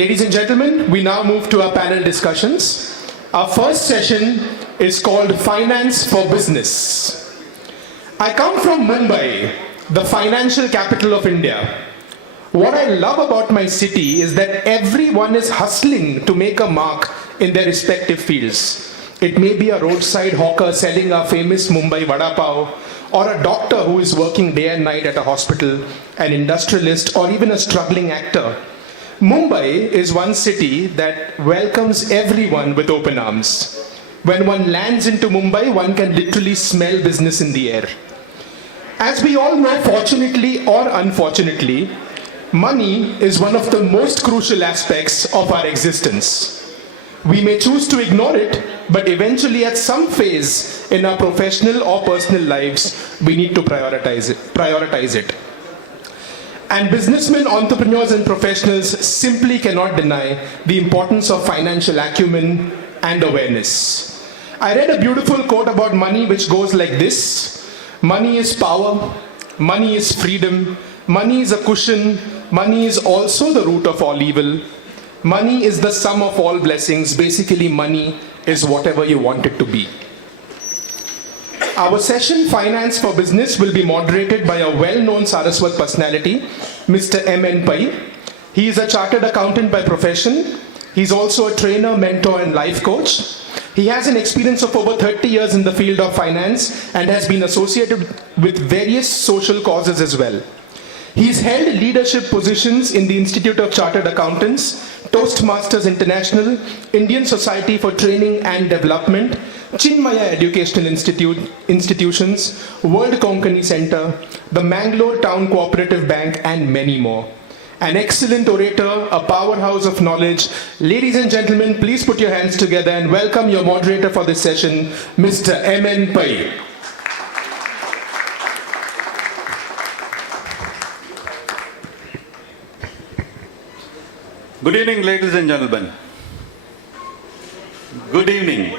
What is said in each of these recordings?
Ladies and gentlemen, we now move to our panel discussions. Our first session is called Finance for Business. I come from Mumbai, the financial capital of India. What I love about my city is that everyone is hustling to make a mark in their respective fields. It may be a roadside hawker selling our famous Mumbai vada pav, or a doctor who is working day and night at a hospital, an industrialist, or even a struggling actor. Mumbai is one city that welcomes everyone with open arms. When one lands into Mumbai, one can literally smell business in the air. As we all know, fortunately or unfortunately, money is one of the most crucial aspects of our existence. We may choose to ignore it, but eventually at some phase in our professional or personal lives, we need to prioritize it. And businessmen, entrepreneurs and professionals simply cannot deny the importance of financial acumen and awareness. I read a beautiful quote about money which goes like this: money is power, money is freedom, money is a cushion, money is also the root of all evil, money is the sum of all blessings. Basically, money is whatever you want it to be. Our session, Finance for Business, will be moderated by a well-known Saraswat personality, Mr. M.N. Pai. He is a chartered accountant by profession. He's also a trainer, mentor, and life coach. He has an experience of over 30 years in the field of finance and has been associated with various social causes as well. He's held leadership positions in the Institute of Chartered Accountants, Toastmasters International, Indian Society for Training and Development, Chinmaya Educational Institutions, World Konkani Center, the Mangalore Town Cooperative Bank, and many more. An excellent orator, a powerhouse of knowledge. Ladies and gentlemen, please put your hands together and welcome your moderator for this session, Mr. M.N. Pai. Good evening, ladies and gentlemen. Good evening.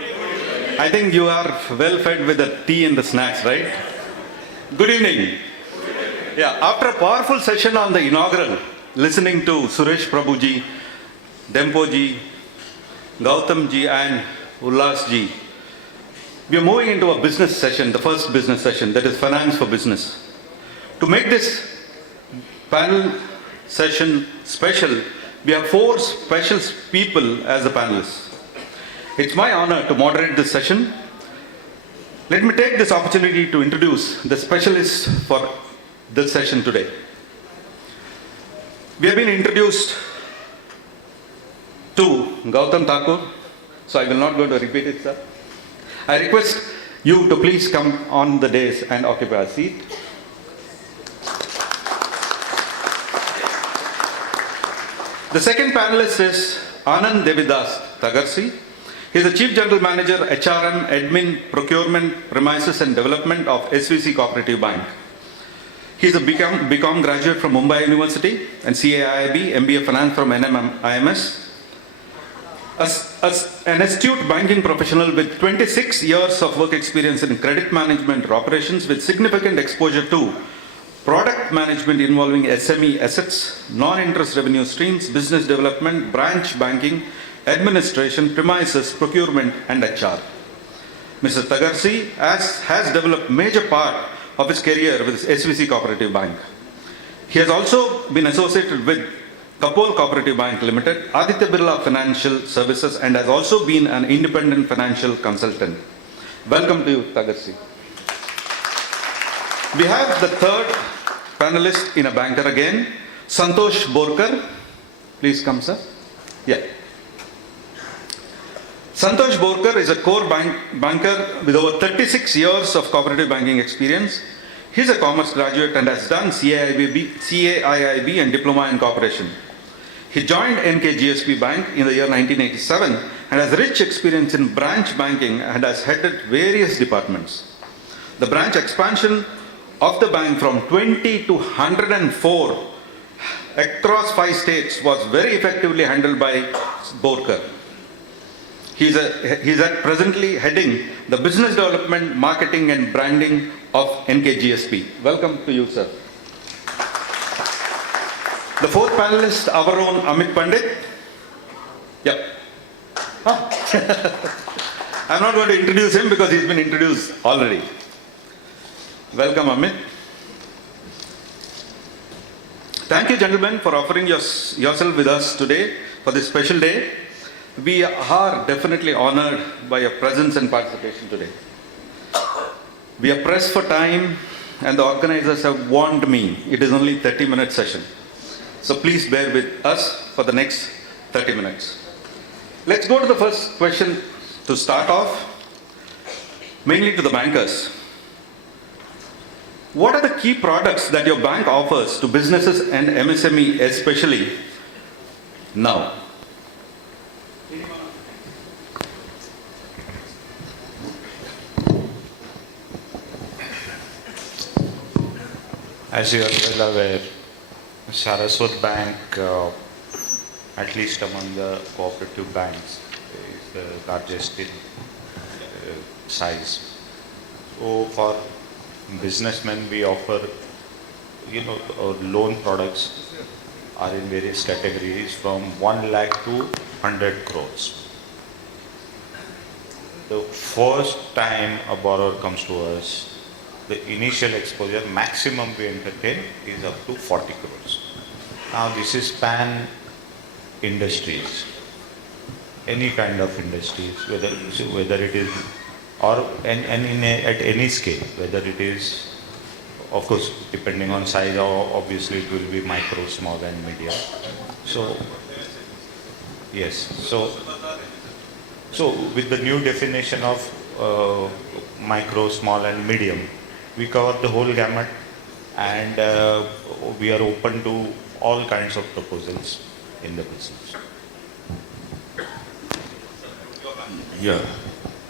I think you are well fed with the tea and the snacks, right? Good evening. Yeah, after a powerful session on the inaugural, listening to Suresh Prabhuji, Dempoji, Gautamji and Ullasji, we are moving into a business session, the first business session, that is Finance for Business. To make this panel session special, we have 4 special people as the panelists. It's my honor to moderate this session. Let me take this opportunity to introduce the specialists for this session today. We have been introduced to Gautam Thakur, so I will not go to repeat it, sir. I request you to please come on the dais and occupy a seat. The second panelist is Anand Devidas Tagarsi. He is the Chief General Manager, HRM, Admin, Procurement, Premises and Development of SVC Cooperative Bank. He is a BCom graduate from Mumbai University and CAIIB, MBA Finance from NMIMS. As an astute banking professional with 26 years of work experience in credit management or operations with significant exposure to product management involving SME assets, non-interest revenue streams, business development, branch banking, administration, premises, procurement, and HR. Mr. Tagarsi has developed major part of his career with SVC Cooperative Bank. He has also been associated with Kapol Cooperative Bank Limited, Aditya Birla Financial Services, and has also been an independent financial consultant. Welcome to you, Tagarsi. We have the third panelist in a banker again, Santosh Borkar. Please come, sir. Yeah. Santosh Borkar is a core banker with over 36 years of cooperative banking experience. He is a commerce graduate and has done CAIIB and Diploma in Corporation. He joined NKGSP Bank in the year 1987 and has rich experience in branch banking and has headed various departments. The branch expansion of the bank from 20 to 104 across 5 states was very effectively handled by Borkar. He is at presently heading the business development, marketing and branding of NKGSP. Welcome to you, sir. The fourth panelist, our own Amit Pandit. Yep. I'm not going to introduce him because he's been introduced already. Welcome, Amit. Thank you, gentlemen, for offering yourself with us today for this special day. We are definitely honored by your presence and participation today. We are pressed for time and the organizers have warned me it is only 30-minute session. So please bear with us for the next 30 minutes. Let's go to the first question to start off, mainly to the bankers. What are the key products that your bank offers to businesses and MSME especially now? As you are well aware, Saraswat Bank, at least among the cooperative banks, is the largest in size. So for businessmen, we offer, our loan products are in various categories from 1 lakh to 100 crores. The first time a borrower comes to us, the initial exposure maximum we entertain is up to 40 crores. Now this is pan industries, any kind of industries, whether it is or at any scale, whether it is, of course, depending on size, or obviously it will be micro, small, and medium. So yes, so with the new definition of micro, small, and medium, we cover the whole gamut, and we are open to all kinds of proposals in the business. Yeah.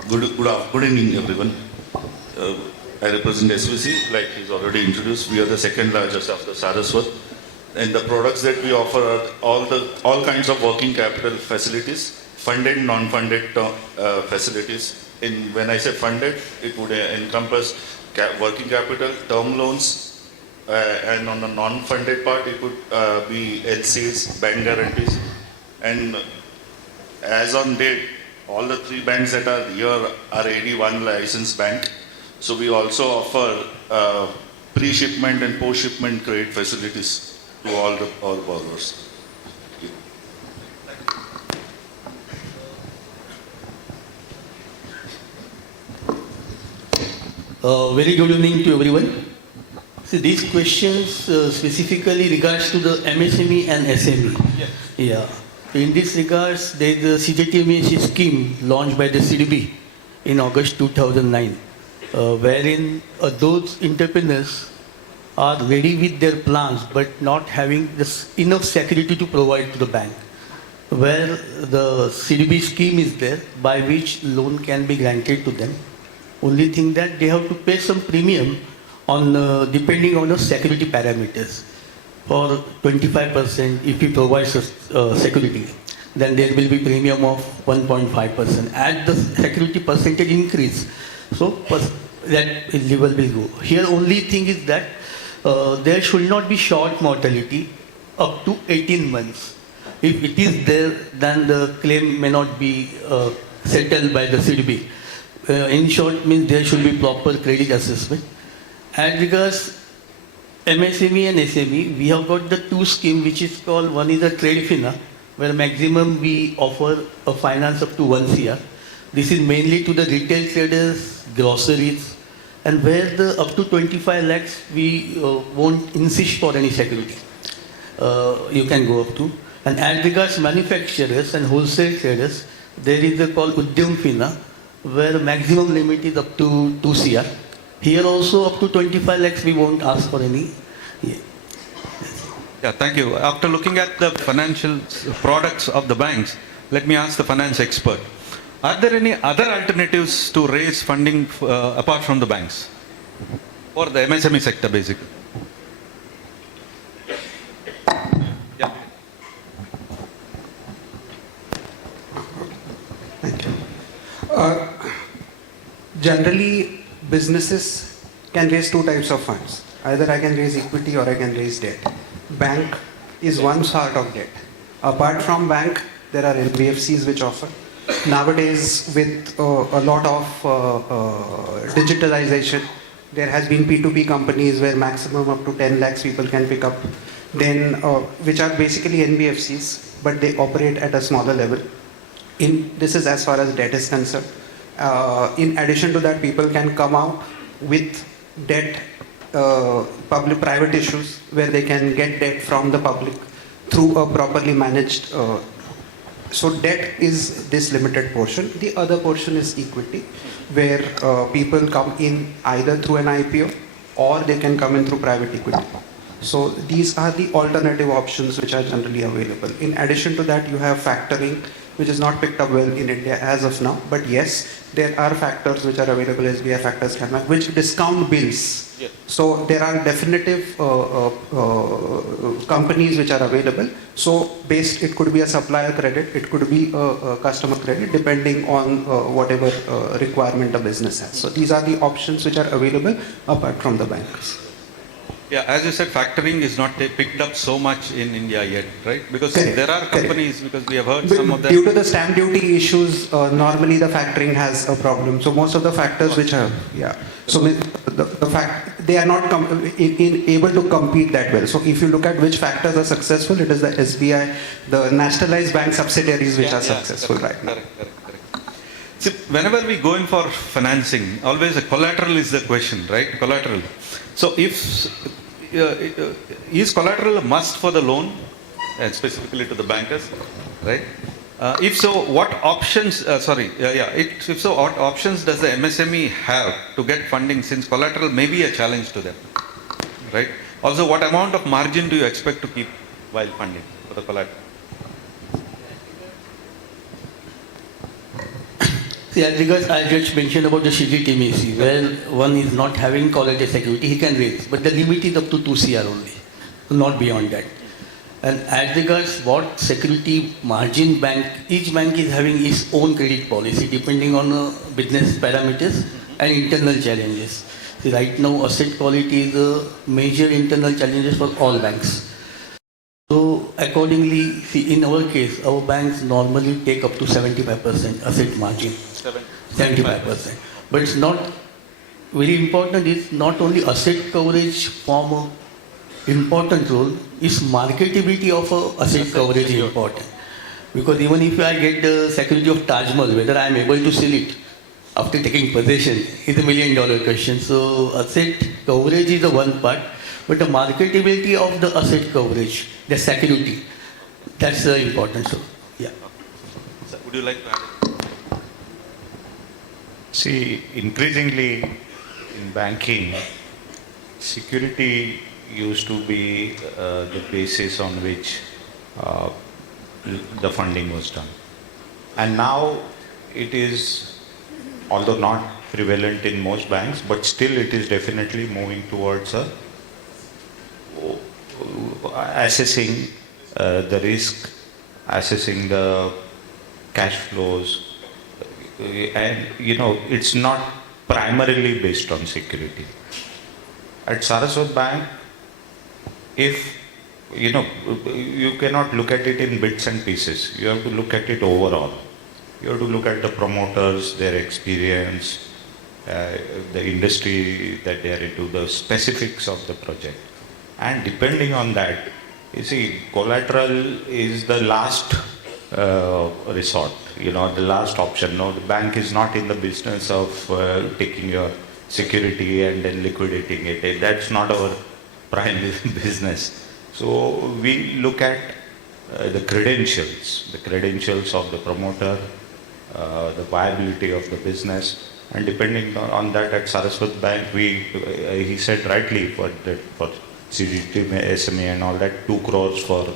Good evening, everyone. I represent SVC. Like he's already introduced, we are the second largest after Saraswat, and the products that we offer are all kinds of working capital facilities, funded, non-funded facilities. When I say funded, it would encompass working capital, term loans, and on the non-funded part, it would be LCs, bank guarantees, and as on date, all the 3 banks that are here are AD1 licensed bank. So we also offer pre-shipment and post-shipment credit facilities to all borrowers. Very good evening to everyone. So these questions specifically regards to the MSME and SME. Yes. Yeah. In this regards, there is a CGTMSE scheme launched by the CDB in August 2009, wherein those entrepreneurs are ready with their plans but not having enough security to provide to the bank, where the CDB scheme is there by which loan can be granted to them. Only thing that they have to pay some premium on depending on the security parameters. For 25% if he provides security, then there will be premium of 1.5%. As the security percentage increase, so that level will go. Here only thing is that there should not be short mortality up to 18 months. If it is there, then the claim may not be settled by the CDB. In short, means there should be proper credit assessment. As regards MSME and SME, we have got the 2 schemes, which is called, one is a Trade Fina, where maximum we offer a finance up to 1 CR. This is mainly to the retail traders, groceries, and where the up to 25 lakhs we won't insist for any security. You can go up to. And as regards manufacturers and wholesale traders, there is a called Udyam Fina, where maximum limit is up to 2 CR. Here also up to 25 lakhs we won't ask for any. Yeah, thank you. After looking at the financial products of the banks, let me ask the finance expert. Are there any other alternatives to raise funding apart from the banks? For the MSME sector, basically. Yeah. Thank you. Generally, businesses can raise 2 types of funds. Either I can raise equity or I can raise debt. Bank is one sort of debt. Apart from bank, There are NBFCs which offer. Nowadays, with a lot of digitalization, there has been P2P companies where maximum up to 10 lakhs people can pick up, then which are basically NBFCs, but they operate at a smaller level. This is as far as debt is concerned. In addition to that, people can come out with debt, public-private issues, where they can get debt from the public through a properly managed. So debt is this limited portion. The other portion is equity, where people come in either through an IPO or they can come in through private equity. So these are the alternative options which are generally available. In addition to that, you have factoring, which is not picked up well in India as of now. But yes, there are factors which are available, SBI factors, which discount bills. Yeah. So there are definitive companies which are available. So it could be a supplier credit, it could be a customer credit, depending on whatever requirement a business has. So these are the options which are available apart from the banks. Yeah, as you said, factoring is not picked up so much in India yet, right? Because Correct, there are companies, because we have heard some of them. Due to the stamp duty issues, normally the factoring has a problem. So most of the factors which are, so the fact they are not able to compete that well. So if you look at which factors are successful, it is the SBI, the nationalized bank subsidiaries which are successful right now. Correct. See, whenever we go in for financing, always a collateral is the question, right? Collateral. So if is collateral a must for the loan, and specifically to the bankers, right? If so, what options? If so, what options does the MSME have to get funding, since collateral may be a challenge to them, right? Also, what amount of margin do you expect to keep while funding for the collateral? See, as regards, I just mentioned about the CGTMC, where one is not having collateral security, he can raise, but the limit is up to 2 CR only, not beyond that. And as regards what security margin each bank is having its own credit policy, depending on business parameters and internal challenges. See, right now, asset quality is a major internal challenges for all banks. So accordingly, see, in our case, our banks normally take up to 75% asset margin. 75%. But it's not very important, is not only asset coverage form an important role, is marketability of asset coverage is important. Because even if I get the security of Taj Mahal, whether I am able to sell it after taking possession is $1 million question. So asset coverage is the one part, but the marketability of the asset coverage, the security, that's important. So, yeah. Sir, would you like to add? See, increasingly in banking, security used to be the basis on which the funding was done. And now it is, although not prevalent in most banks, but still it is definitely moving towards assessing the risk, assessing the cash flows, and it's not primarily based on security. At Saraswat Bank, if you cannot look at it in bits and pieces, you have to look at it overall. You have to look at the promoters, their experience, the industry that they are into, the specifics of the project. And depending on that, you see, collateral is the last resort, the last option. No, the bank is not in the business of taking your security and then liquidating it. That's not our prime business. So we look at the credentials of the promoter, the viability of the business, and depending on that, at Saraswat Bank, he said rightly, for CGT, SME and all that, 2 crores for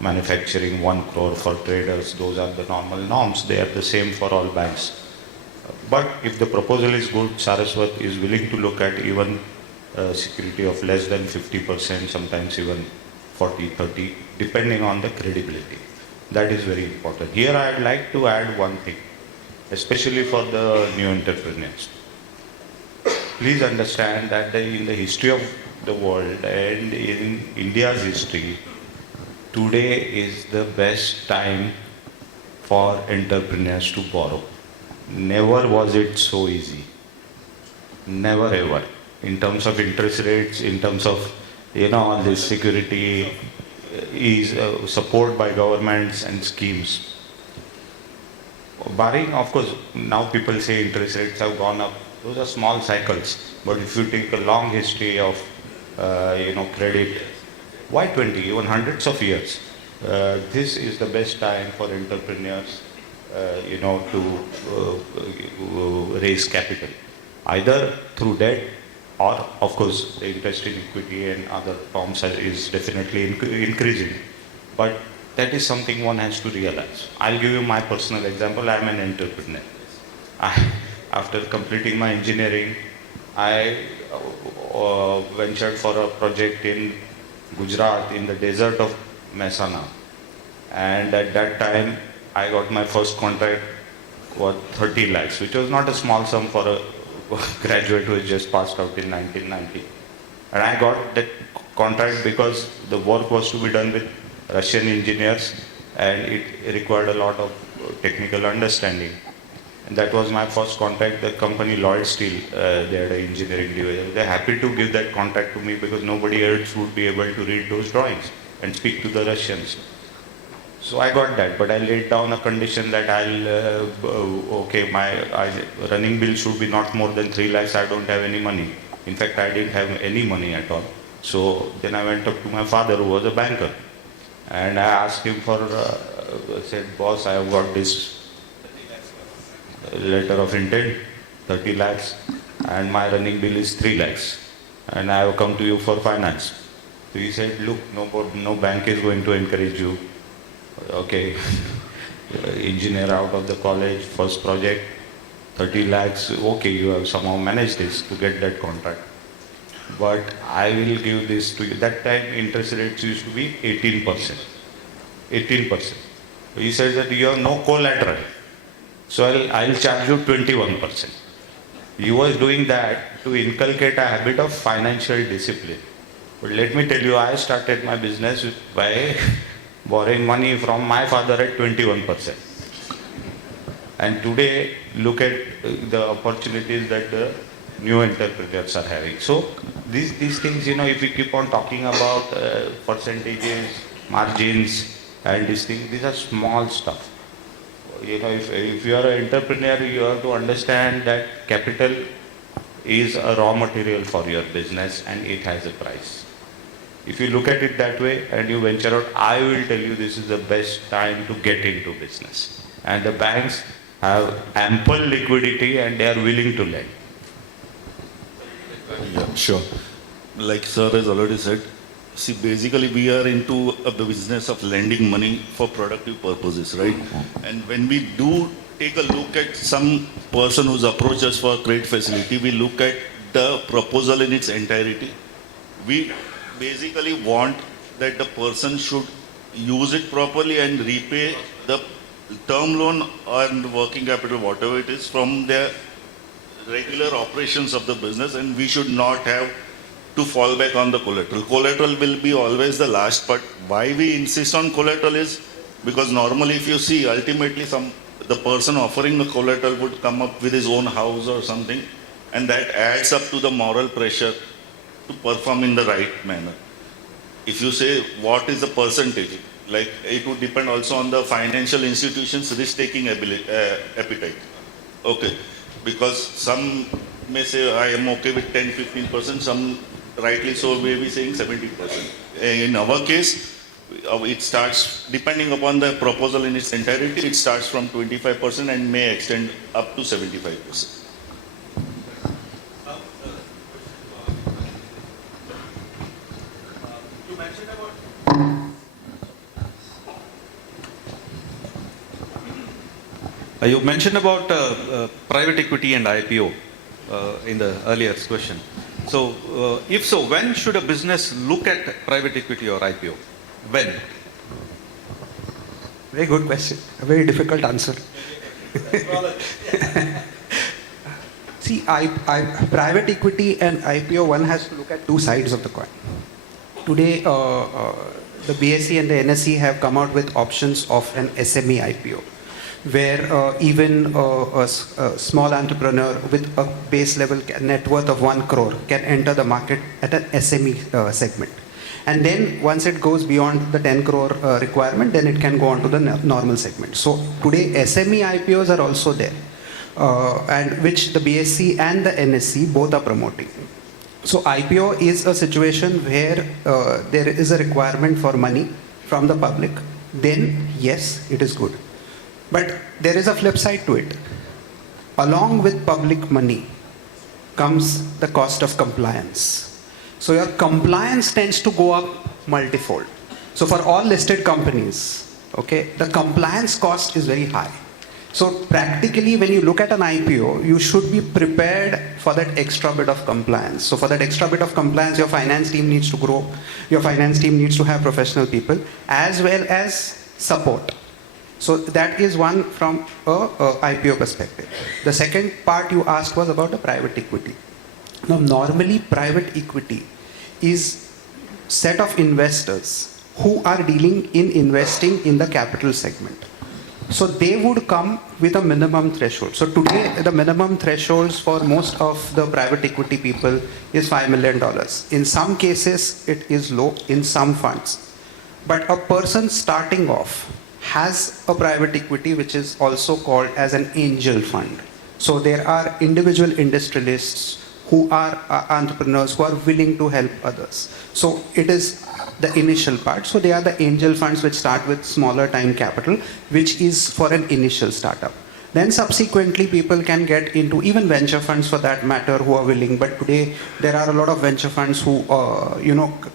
manufacturing, 1 crore for traders. Those are the normal norms. They are the same for all banks. But if the proposal is good, Saraswat is willing to look at even security of less than 50%, sometimes even 40, 30, depending on the credibility. That is very important. Here I would like to add one thing, especially for the new entrepreneurs. Please understand that in the history of the world and in India's history, today is the best time for entrepreneurs to borrow. Never was it so easy. Never ever. In terms of interest rates, in terms of, all this security, is support by governments and schemes. Barring, of course, now people say interest rates have gone up. Those are small cycles. But if you take a long history of, credit, why 20, even hundreds of years? This is the best time for entrepreneurs, to raise capital, either through debt or, of course, the interest in equity and other forms is definitely increasing. But that is something one has to realize. I'll give you my personal example. I'm an entrepreneur. After completing my engineering, I ventured for a project in Gujarat in the desert of Mehsana. And at that time, I got my first contract worth 30 lakhs, which was not a small sum for a graduate who had just passed out in 1990. And I got that contract because the work was to be done with Russian engineers and it required a lot of technical understanding. And that was my first contract. The company Lloyd Steel, they had an engineering division. They're happy to give that contract to me because nobody else would be able to read those drawings and speak to the Russians. So I got that, but I laid down a condition that my running bill should be not more than 3 lakhs. I don't have any money. In fact, I didn't have any money at all. So then I went up to my father, who was a banker, and I asked him for, said, boss, I have got this letter of intent, 30 lakhs, and my running bill is 3 lakhs, and I have come to you for finance. So he said, look, no bank is going to encourage you. Okay, engineer out of the college, first project, 30 lakhs, okay, you have somehow managed this to get that contract. But I will give this to you. That time interest rates used to be 18%. 18%. He said that you have no collateral. So I'll charge you 21%. He was doing that to inculcate a habit of financial discipline. But let me tell you, I started my business by borrowing money from my father at 21%. And today, look at the opportunities that the new entrepreneurs are having. So these things, if we keep on talking about percentages, margins, and these things, these are small stuff. If you are an entrepreneur, you have to understand that capital is a raw material for your business and it has a price. If you look at it that way and you venture out, I will tell you this is the best time to get into business. And the banks have ample liquidity and they are willing to lend. Yeah, sure. Like sir has already said, see, basically we are into the business of lending money for productive purposes, right? And when we do take a look at some person who's approached us for a credit facility, we look at the proposal in its entirety. We basically want that the person should use it properly and repay the term loan and working capital, whatever it is, from their regular operations of the business, and we should not have to fall back on the collateral. Collateral will be always the last, but why we insist on collateral is because normally if you see, ultimately the person offering the collateral would come up with his own house or something, and that adds up to the moral pressure to perform in the right manner. If you say what is the percentage, like it would depend also on the financial institution's risk-taking appetite. Okay, because some may say I am okay with 10-15%, some rightly so may be saying 70%. In our case, it starts, depending upon the proposal in its entirety, it starts from 25% and may extend up to 75%. You mentioned about private equity and IPO in the earlier question. So, if so, when should a business look at private equity or IPO? When? Very good question. A very difficult answer. See, private equity and IPO, one has to look at two sides of the coin. Today, the BSE and the NSE have come out with options of an SME IPO. where even a small entrepreneur with a base level net worth of 1 crore can enter the market at an SME segment. And then once it goes beyond the 10 crore requirement, then it can go on to the normal segment. So today SME IPOs are also there, and which the BSE and the NSE both are promoting. So IPO is a situation where there is a requirement for money from the public. Then yes, it is good. But there is a flip side to it. Along with public money comes the cost of compliance. So your compliance tends to go up multifold. So for all listed companies, okay, the compliance cost is very high. So practically when you look at an IPO, you should be prepared for that extra bit of compliance. So for that extra bit of compliance, your finance team needs to grow. Your finance team needs to have professional people as well as support. So that is one from a IPO perspective. The second part you asked was about the private equity. Now normally private equity is set of investors who are dealing in investing in the capital segment. So they would come with a minimum threshold. So today the minimum thresholds for most of the private equity people is $5 million. In some cases it is low in some funds. But a person starting off has a private equity which is also called as an angel fund. So there are individual industrialists who are entrepreneurs who are willing to help others. So it is the initial part. So they are the angel funds which start with smaller time capital, which is for an initial startup. Then subsequently people can get into even venture funds for that matter who are willing. But today there are a lot of venture funds who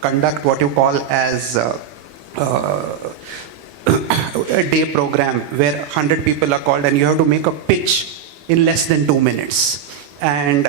conduct what you call as a day program where 100 people are called and you have to make a pitch in less than 2 minutes. And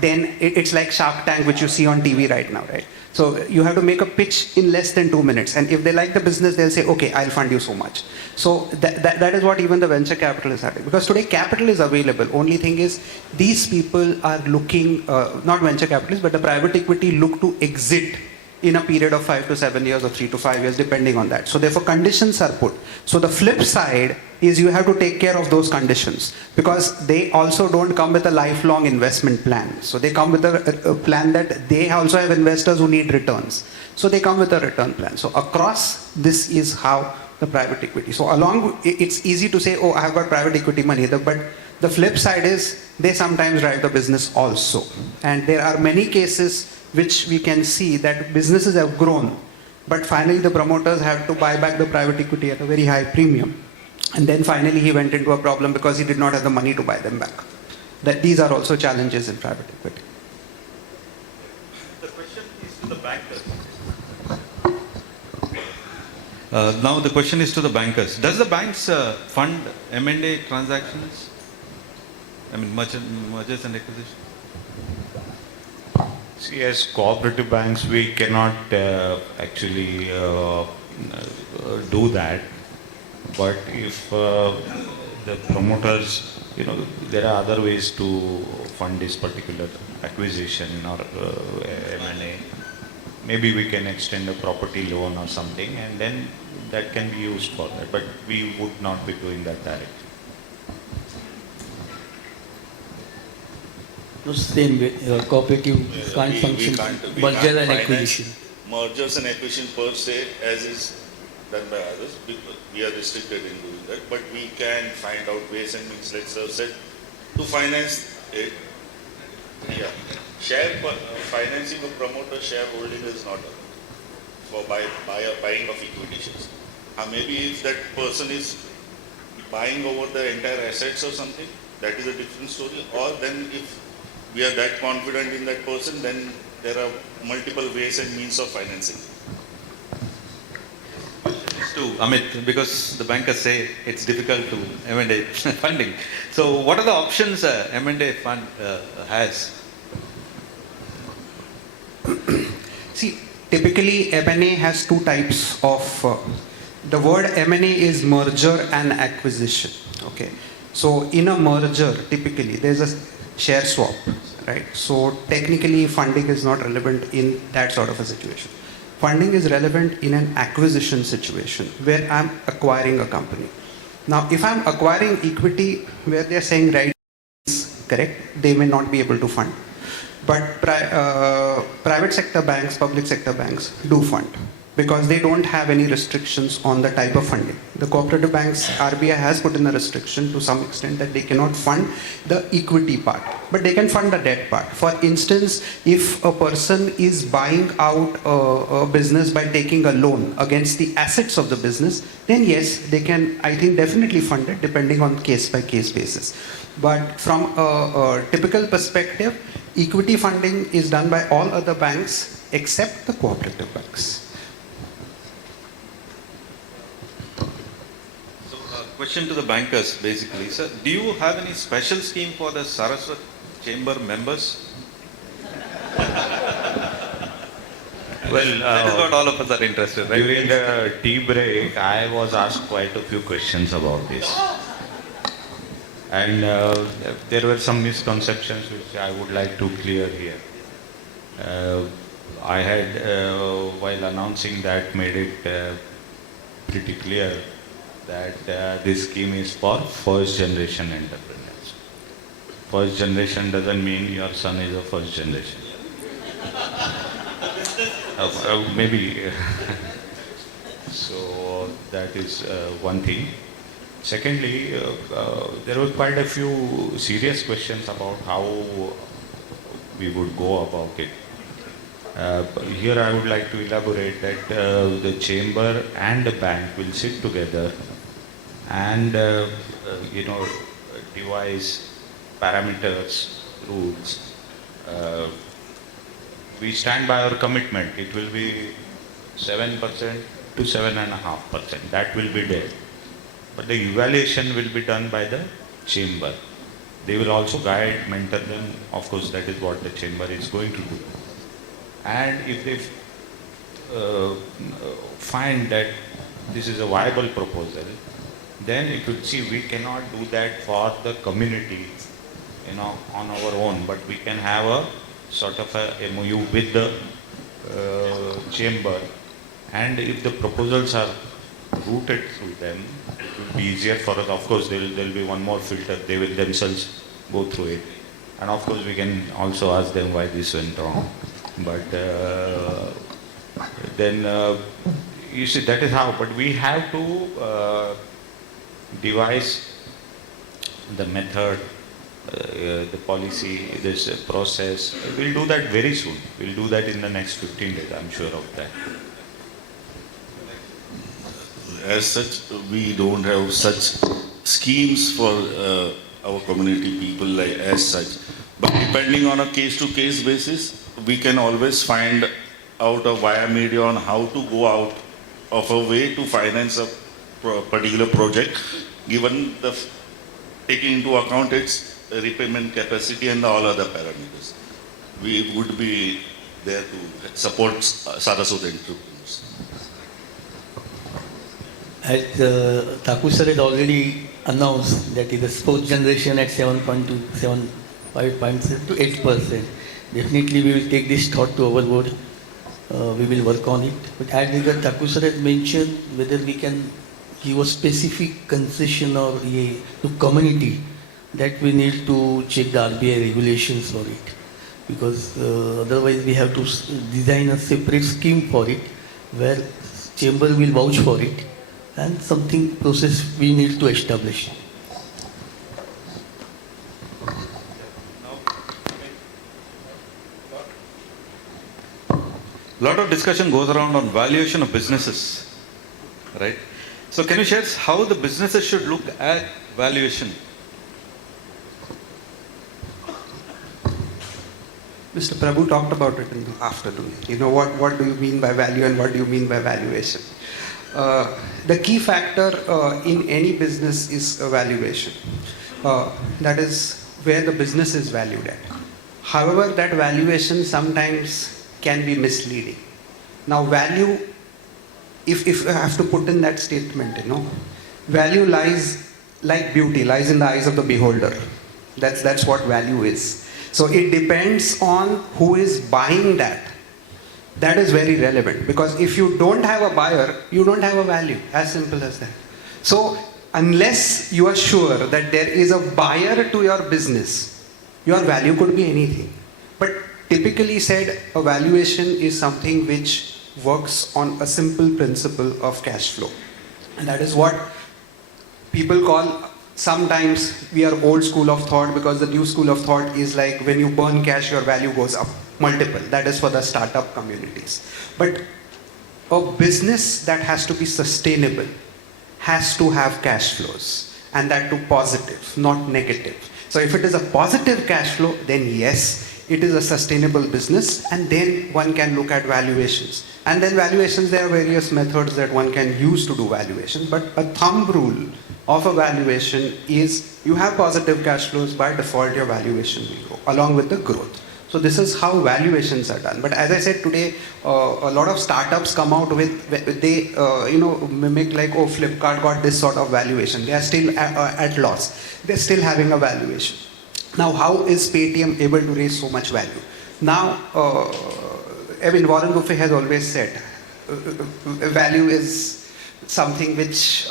then it's like Shark Tank, which you see on TV right now, right? So you have to make a pitch in less than 2 minutes. And if they like the business, they'll say, okay, I'll fund you so much. So that is what even the venture capital is having. Because today capital is available. Only thing is these people are looking, not venture capitalists, but the private equity look to exit in a period of 5 to 7 years or 3 to 5 years, depending on that. So therefore conditions are put. So the flip side is you have to take care of those conditions because they also don't come with a lifelong investment plan. So they come with a plan that they also have investors who need returns. So they come with a return plan. So across this is how the private equity. So along, it's easy to say, oh, I have got private equity money, but the flip side is they sometimes drive the business also. And there are many cases which we can see that businesses have grown, but finally the promoters had to buy back the private equity at a very high premium. And then finally he went into a problem because he did not have the money to buy them back. That these are also challenges in private equity. The question is to the bankers. Now the question is to the bankers. Does the banks fund M&A transactions? I mean mergers and acquisitions? See, as cooperative banks, we cannot actually do that. But if the promoters, there are other ways to fund this particular acquisition or M&A. Maybe we can extend a property loan or something, and then that can be used for that. But we would not be doing that directly. No, same way, cooperative can't function, merger and acquisition. Mergers and acquisition per se, as is done by others, we are restricted in doing that, but we can find out ways and means, like Sir said, to finance it. Yeah, financing of promoter shareholding is not for buying of equity shares. Maybe if that person is buying over the entire assets or something, that is a different story. Or then if we are that confident in that person, then there are multiple ways and means of financing. To Amit, because the bankers say it's difficult to M&A funding. So what are the options M&A fund has? See, typically M&A has two types of, the word M&A is merger and acquisition. Okay. So in a merger, typically there's a share swap, right? So technically funding is not relevant in that sort of a situation. Funding is relevant in an acquisition situation where I'm acquiring a company. Now, if I'm acquiring equity where they're saying right is correct, they may not be able to fund. But private sector banks, public sector banks do fund because they don't have any restrictions on the type of funding. The cooperative banks, RBI has put in a restriction to some extent that they cannot fund the equity part, but they can fund the debt part. For instance, if a person is buying out a business by taking a loan against the assets of the business, then yes, they can, I think, definitely fund it depending on case by case basis. But from a typical perspective, equity funding is done by all other banks except the cooperative banks. Question to the bankers, basically. Sir, do you have any special scheme for the Saraswat Chamber members? Well, That is what all of us are interested, right? during the tea break, I was asked quite a few questions about this. And there were some misconceptions which I would like to clear here. I had, while announcing that, made it pretty clear that this scheme is for first generation entrepreneurs. First generation doesn't mean your son is a first generation. Maybe. So that is one thing. Secondly, there were quite a few serious questions about how we would go about it. Here I would like to elaborate that the chamber and the bank will sit together and devise parameters, rules. We stand by our commitment. It will be 7% to 7.5%. That will be there. But the evaluation will be done by the chamber. They will also guide, mentor them. Of course, that is what the chamber is going to do. And if they find that this is a viable proposal, then it will see we cannot do that for the community, on our own, but we can have a sort of a MOU with the chamber. And if the proposals are routed through them, it will be easier for us. Of course, there will be one more filter. They will themselves go through it. And of course, we can also ask them why this went wrong. But then, you see, that is how. But we have to devise the method, the policy, this process. We'll do that very soon. We'll do that in the next 15 days, I'm sure of that. As such, we don't have such schemes for our community people like as such. But depending on a case-to-case basis, we can always find out a via media on how to go out of a way to finance a particular project, given the taking into account its repayment capacity and all other parameters. We would be there to support Saraswat entrepreneurs. As Thakur sir had already announced that it is fourth generation at 7.2, 7.5% to 8%. Definitely we will take this thought to our board. We will work on it. But as regard Thakur sir had mentioned, whether we can give a specific concession or to community, that we need to check the RBI regulations for it. Because otherwise we have to design a separate scheme for it, where chamber will vouch for it, and something process we need to establish. A lot of discussion goes around on valuation of businesses, right? So can you share how the businesses should look at valuation? Mr. Prabhu talked about it in the afternoon. What do you mean by value and what do you mean by valuation? The key factor in any business is valuation. That is where the business is valued at. However, that valuation sometimes can be misleading. Now, value, if I have to put in that statement, value lies like beauty, lies in the eyes of the beholder. That's what value is. So it depends on who is buying that. That is very relevant, because if you don't have a buyer, you don't have a value, as simple as that. So unless you are sure that there is a buyer to your business, your value could be anything. But typically said, a valuation is something which works on a simple principle of cash flow. And that is what people call, sometimes we are old school of thought, because the new school of thought is like when you burn cash, your value goes up, multiple. That is for the startup communities. But a business that has to be sustainable has to have cash flows, and that too positive, not negative. So if it is a positive cash flow, then yes, it is a sustainable business, and then one can look at valuations. And then valuations, there are various methods that one can use to do valuation, but a thumb rule of a valuation is you have positive cash flows, by default your valuation will go along with the growth. So this is how valuations are done. But as I said today, a lot of startups come out with, they mimic like, oh, Flipkart got this sort of valuation. They are still at loss. They're still having a valuation. Now, how is Paytm able to raise so much value? Now, Warren Buffett has always said, value is something which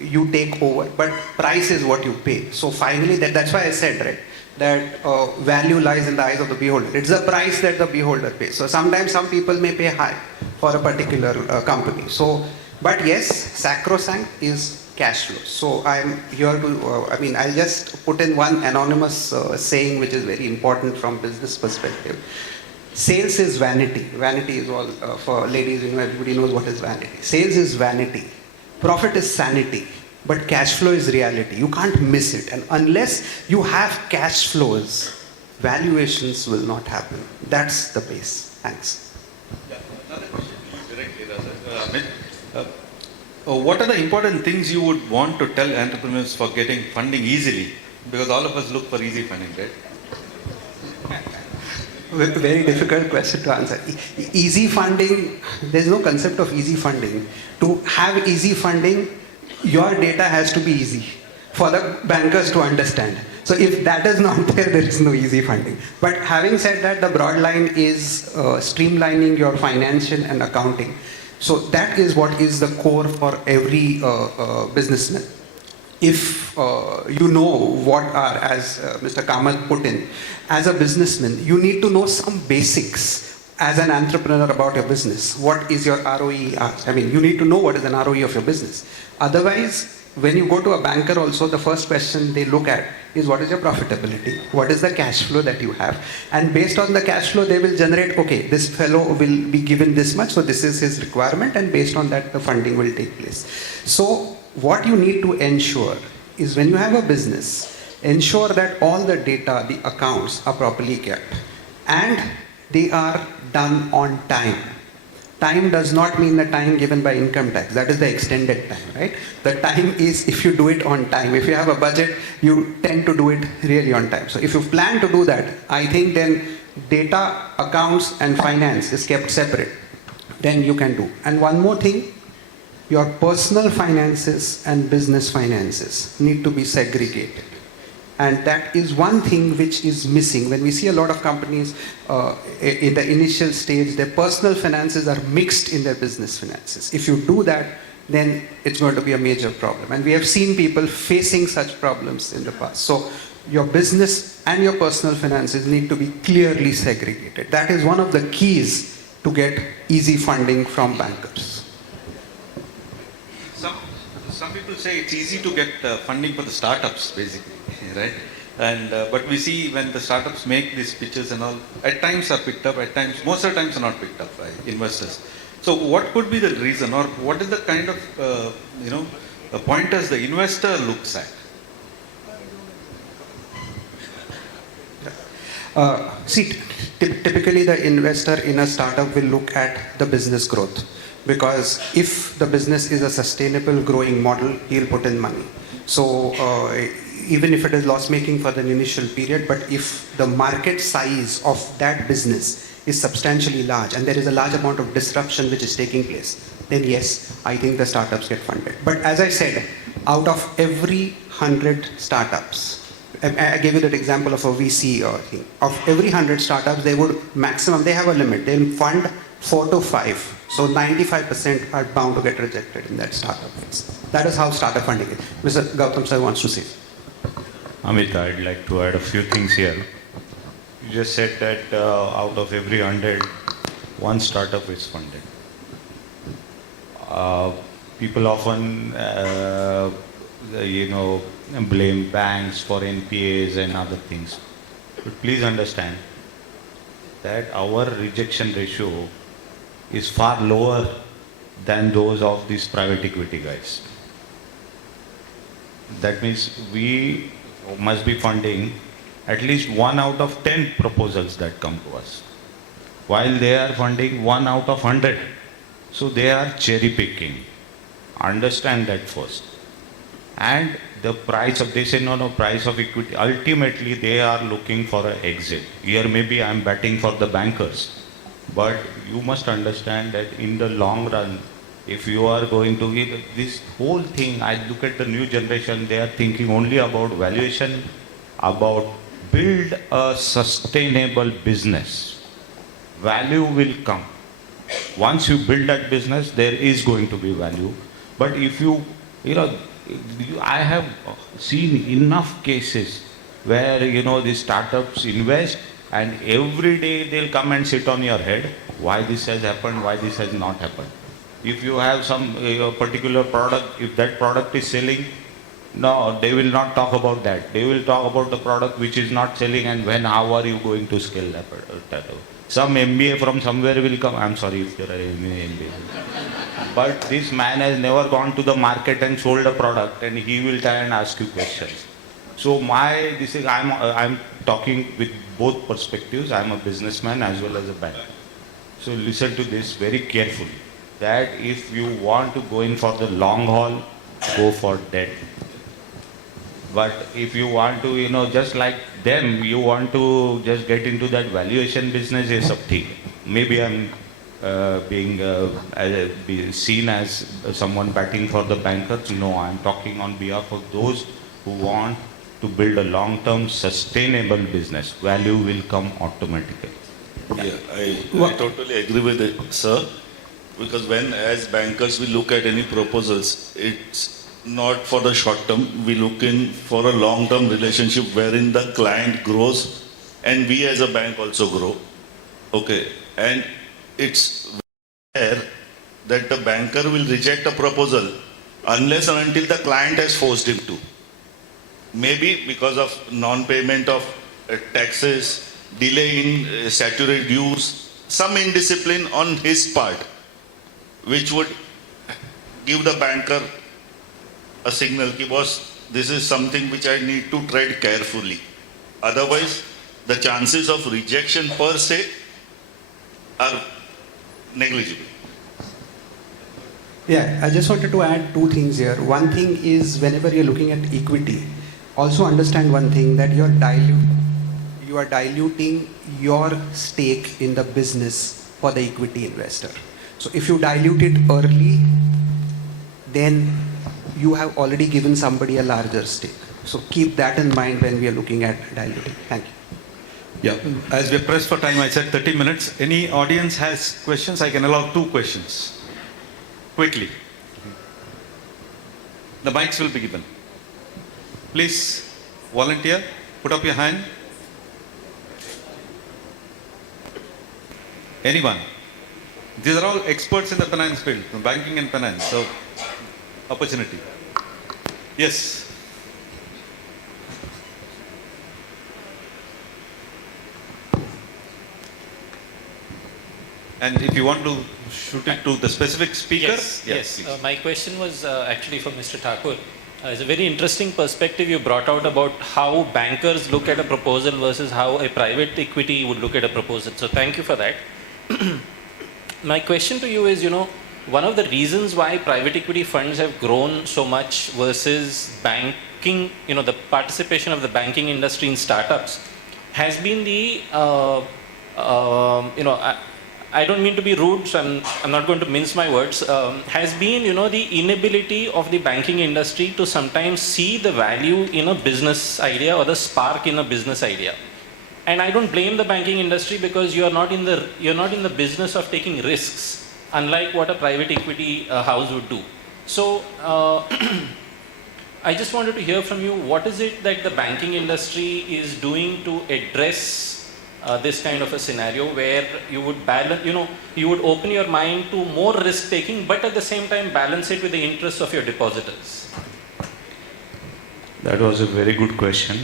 you take over, but price is what you pay. So finally, that's why I said, right, that value lies in the eyes of the beholder. It's the price that the beholder pays. So sometimes some people may pay high for a particular company. So, but yes, sacrosanct is cash flow. So I'm here to, I'll just put in one anonymous saying which is very important from business perspective. Sales is vanity. Vanity is all, for ladies, everybody knows what is vanity. Sales is vanity. Profit is sanity. But cash flow is reality. You can't miss it. And unless you have cash flows, valuations will not happen. That's the base. Thanks. Yeah, another question directly, Amit. What are the important things you would want to tell entrepreneurs for getting funding easily? Because all of us look for easy funding, right? Very difficult question to answer. Easy funding, there's no concept of easy funding. To have easy funding, your data has to be easy for the bankers to understand. So if that is not there, there is no easy funding. But having said that, the broad line is streamlining your financial and accounting. So that is what is the core for every businessman. If you know what are, as Mr. Kamath put in, as a businessman, you need to know some basics as an entrepreneur about your business. What is your ROE? You need to know what is an ROE of your business. Otherwise, when you go to a banker also, the first question they look at is what is your profitability? What is the cash flow that you have? And based on the cash flow, they will generate, okay, this fellow will be given this much, so this is his requirement, and based on that, the funding will take place. So what you need to ensure is when you have a business, ensure that all the data, the accounts are properly kept, and they are done on time. Time does not mean the time given by income tax. That is the extended time, right? The time is if you do it on time. If you have a budget, you tend to do it really on time. So if you plan to do that, I think then data, accounts and finance is kept separate. Then you can do. And one more thing, your personal finances and business finances need to be segregated. And that is one thing which is missing. When we see a lot of companies in the initial stage, their personal finances are mixed in their business finances. If you do that, then it's going to be a major problem. And we have seen people facing such problems in the past. So your business and your personal finances need to be clearly segregated. That is one of the keys to get easy funding from bankers. Some people say it's easy to get funding for the startups, basically, right? And but we see when the startups make these pitches and all, at times are picked up, at times, most of the times are not picked up by investors. So what could be the reason, or what is the kind of pointers the investor looks at? Typically the investor in a startup will look at the business growth. Because if the business is a sustainable growing model, he'll put in money. So even if it is loss making for the initial period, but if the market size of that business is substantially large and there is a large amount of disruption which is taking place, then yes, I think the startups get funded. But as I said, out of every 100 startups, I gave you that example of a VC thing. Of every 100 startups, they would maximum, they have a limit, they'll fund 4 to 5 So 95% are bound to get rejected in that startup phase. That is how startup funding is. Mr. Gautam sir wants to say. Amit, I'd like to add a few things here. You just said that out of every 100, one startup is funded. People often, blame banks for NPAs and other things. But please understand that our rejection ratio is far lower than those of these private equity guys. That means we must be funding at least 1 out of 10 proposals that come to us, while they are funding 1 out of 100. So they are cherry picking. Understand that first. And the price of, they say no, price of equity, ultimately they are looking for an exit. Here maybe I am betting for the bankers, but you must understand that in the long run, if you are going to give this whole thing, I look at the new generation, they are thinking only about valuation, about build a sustainable business. Value will come. Once you build that business, there is going to be value. But if I have seen enough cases where, the startups invest and every day they'll come and sit on your head, why this has happened, why this has not happened. If you have some particular product, if that product is selling, no, they will not talk about that. They will talk about the product which is not selling and how are you going to scale that. Some MBA from somewhere will come. I'm sorry if there are any MBA. But this man has never gone to the market and sold a product, and he will try and ask you questions. So I'm talking with both perspectives. I'm a businessman as well as a banker. So listen to this very carefully. That if you want to go in for the long haul, go for debt. But if you want to, just like them, you want to just get into that valuation business, is something. Maybe I'm being seen as someone batting for the bankers. No, I'm talking on behalf of those who want to build a long-term sustainable business. Value will come automatically. Yeah, I totally agree with it, sir. Because as bankers we look at any proposals, it's not for the short term, we look in for a long term relationship wherein the client grows and we as a bank also grow. Okay, and it's rare that the banker will reject a proposal unless and until the client has forced him to. Maybe because of non-payment of taxes, delay in statutory dues, some indiscipline on his part, which would give the banker a signal that, boss, this is something which I need to tread carefully. Otherwise, the chances of rejection per se are negligible. Yeah, I just wanted to add two things here. One thing is whenever you're looking at equity, also understand one thing, that you are diluting your stake in the business for the equity investor. So if you dilute it early, then you have already given somebody a larger stake. So keep that in mind when we are looking at diluting. Thank you. Yeah, as we are pressed for time, I said 30 minutes. Any audience has questions? I can allow 2 questions. Quickly. The mics will be given. Please, volunteer, put up your hand. Anyone? These are all experts in the finance field, banking and finance. So, opportunity. Yes. And if you want to shoot it to the specific speaker. Yes. My question was actually for Mr. Thakur. It's a very interesting perspective you brought out about how bankers look at a proposal versus how a private equity would look at a proposal. So thank you for that. My question to you is, one of the reasons why private equity funds have grown so much versus banking, the participation of the banking industry in startups has been the, I don't mean to be rude, so I'm not going to mince my words, has been, the inability of the banking industry to sometimes see the value in a business idea or the spark in a business idea. And I don't blame the banking industry because you're not in the business of taking risks. unlike what a private equity house would do. So, I just wanted to hear from you, what is it that the banking industry is doing to address this kind of a scenario where you would balance, you would open your mind to more risk taking, but at the same time balance it with the interests of your depositors? That was a very good question.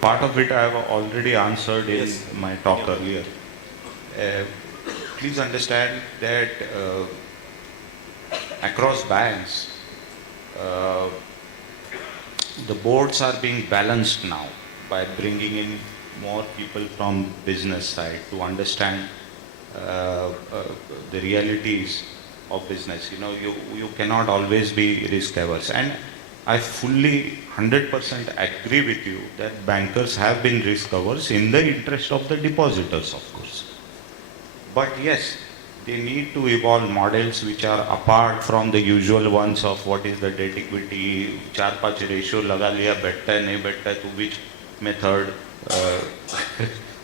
Part of it I have already answered in my talk earlier. Please understand that across banks, the boards are being balanced now by bringing in more people from business side to understand the realities of business. You cannot always be risk averse, and I fully 100% agree with you that bankers have been risk averse in the interest of the depositors, of course. But yes, they need to evolve models which are apart from the usual ones of what is the debt equity, 4-5 ratio लगा लिया, बैठता है नहीं बैठता है, to which method,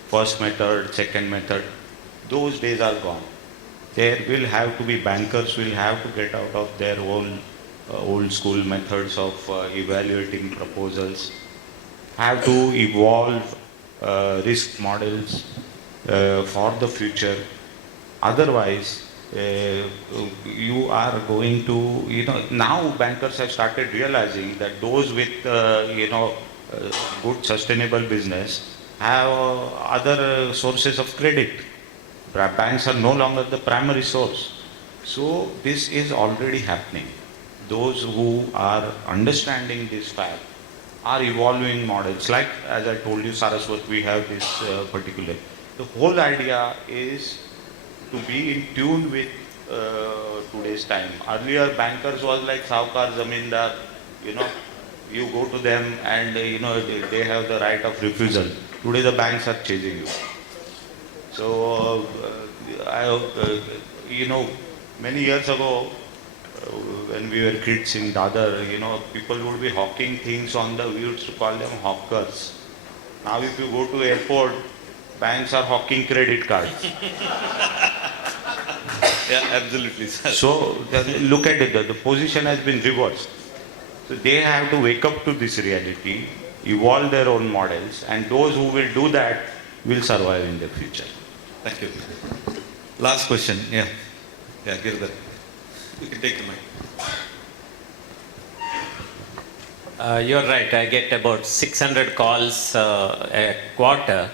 first method, second method. Those days are gone. There will have to be, bankers will have to get out of their old school methods of evaluating proposals, have to evolve risk models for the future. Otherwise, you are going to, now bankers have started realizing that those with, good sustainable business have other sources of credit. Banks are no longer the primary source. So this is already happening. Those who are understanding this fact are evolving models. Like, as I told you, Saraswat, we have this particular. The whole idea is to be in tune with today's time. Earlier, bankers was like Saukar, Zamindar, you go to them and they have the right of refusal. Today the banks are chasing you. So, many years ago, when we were kids in Dadar, people would be hawking things we used to call them hawkers. Now if you go to airport, banks are hawking credit cards. Yeah, absolutely, sir. So look at it, the position has been reversed. So they have to wake up to this reality, evolve their own models, and those who will do that will survive in the future. Thank you. Last question. Yeah, Girdhar. You can take the mic. You're right, I get about 600 calls a quarter.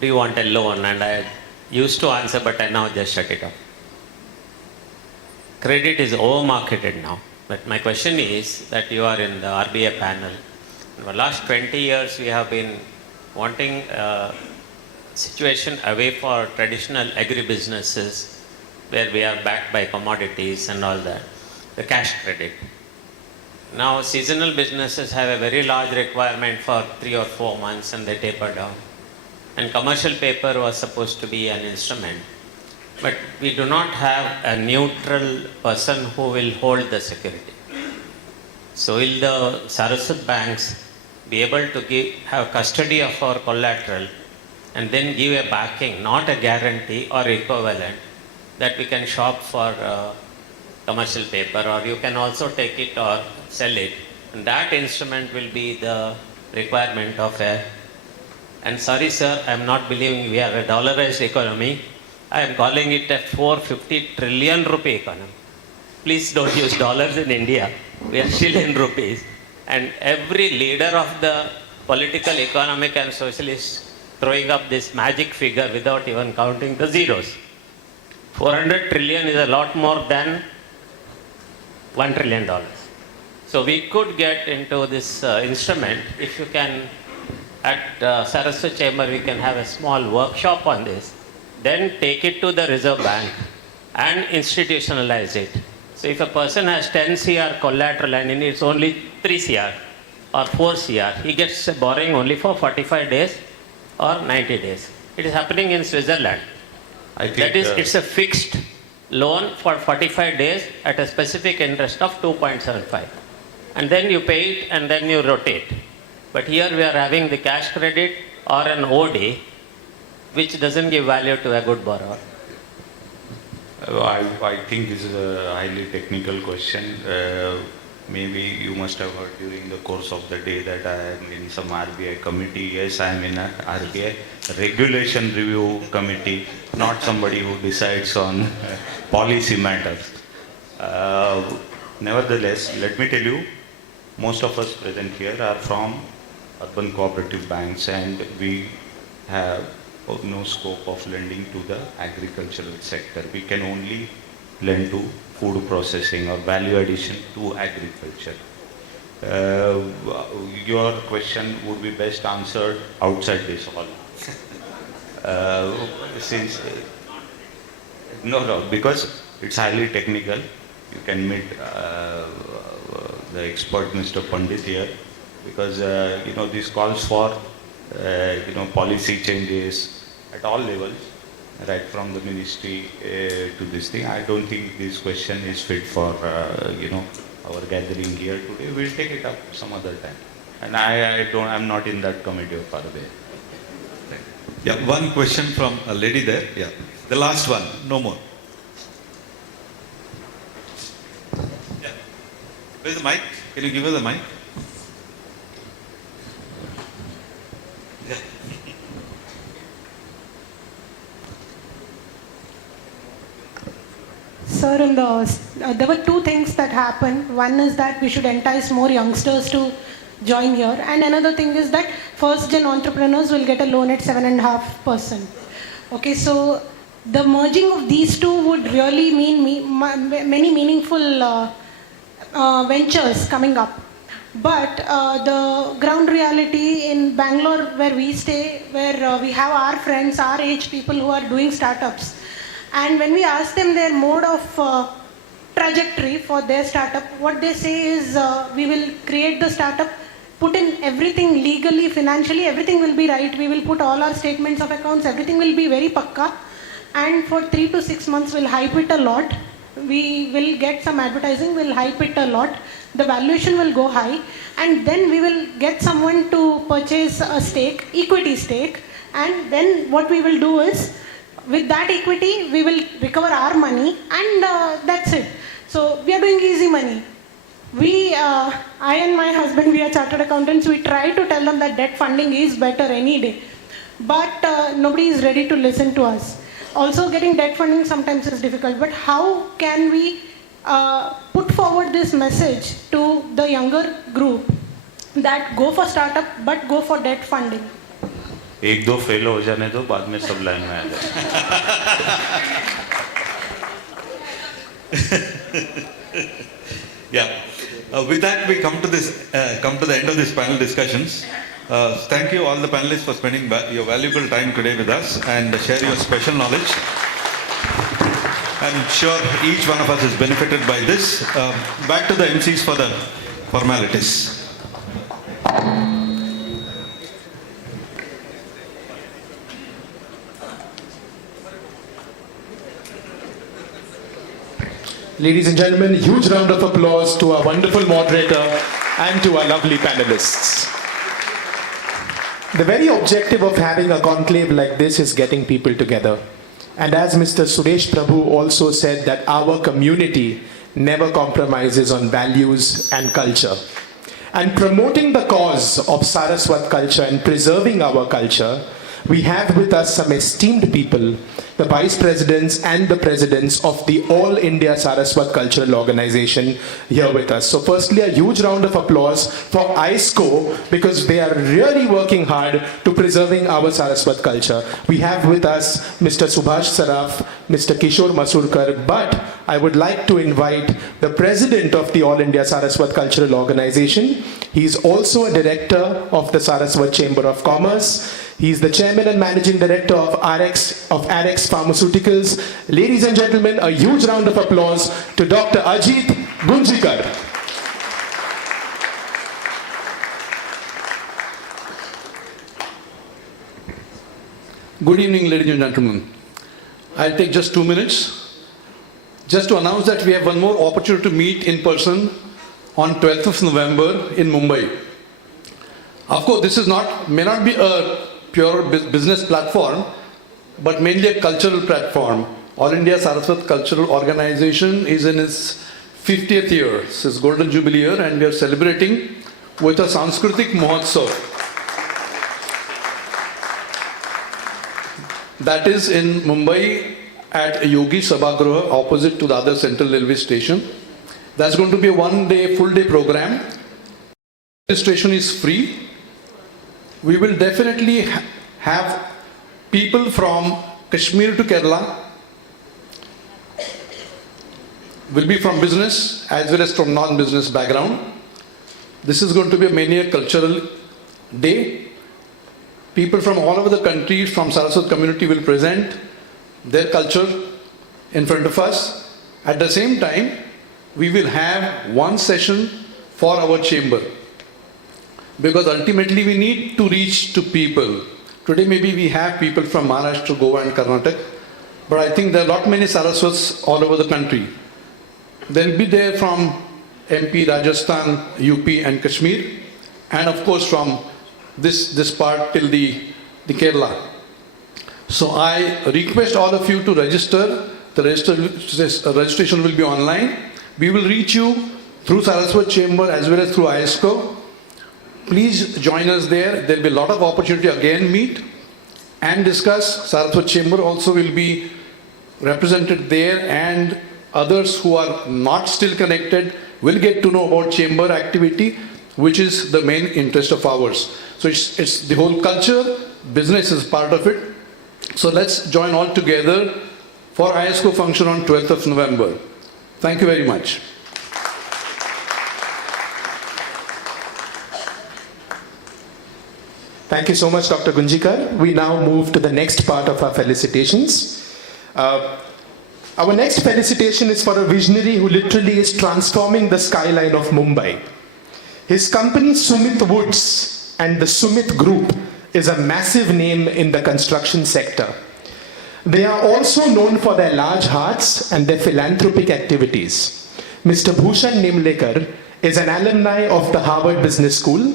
Do you want a loan? And I used to answer, but I now just shut it off. Credit is over-marketed now. But my question is that you are in the RBI panel. In the last 20 years, we have been wanting a situation away for traditional agribusinesses where we are backed by commodities and all that, the cash credit. Now, seasonal businesses have a very large requirement for 3 or 4 months and they taper down. And commercial paper was supposed to be an instrument. But we do not have a neutral person who will hold the security. So will the Saraswat banks be able to have custody of our collateral and then give a backing, not a guarantee or equivalent, that we can shop for commercial paper, or you can also take it or sell it. And that instrument will be the requirement of and sorry sir, I am not believing we are a dollarized economy. I am calling it a 450 trillion rupee economy. Please don't use dollars in India. We are still in rupees. And every leader of the political, economic and socialist throwing up this magic figure without even counting the zeros. 400 trillion is a lot more than $1 trillion. So we could get into this instrument. If you can, at Saraswat Chamber, we can have a small workshop on this. Then take it to the Reserve Bank and institutionalize it. So if a person has 10 CR collateral and he needs only 3 CR or 4 CR, he gets borrowing only for 45 days or 90 days. It is happening in Switzerland. That is, it's a fixed loan for 45 days at a specific interest of 2.75. And then you pay it and then you rotate. But here we are having the cash credit or an OD, which doesn't give value to a good borrower. I think this is a highly technical question. Maybe you must have heard during the course of the day that I am in some RBI committee. Yes, I am in a RBI regulation review committee, not somebody who decides on policy matters. Nevertheless, let me tell you, most of us present here are from urban cooperative banks, and we have no scope of lending to the agricultural sector. We can only lend to food processing or value addition to agriculture. Your question would be best answered outside this hall. Because it's highly technical. You can meet the expert Mr. Pandit here, because this calls for policy changes at all levels, right from the ministry to this thing. I don't think this question is fit for our gathering here today. We'll take it up some other time. And I'm not in that committee of RBI. Yeah, one question from a lady there. Yeah, the last one, no more. Yeah. Where's the mic? Can you give her the mic? Yeah. Sir, there were two things that happened. One is that we should entice more youngsters to join here, and another thing is that first-gen entrepreneurs will get a loan at 7.5%. Okay, so the merging of these two would really mean many meaningful ventures coming up. But the ground reality in Bangalore, where we stay, where we have our friends, our age people who are doing startups, and when we ask them their mode of trajectory for their startup, what they say is we will create the startup, put in everything legally, financially, everything will be right. We will put all our statements of accounts, everything will be very pakka. And for 3 to 6 months, we'll hype it a lot. We will get some advertising, we'll hype it a lot. The valuation will go high. And then we will get someone to purchase a stake, equity stake. And then what we will do is, with that equity, we will recover our money, and that's it. So we are doing easy money. I and my husband, we are chartered accountants. We try to tell them that debt funding is better any day. But nobody is ready to listen to us. Also, getting debt funding sometimes is difficult. But how can we put forward this message to the younger group that go for startup, but go for debt funding? एक दो fail हो जाने दो, बाद में सब line में आ जाए. Yeah. With that, we come to the end of this panel discussions. Thank you all the panelists for spending your valuable time today with us and share your special knowledge. I'm sure each one of us is benefited by this. Back to the MCs for the formalities. Ladies and gentlemen, huge round of applause to our wonderful moderator and to our lovely panelists. The very objective of having a conclave like this is getting people together. And as Mr. Suresh Prabhu also said, that our community never compromises on values and culture. And promoting the cause of Saraswat culture and preserving our culture, we have with us some esteemed people, the vice presidents and the presidents of the All India Saraswat Cultural Organization here with us. So firstly, a huge round of applause for ISCO, because they are really working hard to preserving our Saraswat culture. We have with us Mr. Subhash Saraf, Mr. Kishore Masurkar, but I would like to invite the president of the All India Saraswat Cultural Organization. He is also a director of the Saraswat Chamber of Commerce. He is the chairman and managing director of RX Pharmaceuticals. Ladies and gentlemen, a huge round of applause to Dr. Ajit Gunjikar. Good evening, ladies and gentlemen. I'll take just 2 minutes just to announce that we have one more opportunity to meet in person on 12th of November in Mumbai. Of course, this may not be a pure business platform, but mainly a cultural platform All India Saraswat Cultural Organization is in its 50th year, it's its golden jubilee year, and we are celebrating with a Sanskritik Mahotsav. That is in Mumbai at Yogi Sabhagruha opposite to the other Central Railway Station. That's going to be a one-day, full-day program. Registration is free. We will definitely have people from Kashmir to Kerala, will be from business as well as from non-business background. This is going to be a cultural day. People from all over the country from Saraswat community will present their culture in front of us. At the same time, we will have one session for our chamber, because ultimately we need to reach to people. Today maybe we have people from Maharashtra, Goa and Karnataka, but I think there are lot many Saraswats all over the country. They'll be there from MP, Rajasthan, UP and Kashmir, and of course from this part till the Kerala. So I request all of you to register. The registration will be online. We will reach you through Saraswat Chamber as well as through ISCO. Please join us there. There will be a lot of opportunity again meet and discuss. Saraswat Chamber also will be represented there, and others who are not still connected will get to know about chamber activity, which is the main interest of ours. So it's the whole culture, business is part of it. So let's join all together for ISCO function on 12th of November. Thank you very much. Thank you so much, Dr. Gunjikar. We now move to the next part of our felicitations. Our next felicitation is for a visionary who literally is transforming the skyline of Mumbai. His company Sumit Woods and the Sumit Group is a massive name in the construction sector. They are also known for their large hearts and their philanthropic activities. Mr. Bhushan Nimlekar is an alumni of the Harvard Business School.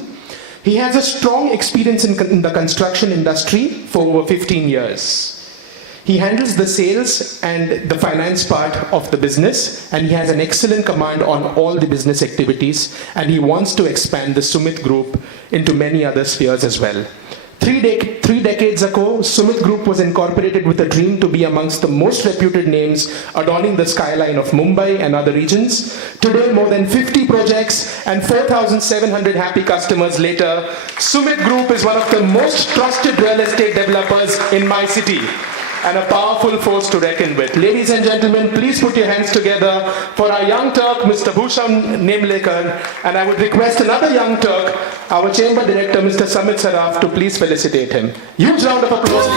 He has a strong experience in the construction industry for over 15 years. He handles the sales and the finance part of the business, and he has an excellent command on all the business activities, and he wants to expand the Sumit Group into many other spheres as well. Three decades ago, Sumit Group was incorporated with a dream to be amongst the most reputed names adorning the skyline of Mumbai and other regions. Today, more than 50 projects and 4,700 happy customers later, Sumit Group is one of the most trusted real estate developers in my city, and a powerful force to reckon with. Ladies and gentlemen, please put your hands together for our young Turk, Mr. Bhushan Nimlekar, and I would request another young Turk, our chamber director, Mr. Samit Saraf, to please felicitate him. Huge round of applause.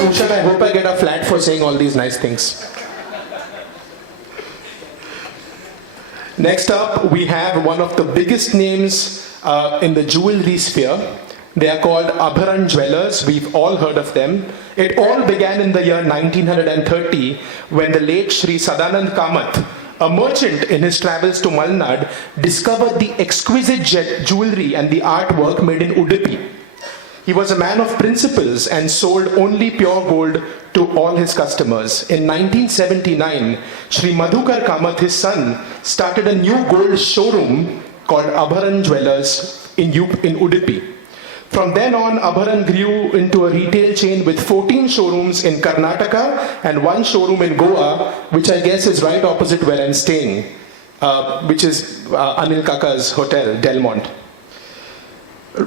Ushan, I hope I get a flat for saying all these nice things. Next up, we have one of the biggest names in the jewelry sphere. They are called Abharan Jewelers. We've all heard of them. It all began in the year 1930 when the late Shri Sadanand Kamath, a merchant in his travels to Malnad, discovered the exquisite jewelry and the artwork made in Udupi. He was a man of principles and sold only pure gold to all his customers. In 1979, Shri Madhukar Kamath, his son, started a new gold showroom called Abharan Jewelers in Udupi. From then on, Abharan grew into a retail chain with 14 showrooms in Karnataka and one showroom in Goa, which I guess is right opposite where I'm staying, which is Anil Kaka's hotel, Delmont.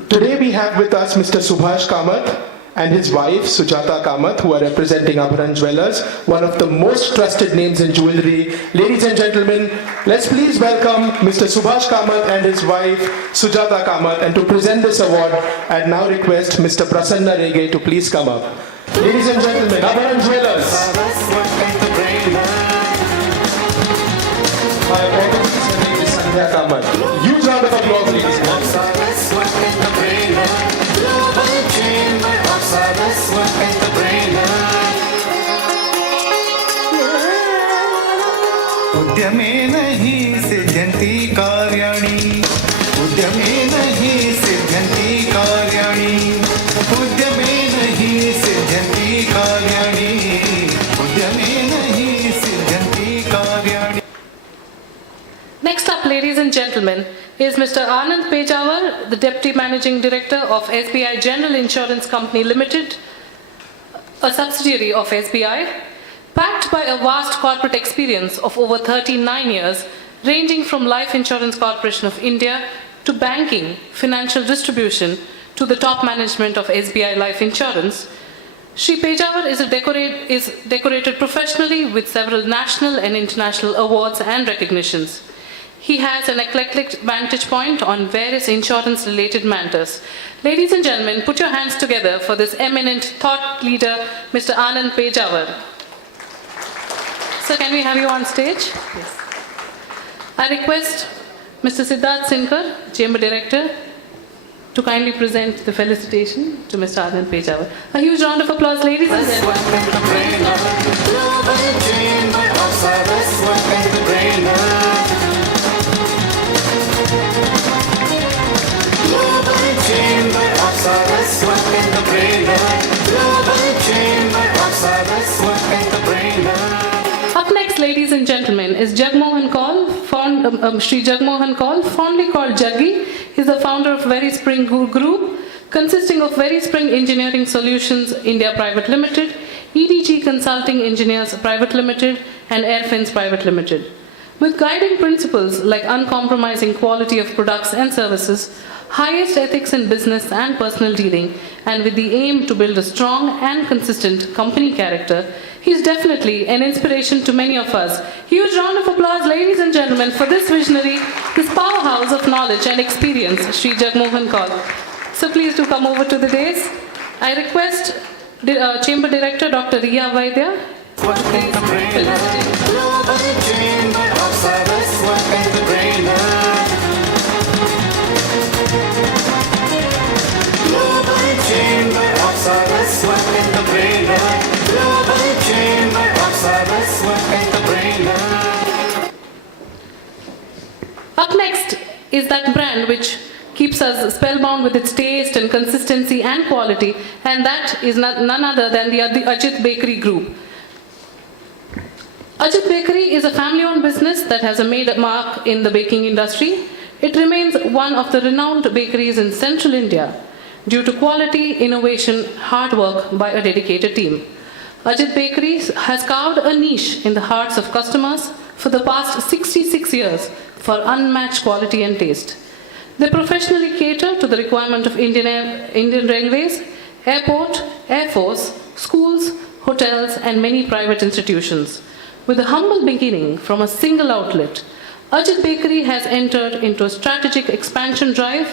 Today we have with us Mr. Subhash Kamath and his wife Sujata Kamath, who are representing Abharan Jewelers, one of the most trusted names in jewelry. Ladies and gentlemen, let's please welcome Mr. Subhash Kamath and his wife Sujata Kamath, and to present this award, I now request Mr. Prasanna Rege to please come up. Ladies and gentlemen, Abharan Jewelers. My wife is Sandhya Kamath. Huge round of applause, ladies and gentlemen. and gentlemen, is Mr. Anand Pejawar, the Deputy Managing Director of SBI General Insurance Company Limited, a subsidiary of SBI, backed by a vast corporate experience of over 39 years, ranging from Life Insurance Corporation of India to banking, financial distribution, to the top management of SBI Life Insurance. Shri Pejawar is decorated professionally with several national and international awards and recognitions. He has an eclectic vantage point on various insurance-related matters. Ladies and gentlemen, put your hands together for this eminent thought leader, Mr. Anand Pejawar. Sir, can we have you on stage? Yes. I request Mr. Siddharth Sinkar, Chamber Director, to kindly present the felicitation to Mr. Anand Pejawar. A huge round of applause, ladies and Up next, ladies and gentlemen, is Jagmohan Kaul, Sri Jagmohan Kaul, fondly called Jaggi. He is the founder of Very Spring Group, consisting of Very Spring Engineering Solutions India Private Limited, EDG Consulting Engineers Private Limited, and Airfins Private Limited. With guiding principles like uncompromising quality of products and services, highest ethics in business and personal dealing, and with the aim to build a strong and consistent company character, he is definitely an inspiration to many of us. Huge round of applause, ladies and gentlemen, for this visionary, this powerhouse of knowledge and experience, Sri Jagmohan Kaul. So please do come over to the dais. I request Chamber Director Dr. Riya Vaidya to Up next is that brand which keeps us spellbound with its taste and consistency and quality, and that is none other than the Ajit Bakery Group. Ajit Bakery is a family-owned business that has made a mark in the baking industry. It remains one of the renowned bakeries in central India due to quality, innovation, hard work by a dedicated team. Ajit Bakery has carved a niche in the hearts of customers for the past 66 years for unmatched quality and taste. They professionally cater to the requirement of Indian Railways, Airport, Air Force, schools, hotels, and many private institutions. With a humble beginning from a single outlet, Ajit Bakery has entered into a strategic expansion drive.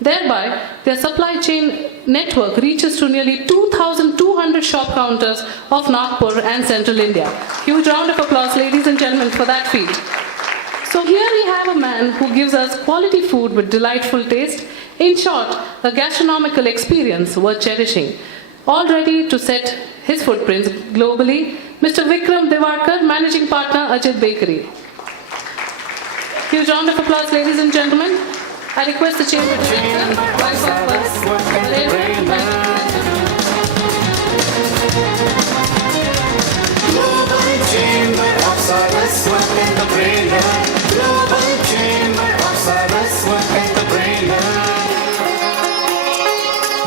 Thereby, their supply chain network reaches to nearly 2,200 shop counters of Nagpur and central India. Huge round of applause, ladies and gentlemen, for that feat. So here we have a man who gives us quality food with delightful taste. In short, a gastronomical experience worth cherishing. All ready to set his footprints globally, Mr. Vikram Devarkar, Managing Partner, Ajit Bakery. Huge round of applause, ladies and gentlemen. I request the Chamber Director, Vice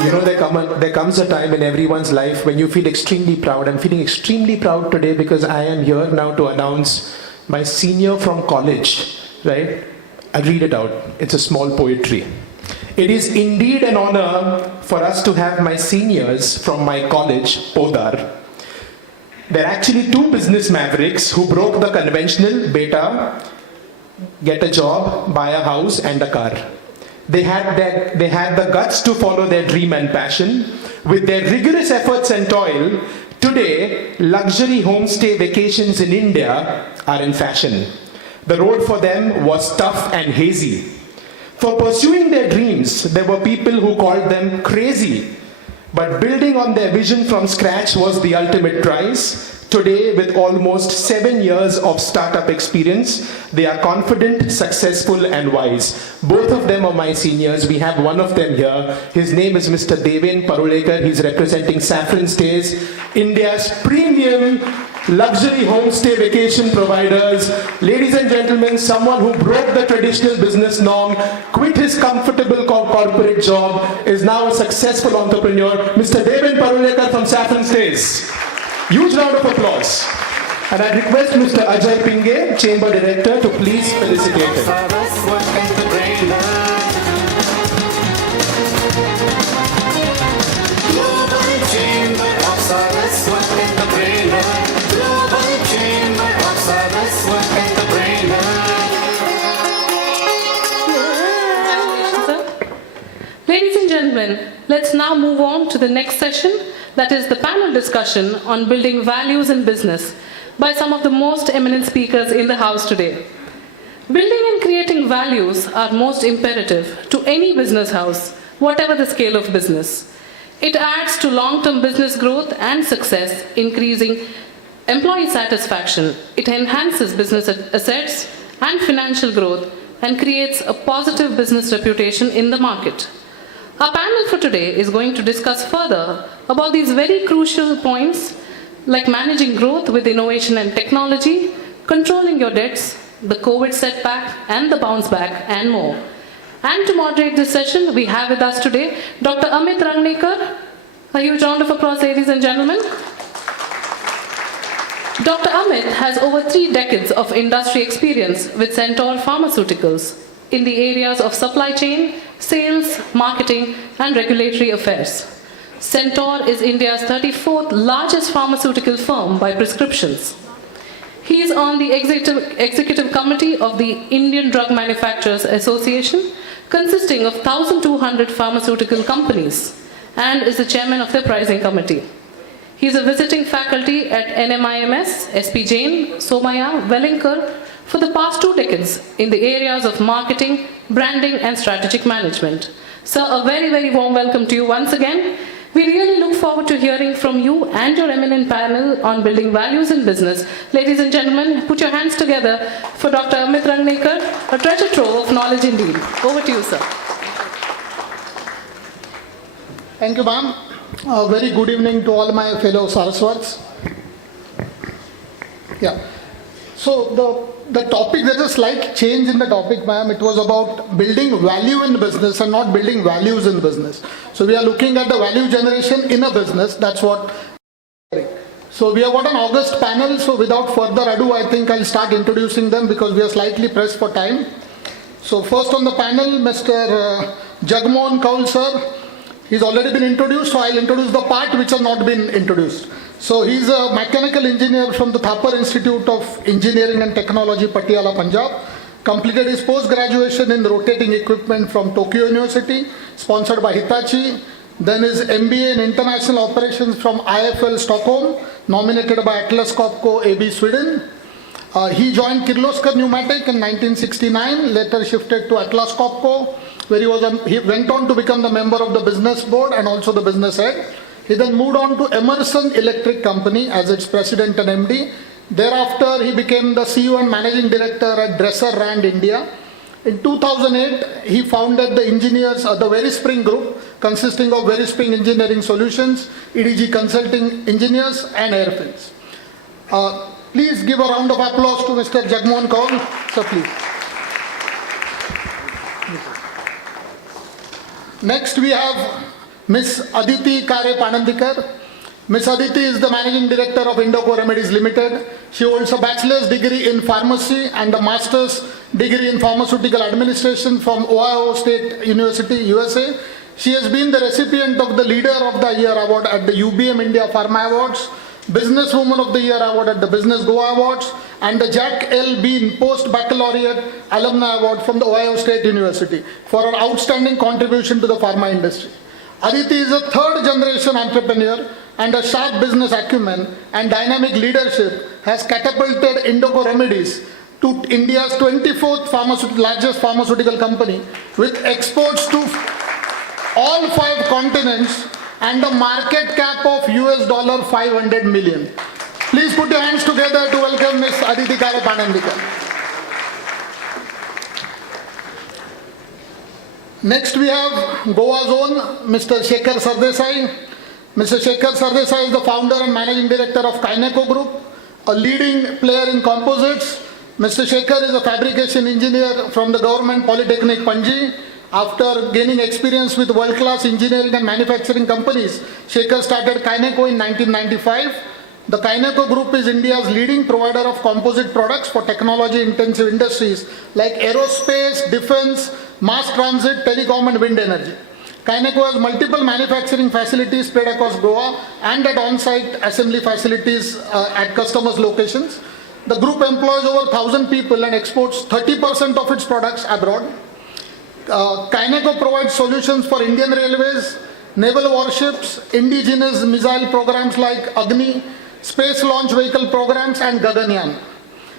You know, there comes a time in everyone's life when you feel extremely proud. I'm feeling extremely proud today because I am here now to announce my senior from college, right? I'll read it out. It's a small poetry. It is indeed an honor for us to have my seniors from my college, Podar. They're actually two business mavericks who broke the conventional beta, get a job, buy a house and a car. They had the guts to follow their dream and passion. With their rigorous efforts and toil, today luxury homestay vacations in India are in fashion. The road for them was tough and hazy. For pursuing their dreams, there were people who called them crazy. But building on their vision from scratch was the ultimate prize. Today, with almost 7 years of startup experience, they are confident, successful, and wise. Both of them are my seniors. We have one of them here. His name is Mr. Deven Parulekar. He's representing Saffron Stays, India's premium luxury homestay vacation providers. Ladies and gentlemen, someone who broke the traditional business norm, quit his comfortable corporate job, is now a successful entrepreneur, Mr. Devin Parulekar from Saffron Stays. Huge round of applause. And I request Mr. Ajay Pinge, Chamber Director, to please felicitate him. Ladies and gentlemen, let's now move on to the next session, that is the panel discussion on building values in business by some of the most eminent speakers in the house today. Building and creating values are most imperative to any business house, whatever the scale of business. It adds to long-term business growth and success, increasing employee satisfaction. It enhances business assets and financial growth and creates a positive business reputation in the market. Our panel for today is going to discuss further about these very crucial points like managing growth with innovation and technology, controlling your debts, the COVID setback and the bounce back, and more. And to moderate this session, we have with us today Dr. Amit Rangnekar. A huge round of applause, ladies and gentlemen. Dr. Amit has over 3 decades of industry experience with Centaur Pharmaceuticals in the areas of supply chain, sales, marketing, and regulatory affairs. Centaur is India's 34th largest pharmaceutical firm by prescriptions. He is on the executive committee of the Indian Drug Manufacturers Association, consisting of 1,200 pharmaceutical companies, and is the chairman of the pricing committee. He is a visiting faculty at NMIMS, SP Jain, Somaya, Wellinkar for the past 2 decades in the areas of marketing, branding, and strategic management. Sir, a very, very warm welcome to you once again. We really look forward to hearing from you and your eminent panel on building values in business. Ladies and gentlemen, put your hands together for Dr. Amit Rangnekar, a treasure trove of knowledge indeed. Over to you, sir. Thank you, ma'am. Very good evening to all my fellow Saraswats. Yeah. So the topic, there's a slight change in the topic, ma'am. It was about building value in business and not building values in business. So we are looking at the value generation in a business. That's what. So we have got an August panel. So without further ado, I think I'll start introducing them because we are slightly pressed for time. So first on the panel, Mr. Jagmohan Kaul, sir. He's already been introduced, so I'll introduce the part which has not been introduced. So he's a mechanical engineer from the Thapar Institute of Engineering and Technology, Patiala, Punjab. Completed his post-graduation in rotating equipment from Tokyo University, sponsored by Hitachi. Then his MBA in International Operations from IFL Stockholm, nominated by Atlas Copco AB Sweden. He joined Kirloskar Pneumatic in 1969, later shifted to Atlas Copco, where he went on to become the member of the business board and also the business head. He then moved on to Emerson Electric Company as its president and MD. Thereafter, he became the CEO and managing director at Dresser Rand India. In 2008, he founded the Verispring Group, consisting of Verispring Engineering Solutions, EDG Consulting Engineers, and Airfins. Please give a round of applause to Mr. Jagmohan Kaul. Sir, please. Next, we have Ms. Aditi Kare Panandikar. Ms. Aditi is the Managing Director of Indoco Remedies Limited. She holds a bachelor's degree in pharmacy and a master's degree in pharmaceutical administration from Ohio State University, USA. She has been the recipient of the Leader of the Year Award at the UBM India Pharma Awards, Businesswoman of the Year Award at the Business Goa Awards, and the Jack L. Bean Post-Baccalaureate Alumni Award from the Ohio State University for her outstanding contribution to the pharma industry. Aditi is a third-generation entrepreneur, and a sharp business acumen and dynamic leadership has catapulted Indoco Remedies to India's 24th largest pharmaceutical company, with exports to all 5 continents and a market cap of $500 million. Please put your hands together to welcome Ms. Aditi Kare Panandikar. Next we have Goa's own Mr. Shekhar Sardesai. Mr. Shekhar Sardesai is the founder and managing director of Kyneco Group, a leading player in composites. Mr. Shekhar is a fabrication engineer from the Government Polytechnic, Panji. After gaining experience with world-class engineering and manufacturing companies, Shekhar started Kyneco in 1995. The Kyneco Group is India's leading provider of composite products for technology-intensive industries like aerospace, defense, mass transit, telecom and wind energy. Kyneco has multiple manufacturing facilities spread across Goa and at on-site assembly facilities at customers' locations. The group employs over 1,000 people and exports 30% of its products abroad. Kyneco provides solutions for Indian Railways, naval warships, indigenous missile programs like Agni, space launch vehicle programs and Gaganyaan.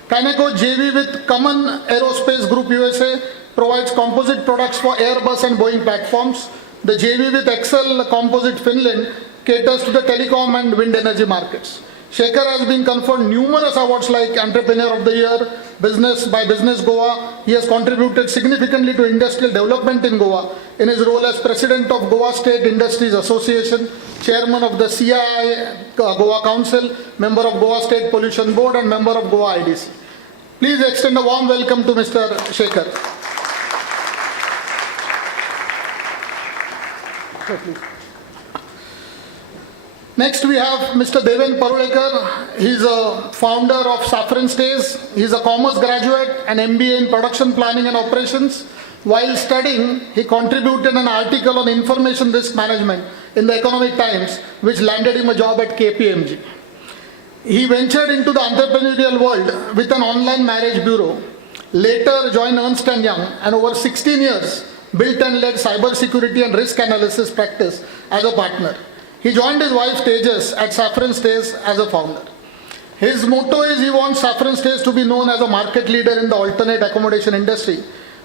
Kyneco JV with Common Aerospace Group USA provides composite products for Airbus and Boeing platforms. The JV with Excel Composite Finland caters to the telecom and wind energy markets. Shekhar has been conferred numerous awards like Entrepreneur of the Year, Business by Business Goa. He has contributed significantly to industrial development in Goa in his role as President of Goa State Industries Association, Chairman of the CII Goa Council, Member of Goa State Pollution Board and Member of Goa IDC. Please extend a warm welcome to Mr. Shekhar. Next we have Mr. Deven Parulekar. He is a founder of Saffron Stays. He is a commerce graduate and MBA in production planning and operations. While studying, he contributed an article on information risk management in the Economic Times, which landed him a job at KPMG. He ventured into the entrepreneurial world with an online marriage bureau. Later joined Ernst & Young and over 16 years built and led cybersecurity and risk analysis practice as a partner. He joined his wife Tejas at Saffron Stays as a founder. His motto is he wants Saffron Stays to be known as a market leader in the alternate accommodation industry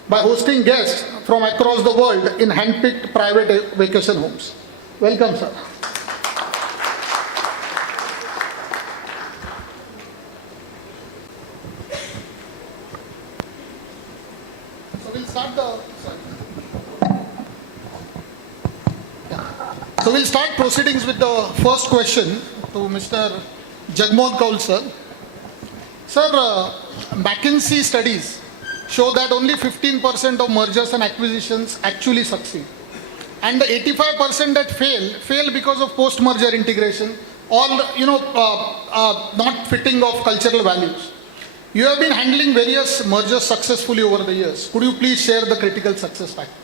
by hosting guests from across the world in hand-picked private vacation homes. Welcome, sir. So we'll start proceedings with the first question to Mr. Jagmohan Kaul, sir. Sir, McKinsey studies show that only 15% of mergers and acquisitions actually succeed. And the 85% that fail because of post-merger integration or not fitting of cultural values. You have been handling various mergers successfully over the years. Could you please share the critical success factors?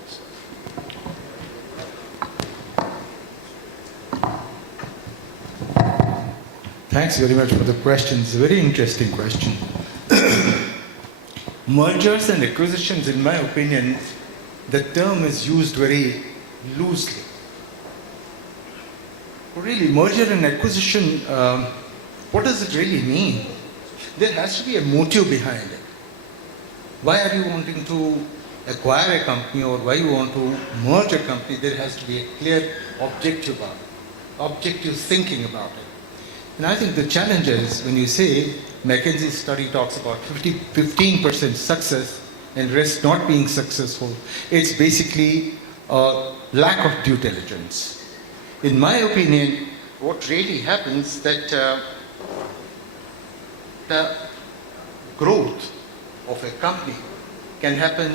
Thanks very much for the question. It's a very interesting question. Mergers and acquisitions, in my opinion, the term is used very loosely. Really, merger and acquisition, what does it really mean? There has to be a motive behind it. Why are you wanting to acquire a company or why you want to merge a company? There has to be a clear objective about it, objective thinking about it. And I think the challenge is when you say McKinsey's study talks about 15% success and rest not being successful, it's basically a lack of due diligence. In my opinion, what really happens that the growth of a company can happen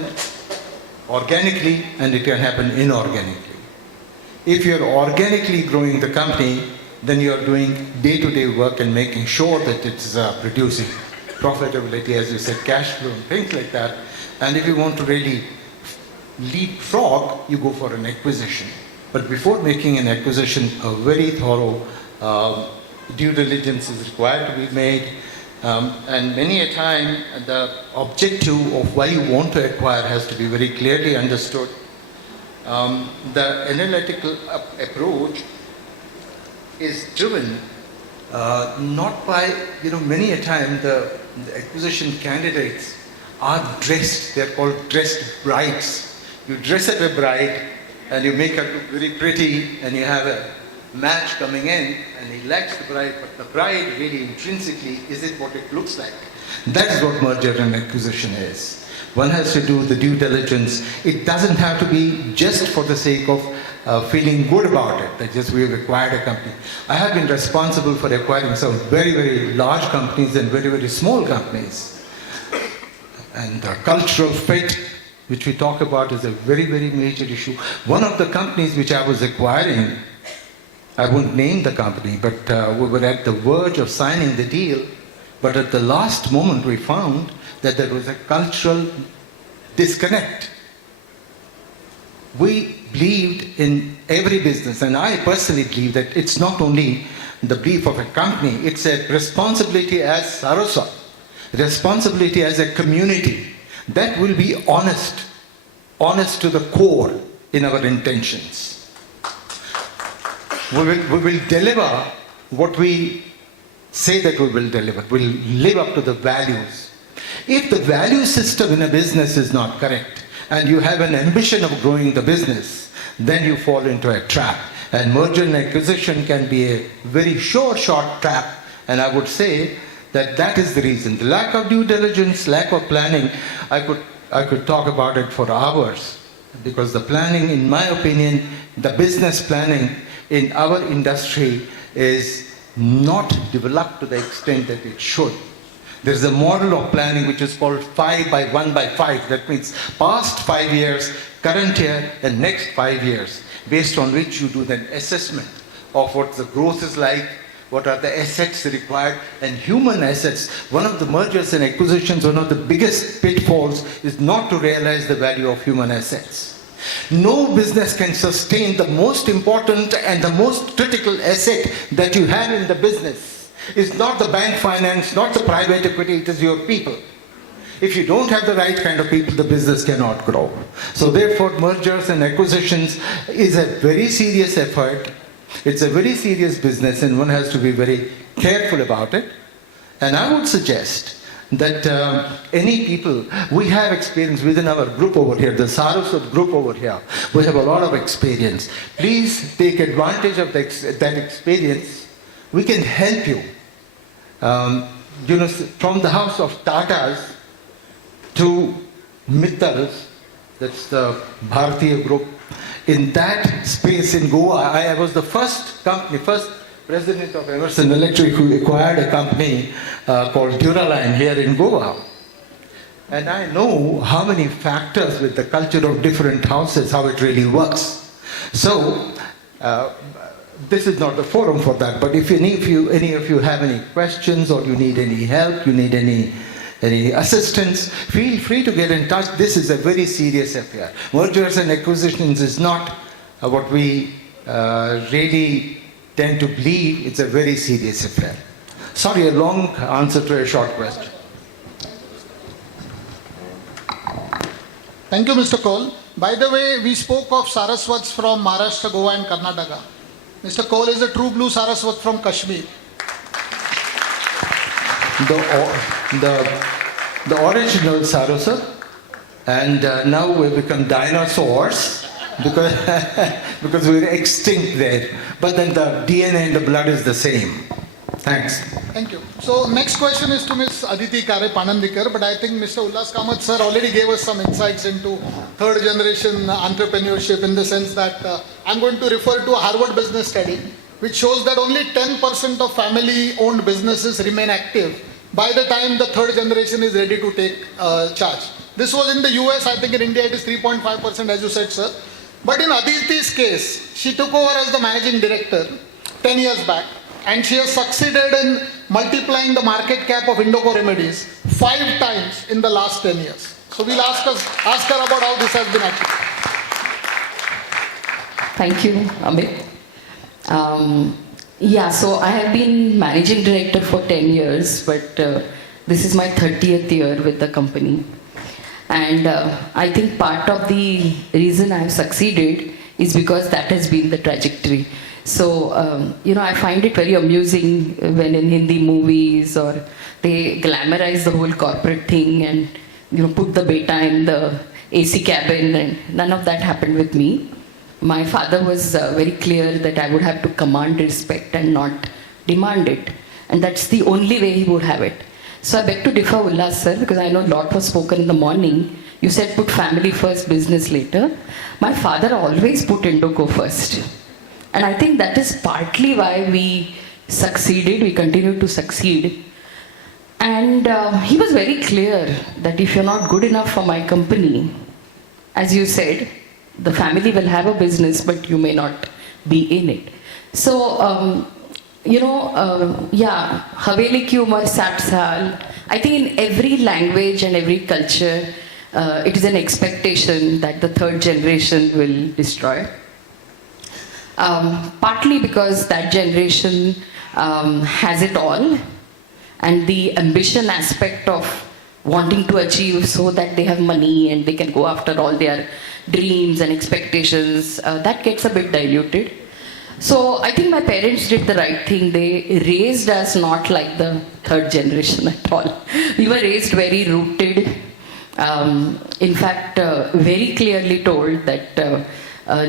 organically and it can happen inorganically. If you're organically growing the company, then you are doing day-to-day work and making sure that it's producing profitability, as you said, cash flow and things like that. And if you want to really leapfrog, you go for an acquisition. But before making an acquisition, a very thorough due diligence is required to be made. And many a time, the objective of why you want to acquire has to be very clearly understood. The analytical approach is driven not by, many a time the acquisition candidates are dressed, they're called dressed brides. You dress up a bride and you make her look very pretty and you have a match coming in and he likes the bride, but the bride really intrinsically, is it what it looks like? That is what merger and acquisition is. One has to do the due diligence. It doesn't have to be just for the sake of feeling good about it, that just we have acquired a company. I have been responsible for acquiring some very, very large companies and very, very small companies. And the cultural fit, which we talk about, is a very, very major issue. One of the companies which I was acquiring, I won't name the company, but we were at the verge of signing the deal, but at the last moment we found that there was a cultural disconnect. We believed in every business, and I personally believe that it's not only the belief of a company, it's a responsibility as Saraswat, responsibility as a community that will be honest to the core in our intentions. We will deliver what we say that we will deliver. We'll live up to the values. If the value system in a business is not correct, and you have an ambition of growing the business, then you fall into a trap. And merger and acquisition can be a very short trap. And I would say that that is the reason. The lack of due diligence, lack of planning, I could talk about it for hours. Because the planning, in my opinion, the business planning in our industry is not developed to the extent that it should. There's a model of planning which is called 5 by 1 by 5. That means past 5 years, current year, and next 5 years, based on which you do the assessment of what the growth is like, what are the assets required, and human assets. One of the mergers and acquisitions, one of the biggest pitfalls is not to realize the value of human assets. No business can sustain the most important and the most critical asset that you have in the business. It's not the bank finance, not the private equity, it is your people. If you don't have the right kind of people, the business cannot grow. So therefore, mergers and acquisitions is a very serious effort. It's a very serious business, and one has to be very careful about it. And I would suggest that any people, we have experience within our group over here, the Saraswat group over here, we have a lot of experience. Please take advantage of that experience. We can help you. From the house of Tatas to Mittals, that's the Bharatiya group. In that space in Goa, I was the first president of Emerson Electric who acquired a company called Duraline here in Goa. And I know how many factors with the culture of different houses, how it really works. So, this is not the forum for that, but if any of you have any questions or you need any help, you need any assistance, feel free to get in touch. This is a very serious affair. Mergers and acquisitions is not what we really tend to believe. It's a very serious affair. Sorry, a long answer to a short question. Thank you, Mr. Cole. By the way, we spoke of Saraswats from Maharashtra, Goa and Karnataka. Mr. Cole is a true blue Saraswat from Kashmir. The original Saraswat, and now we've become dinosaurs because we're extinct there. But then the DNA and the blood is the same. Thanks. Thank you. So next question is to Ms. Aditi Kare Panandikar, but I think Mr. Ullas Kamath sir already gave us some insights into third generation entrepreneurship in the sense that I'm going to refer to a Harvard business study which shows that only 10% of family owned businesses remain active by the time the third generation is ready to take charge. This was in the US, I think in India it is 3.5% as you said sir. But in Aditi's case, she took over as the managing director 10 years back. And she has succeeded in multiplying the market cap of Indoco Remedies 5 times in the last 10 years. So we'll ask her about how this has been achieved. Thank you, Amit. So I have been managing director for 10 years, but this is my 30th year with the company. And I think part of the reason I have succeeded is because that has been the trajectory. So, I find it very amusing when in Hindi movies or they glamorize the whole corporate thing and, put the beta in the AC cabin, and none of that happened with me. My father was very clear that I would have to command respect and not demand it. And that's the only way he would have it. So I beg to differ, Ullas sir, because I know a lot was spoken in the morning. You said put family first, business later. My father always put Indoco first. And I think that is partly why we succeeded, we continue to succeed. And he was very clear that if you're not good enough for my company, as you said, the family will have a business, but you may not be in it. So, yeah, Haveli ki umar 60 saal. I think in every language and every culture, it is an expectation that the third generation will destroy. Partly because that generation has it all, and the ambition aspect of wanting to achieve so that they have money and they can go after all their dreams and expectations, that gets a bit diluted. So I think my parents did the right thing. They raised us not like the third generation at all. We were raised very rooted. In fact, very clearly told that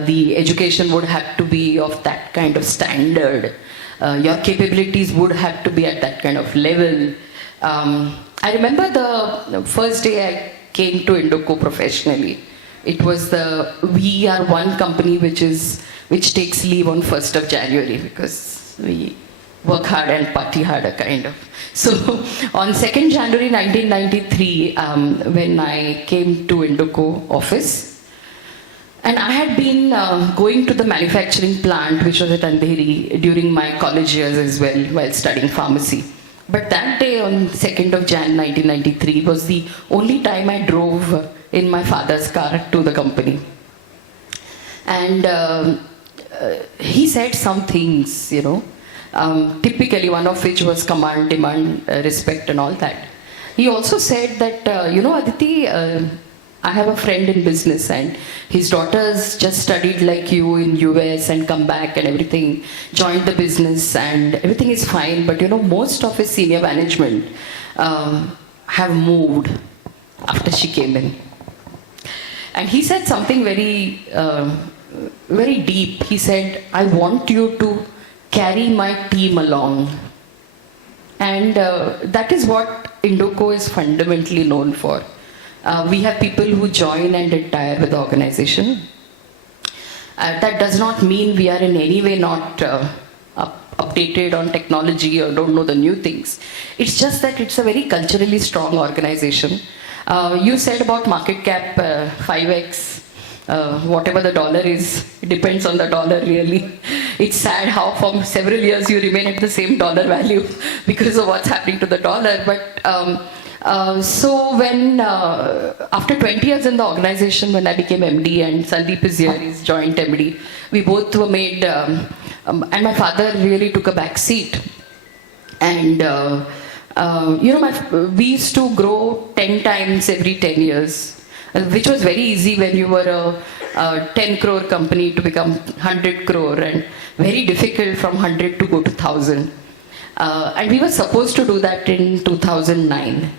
the education would have to be of that kind of standard. Your capabilities would have to be at that kind of level. I remember the first day I came to Indoco professionally. It was we are one company which takes leave on 1st of January because we work hard and party harder, kind of. So on 2nd January 1993, when I came to Indoco office, and I had been going to the manufacturing plant, which was at Andheri, during my college years as well, while studying pharmacy. But that day on 2nd of Jan 1993 was the only time I drove in my father's car to the company. And he said some things, typically one of which was command, demand, respect and all that. He also said that, Aditi, I have a friend in business and his daughters just studied like you in US and come back and everything, joined the business and everything is fine. But most of his senior management have moved after she came in. And he said something very, very deep. He said, I want you to carry my team along. And that is what Indoco is fundamentally known for. We have people who join and retire with the organization. That does not mean we are in any way not updated on technology or don't know the new things. It's just that it's a very culturally strong organization. You said about market cap 5x, whatever the dollar is, it depends on the dollar really. It's sad how for several years you remain at the same dollar value because of what's happening to the dollar. But so when, after 20 years in the organization, when I became MD and Sandeep is here, he's joint MD, we both were made, and my father really took a back seat. And we used to grow 10 times every 10 years, which was very easy when you were a 10 crore company to become 100 crore and very difficult from 100 to go to 1000. And we were supposed to do that in 2009.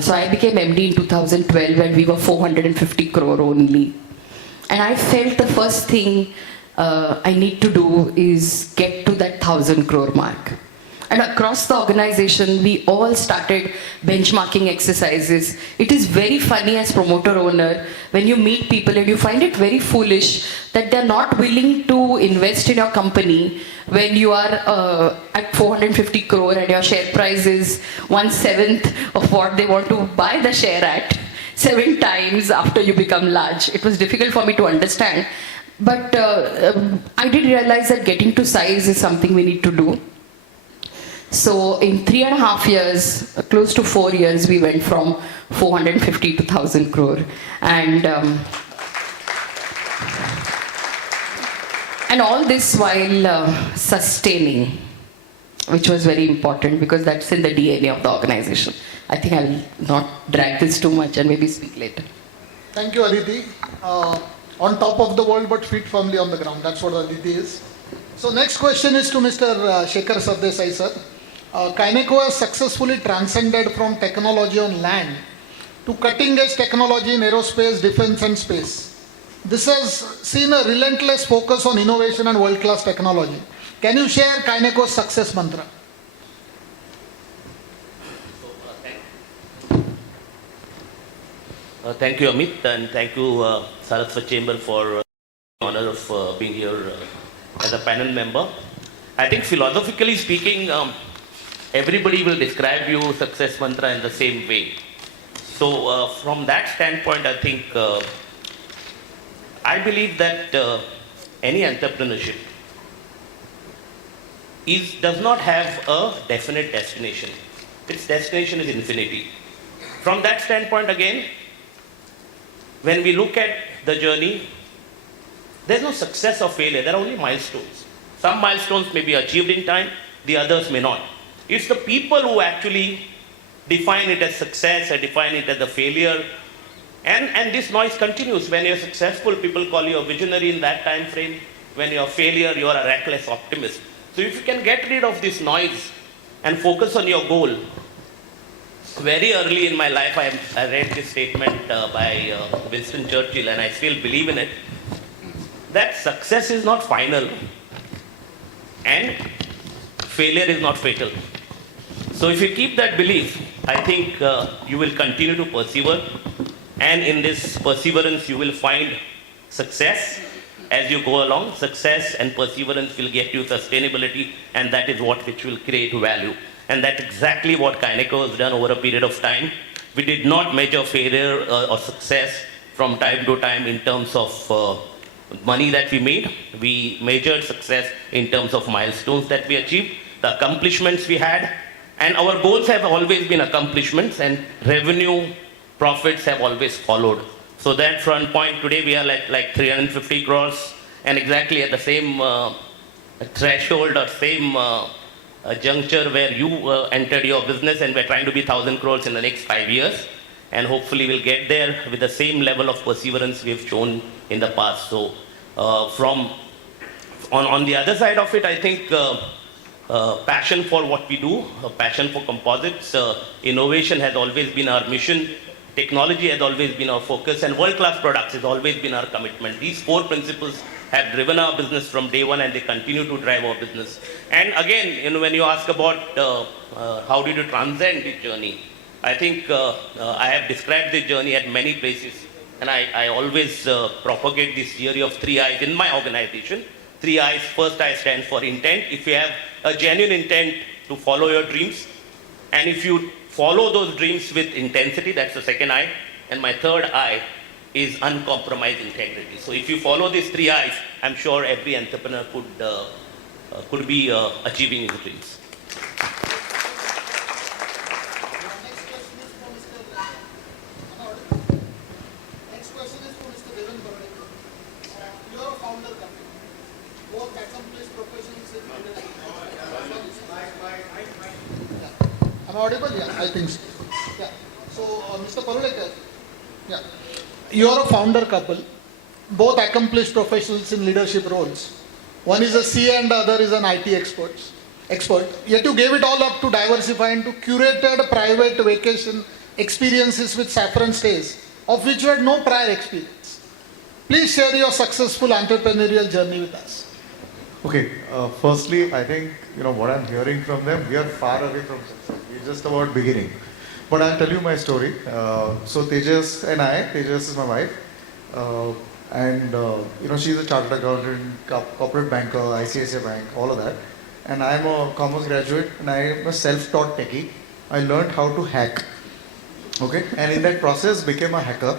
So I became MD in 2012 and we were 450 crore only. And I felt the first thing I need to do is get to that 1000 crore mark. And across the organization, we all started benchmarking exercises. It is very funny as promoter owner when you meet people and you find it very foolish that they're not willing to invest in your company when you are at 450 crore and your share price is 1/7 of what they want to buy the share at 7 times after you become large. It was difficult for me to understand. But I did realize that getting to size is something we need to do. So in 3.5 years, close to 4 years, we went from 450 to 1000 crore. And all this while sustaining, which was very important because that's in the DNA of the organization. I think I will not drag this too much and maybe speak later. Thank you, Aditi. On top of the world but feet firmly on the ground. That's what Aditi is. So next question is to Mr. Shekhar Sardesai, sir. Kyneco has successfully transcended from technology on land to cutting-edge technology in aerospace, defense and space. This has seen a relentless focus on innovation and world-class technology. Can you share Kyneco's success mantra? Thank you, Amit, and thank you, Saraswat Chamber, for the honor of being here as a panel member. I think philosophically speaking, everybody will describe you success mantra in the same way. So from that standpoint, I think I believe that any entrepreneurship does not have a definite destination. Its destination is infinity. From that standpoint, again, when we look at the journey, there's no success or failure. There are only milestones. Some milestones may be achieved in time, the others may not. It's the people who actually define it as success or define it as a failure. And this noise continues. When you're successful, people call you a visionary in that time frame. When you're a failure, you're a reckless optimist. So if you can get rid of this noise and focus on your goal, very early in my life, I read this statement by Winston Churchill, and I still believe in it, that success is not final and failure is not fatal. So if you keep that belief, I think you will continue to persevere, and in this perseverance, you will find success as you go along. Success and perseverance will get you sustainability, and that is what which will create value. And that's exactly what Kineco has done over a period of time. We did not measure failure or success from time to time in terms of money that we made. We measured success in terms of milestones that we achieved, the accomplishments we had, and our goals have always been accomplishments, and revenue, profits have always followed. So that front point, today we are like 350 crores, and exactly at the same threshold or same juncture where you entered your business, and we're trying to be 1,000 crores in the next 5 years, and hopefully we'll get there with the same level of perseverance we've shown in the past. So on the other side of it, I think passion for what we do, passion for composites, innovation has always been our mission, technology has always been our focus, and world-class products has always been our commitment. These four principles have driven our business from day one, and they continue to drive our business. And again, when you ask about how did you transcend this journey, I think I have described this journey at many places, and I always propagate this theory of 3 I's in my organization. 3 I's. First I stand for intent. If you have a genuine intent to follow your dreams, and if you follow those dreams with intensity, that's the second I. And my third I is uncompromised integrity. So if you follow these 3 I's, I'm sure every entrepreneur could be achieving his dreams. Next question is for Mr. Devan Baroda. You are a founder company. Both accomplished professionals in leadership. Am I audible? Yeah, I think so. Yeah. So, Mr. Parulekar, yeah. You are a founder couple, both accomplished professionals in leadership roles. One is a CA and the other is an IT expert. Yet you gave it all up to diversify into curated private vacation experiences with saffron stays, of which you had no prior experience. Please share your successful entrepreneurial journey with us. Okay, firstly, I think, what I'm hearing from them, we are far away from success. We're just about beginning. But I'll tell you my story. So Tejas and Tejas is my wife, and she's a chartered accountant, corporate banker, ICICI Bank, all of that. And I'm a commerce graduate, and I'm a self-taught techie. I learned how to hack, okay? And in that process, became a hacker.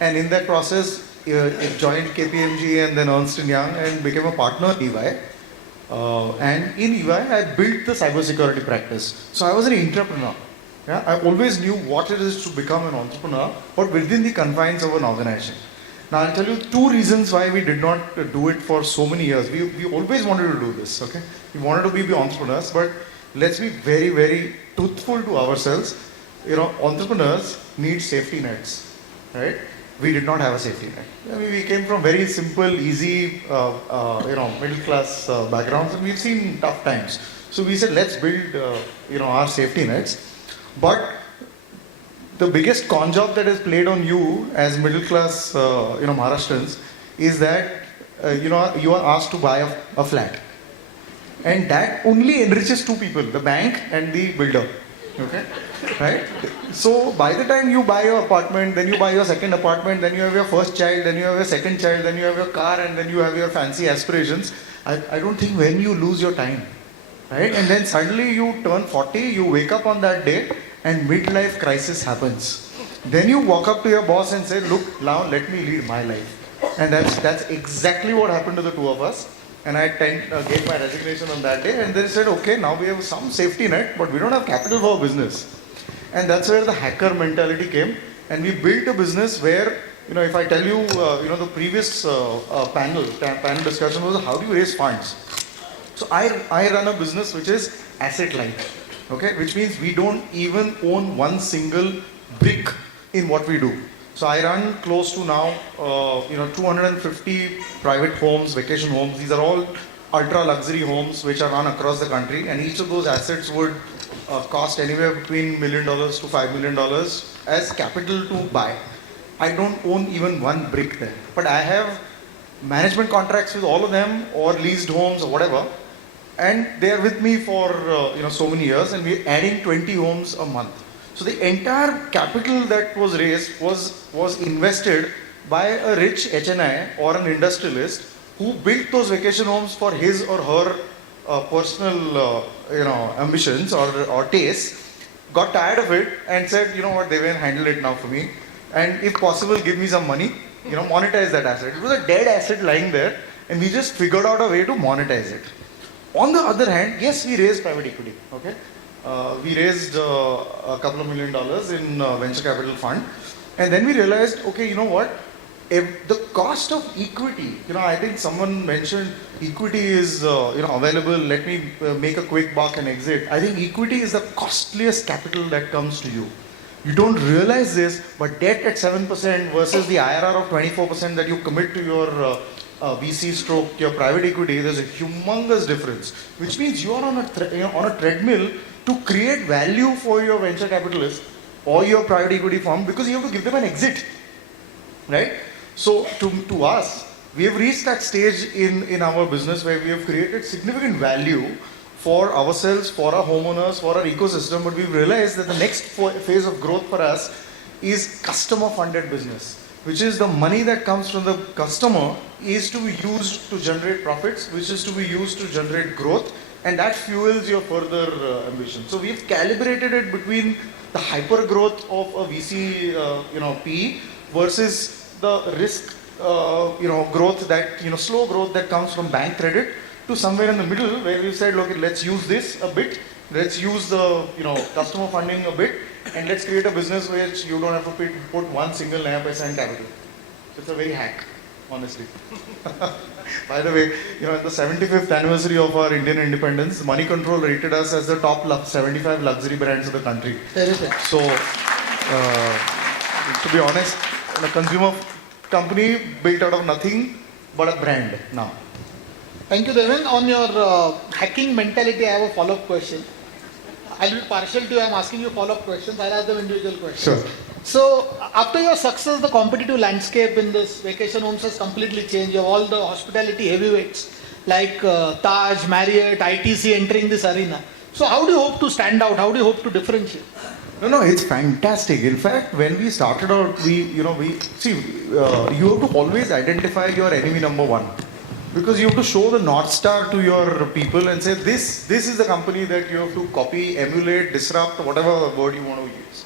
And in that process, joined KPMG and then Ernst & Young and became a partner at EY. And in EY, I built the cybersecurity practice. So I was an entrepreneur. Yeah? I always knew what it is to become an entrepreneur, but within the confines of an organization. Now I'll tell you 2 reasons why we did not do it for so many years. We always wanted to do this, okay? We wanted to be entrepreneurs, but let's be very, very truthful to ourselves. Entrepreneurs need safety nets, right? We did not have a safety net. I mean, we came from very simple, easy, middle class backgrounds, and we've seen tough times. So we said, let's build, our safety nets. But the biggest con job that is played on you as middle class, Maharashtrians is that, you are asked to buy a flat. And that only enriches 2 people, the bank and the builder. Okay, right? So by the time you buy your apartment, then you buy your second apartment, then you have your first child, then you have your second child, then you have your car, and then you have your fancy aspirations. I don't think when you lose your time, right? And then suddenly you turn 40, you wake up on that day, and midlife crisis happens. Then you walk up to your boss and say, look, now let me lead my life. And that's exactly what happened to the two of us. And I gave my resignation on that day, and they said, okay, now we have some safety net, but we don't have capital for business. And that's where the hacker mentality came. And we built a business where, if I tell you, the previous panel discussion was how do you raise funds? So I run a business which is asset light, okay, which means we don't even own one single brick in what we do. So I run close to now, 250 private homes, vacation homes. These are all ultra luxury homes which are run across the country, and each of those assets would cost anywhere between $1 million to $5 million as capital to buy. I don't own even one brick there, but I have management contracts with all of them, or leased homes or whatever, and they are with me for so many years, and we're adding 20 homes a month. So the entire capital that was raised was invested by a rich HNI or an industrialist who built those vacation homes for his or her personal ambitions or tastes, got tired of it and said, you know what, they will handle it now for me, and if possible give me some money, monetize that asset. It was a dead asset lying there, and we just figured out a way to monetize it. On the other hand, yes, we raised private equity, okay? We raised a couple of $1 million in venture capital fund, and then we realized, okay, you know what? If the cost of equity, I think someone mentioned equity is available. Let me make a quick buck and exit. I think equity is the costliest capital that comes to you. You don't realize this, but debt at 7% versus the IRR of 24% that you commit to your VC stroke, your private equity, there's a humongous difference, which means you are on a treadmill to create value for your venture capitalist or your private equity firm, because you have to give them an exit, right? So to us, we have reached that stage in our business where we have created significant value for ourselves, for our homeowners, for our ecosystem, but we've realized that the next phase of growth for us is customer funded business, which is the money that comes from the customer is to be used to generate profits, which is to be used to generate growth, and that fuels your further ambition. So we've calibrated it between the hyper growth of a VC, PE versus the risk, growth that, slow growth that comes from bank credit, to somewhere in the middle where we've said, look, let's use this a bit, let's use the, customer funding a bit, and let's create a business which you don't have to put one single naya paisa in capital. It's a very hack, honestly. By the way, in the 75th anniversary of our Indian independence, Money Control rated us as the top 75 luxury brands of the country. So, to be honest, a consumer company built out of nothing but a brand now. Thank you, Devin. On your hacking mentality, I have a follow-up question. I'll be partial to you. I'm asking you follow-up questions. I'll ask them individual questions. Sure. So, after your success, the competitive landscape in this vacation homes has completely changed. You have all the hospitality heavyweights like Taj, Marriott, ITC entering this arena. So, how do you hope to stand out? How do you hope to differentiate? No, it's fantastic. In fact, when we started out, you have to always identify your enemy number one. Because you have to show the North Star to your people and say, this is the company that you have to copy, emulate, disrupt, whatever word you want to use.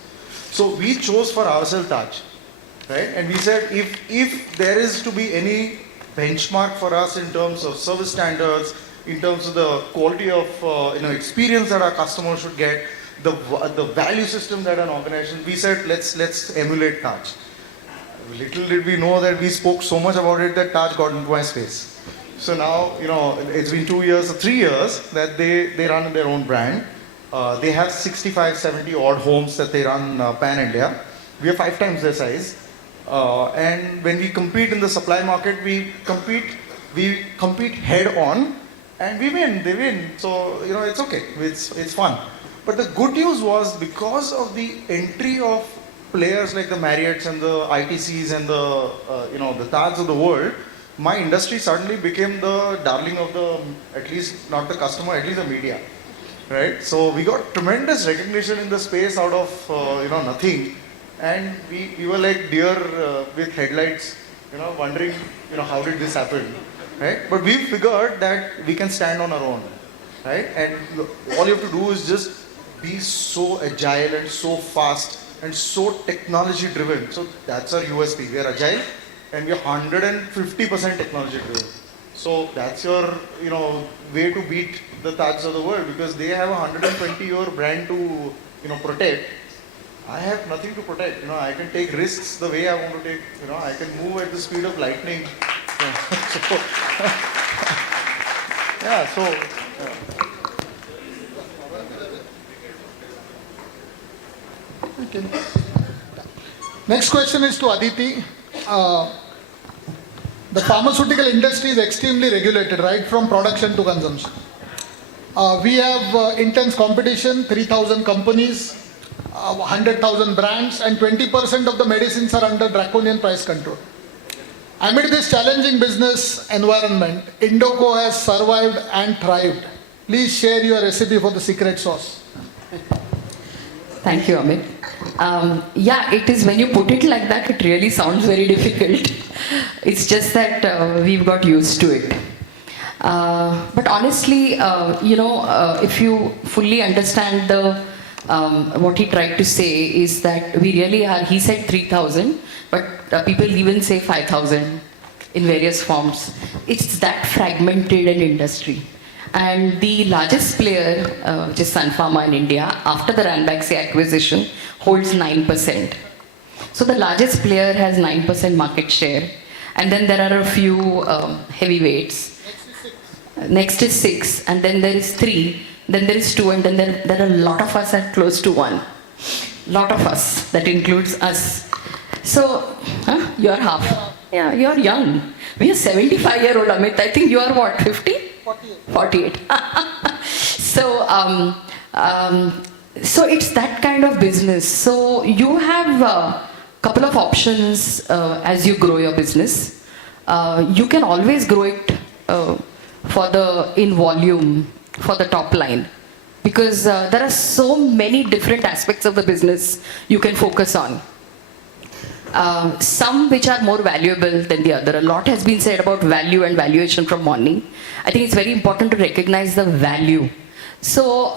So we chose for ourselves Taj, right? And we said, if there is to be any benchmark for us in terms of service standards, in terms of the quality of experience that our customers should get, the value system that an organization, we said, let's emulate Taj. Little did we know that we spoke so much about it that Taj got into my space. So now, it's been 2 years or 3 years that they run their own brand. They have 65, 70 odd homes that they run pan-India. We are 5 times their size. And when we compete in the supply market, we compete head on, and we win, they win. So, it's okay, it's fun. But the good news was, because of the entry of players like the Marriotts and the ITCs and the Taj of the world, my industry suddenly became the darling of at least not the customer, at least the media. right? So we got tremendous recognition in the space out of nothing, and we were like deer with headlights, wondering how did this happen, right? But we figured that we can stand on our own, right? And all you have to do is just be so agile and so fast and so technology driven. So that's our USP. We are agile and we are 150% technology driven. So that's your way to beat the Tajs of the world, because they have a 120-year brand to protect. I have nothing to protect. I can take risks the way I want to take. I can move at the speed of lightning. So, Okay. Next question is to Aditi. The pharmaceutical industry is extremely regulated, right from production to consumption. We have intense competition, 3,000 companies, 100,000 brands, and 20% of the medicines are under draconian price control. Amid this challenging business environment, Indoco has survived and thrived. Please share your recipe for the secret sauce. Thank you, Amit. It is, when you put it like that, it really sounds very difficult. It's just that we've got used to it. But honestly, if you fully understand what he tried to say is that we really are, he said 3,000, but people even say 5,000 in various forms. It's that fragmented an industry. And the largest player, which is Sun Pharma in India, after the Ranbaxy acquisition, holds 9%. So the largest player has 9% market share. And then there are a few heavyweights. Next is 6, and then there is 3, then there is 2, and then there are a lot of us at close to 1. Lot of us, that includes us. So, you're half. Yeah, you're young. We are 75-year-old, Amit. I think you are what, 50? 48. So it's that kind of business. So you have a couple of options as you grow your business. You can always grow it in volume for the top line, because there are so many different aspects of the business you can focus on. Some which are more valuable than the other. A lot has been said about value and valuation from morning. I think it's very important to recognize the value. So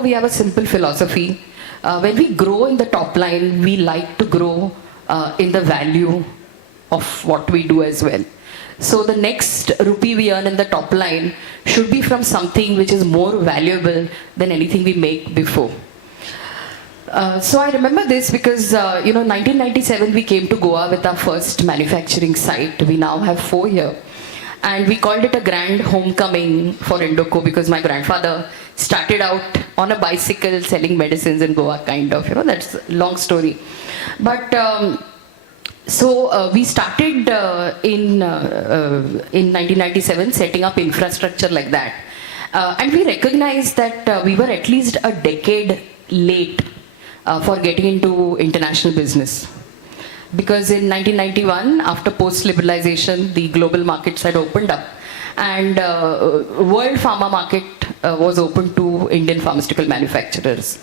we have a simple philosophy. When we grow in the top line, we like to grow in the value of what we do as well. So the next rupee we earn in the top line should be from something which is more valuable than anything we make before. So I remember this because, 1997 we came to Goa with our first manufacturing site. We now have 4 here. And we called it a grand homecoming for Indoco because my grandfather started out on a bicycle selling medicines in Goa, kind of, that's a long story. But we started in 1997 setting up infrastructure like that. And we recognized that we were at least a decade late for getting into international business. Because in 1991, after post-liberalization, the global markets had opened up and world pharma market was open to Indian pharmaceutical manufacturers.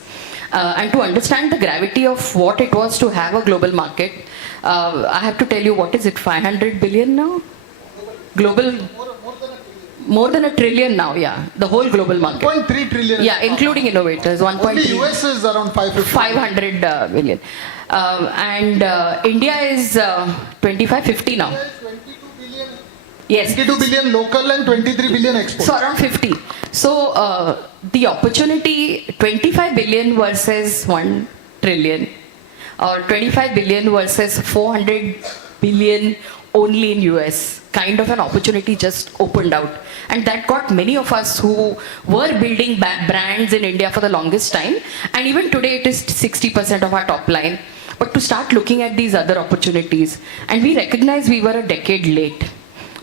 And to understand the gravity of what it was to have a global market, I have to tell you, what is it, 500 billion now? Global, more than $1 trillion now, yeah. The whole global market. 1.3 trillion. Yeah, including innovators, 1.3. Only US is around 500 billion. And India is 25-50 now. 22 billion. Yes. 22 billion local and 23 billion export. So around 50. So the opportunity, 25 billion versus 1 trillion, or 25 billion versus 400 billion only in US, kind of an opportunity just opened out. And that got many of us who were building brands in India for the longest time, and even today it is 60% of our top line, but to start looking at these other opportunities. And we recognized we were a decade late,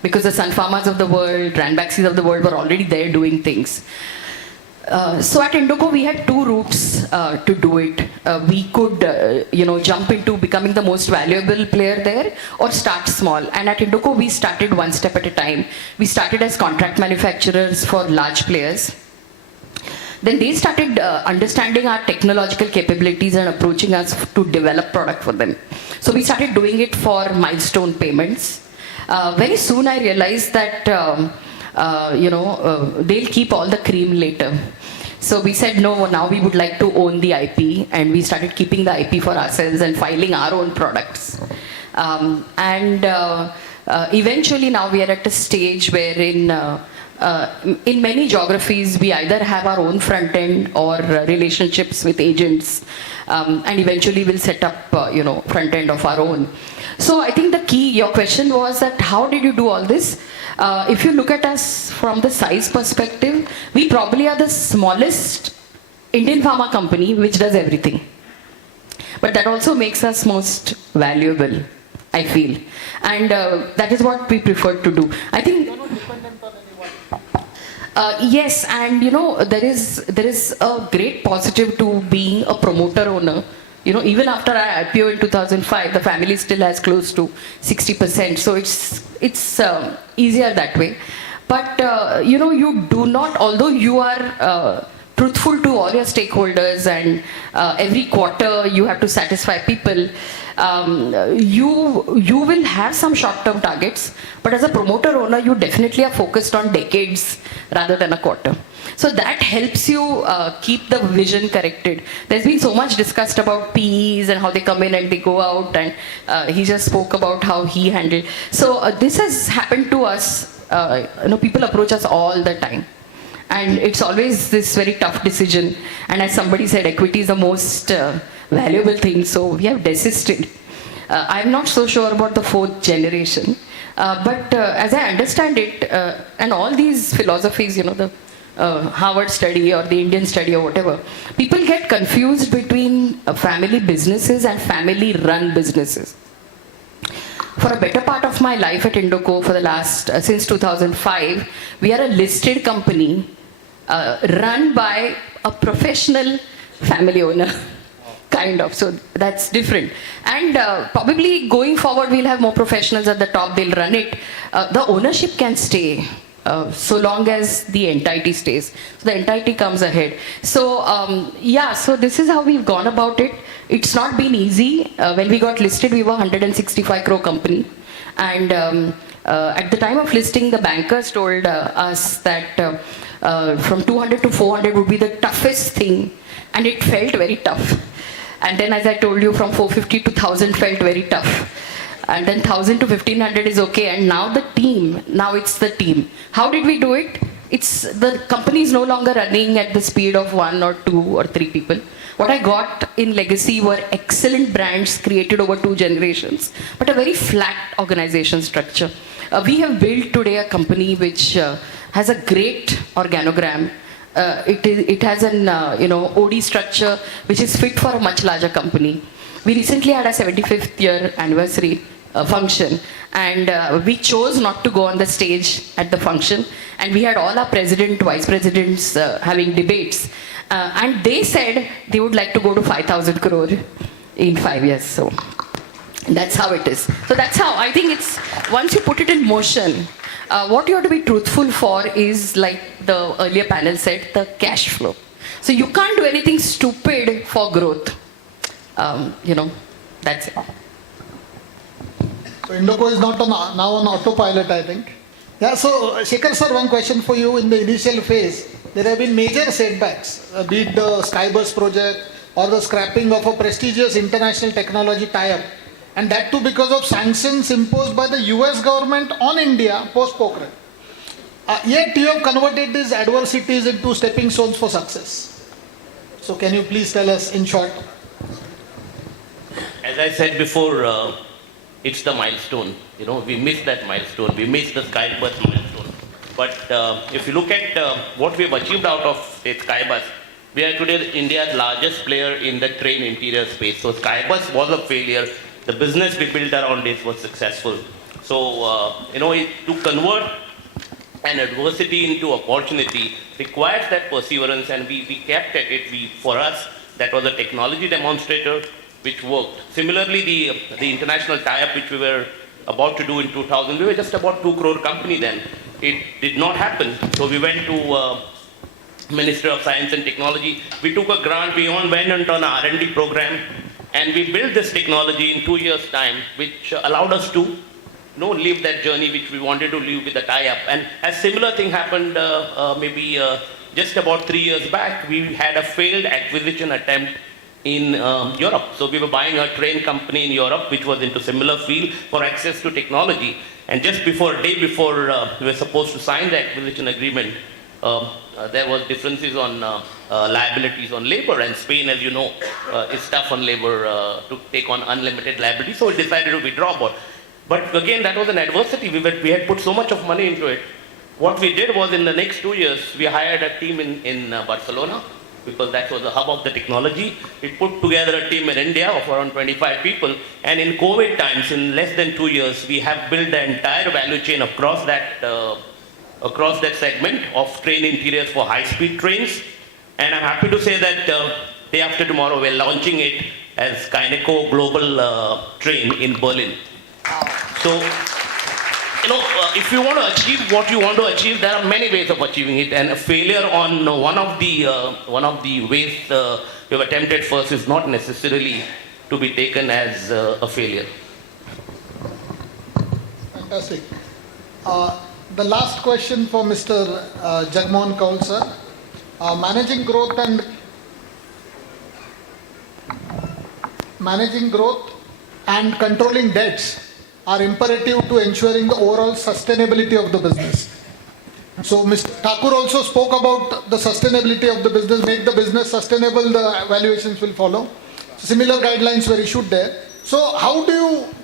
because the Sun Pharmas of the world, Ranbaxys of the world were already there doing things. So at Indoco, we had 2 routes to do it. We could, jump into becoming the most valuable player there, or start small. And at Indoco, we started one step at a time. We started as contract manufacturers for large players. Then they started understanding our technological capabilities and approaching us to develop product for them. So we started doing it for milestone payments. Very soon I realized that they'll keep all the cream later. So we said, no, now we would like to own the IP, and we started keeping the IP for ourselves and filing our own products. Eventually now we are at a stage wherein in many geographies we either have our own front end or relationships with agents, and eventually we'll set up front end of our own. So I think the key, your question was that how did you do all this? If you look at us from the size perspective, we probably are the smallest Indian pharma company which does everything. But that also makes us most valuable, I feel. And that is what we prefer to do. I think yes, and there is a great positive to being a promoter owner. Even after our IPO in 2005, the family still has close to 60%. So it's easier that way. But you do not, although you are truthful to all your stakeholders, and every quarter you have to satisfy people, you will have some short-term targets, but as a promoter owner you definitely are focused on decades rather than a quarter. So that helps you keep the vision corrected. There's been so much discussed about PEs and how they come in and they go out, and he just spoke about how he handled. So this has happened to us. People approach us all the time. And it's always this very tough decision. And as somebody said, equity is the most valuable thing. So we have desisted. I'm not so sure about the fourth generation. But as I understand it, and all these philosophies, the Harvard study or the Indian study or whatever, people get confused between family businesses and family run businesses. For a better part of my life at Indoco, for the last, since 2005, we are a listed company run by a professional family owner, kind of. So that's different. And probably going forward, we'll have more professionals at the top, they'll run it. The ownership can stay so long as the entity stays. So the entity comes ahead. So so this is how we've gone about it. It's not been easy. When we got listed, we were 165 crore company. And at the time of listing, the bankers told us that from 200 to 400 would be the toughest thing. And it felt very tough. And then, as I told you, from 450 to 1000 felt very tough. And then 1000 to 1500 is okay. And now the team, now it's the team. How did we do it? The company is no longer running at the speed of 1 or 2 or 3 people. What I got in legacy were excellent brands created over 2 generations, but a very flat organization structure. We have built today a company which has a great organogram. It has an OD structure which is fit for a much larger company. We recently had a 75th year anniversary function, and we chose not to go on the stage at the function, and we had all our president, vice presidents having debates, and they said they would like to go to 5,000 crore in 5 years. So that's how it is. So that's how I think it's, once you put it in motion, what you have to be truthful for is, like the earlier panel said, the cash flow. So you can't do anything stupid for growth. That's it. So Indoco is not now on autopilot, I think. Yeah, so Shekhar sir, one question for you. In the initial phase, there have been major setbacks, be it the Skybus project or the scrapping of a prestigious international technology tie-up. And that too because of sanctions imposed by the US government on India post-Pokhran. Yet you have converted these adversities into stepping stones for success. So can you please tell us in short? As I said before, it's the milestone. We missed that milestone. We missed the Skybus milestone. But if you look at what we have achieved out of Skybus, we are today India's largest player in the train interior space. So Skybus was a failure. The business we built around it was successful. So, to convert an adversity into opportunity requires that perseverance, and we kept at it. For us, that was a technology demonstrator which worked. Similarly, the international tie-up which we were about to do in 2000, we were just about 2 crore company then. It did not happen. So we went to Ministry of Science and Technology. We took a grant, we went on an R&D program, and we built this technology in 2 years' time, which allowed us to live that journey which we wanted to live with the tie-up. And a similar thing happened maybe just about 3 years back. We had a failed acquisition attempt in Europe. So we were buying a train company in Europe which was into similar field for access to technology. And just day before we were supposed to sign the acquisition agreement, there was differences on liabilities on labor, and Spain, as you know, is tough on labor to take on unlimited liability, so we decided to withdraw. But again, that was an adversity. We had put so much of money into it. What we did was, in the next 2 years, we hired a team in Barcelona, because that was the hub of the technology. We put together a team in India of around 25 people, and in COVID times, in less than 2 years, we have built the entire value chain across that segment of train interiors for high-speed trains. And I'm happy to say that day after tomorrow, we're launching it as Kyneco Global Train in Berlin. So, if you want to achieve what you want to achieve, there are many ways of achieving it, and a failure on one of the ways we've attempted first is not necessarily to be taken as a failure. Fantastic. The last question for Mr. Jagmohan Kaul, sir. Managing growth and controlling debts are imperative to ensuring the overall sustainability of the business. So Mr. Thakur also spoke about the sustainability of the business. Make the business sustainable, the valuations will follow. Similar guidelines were issued there. So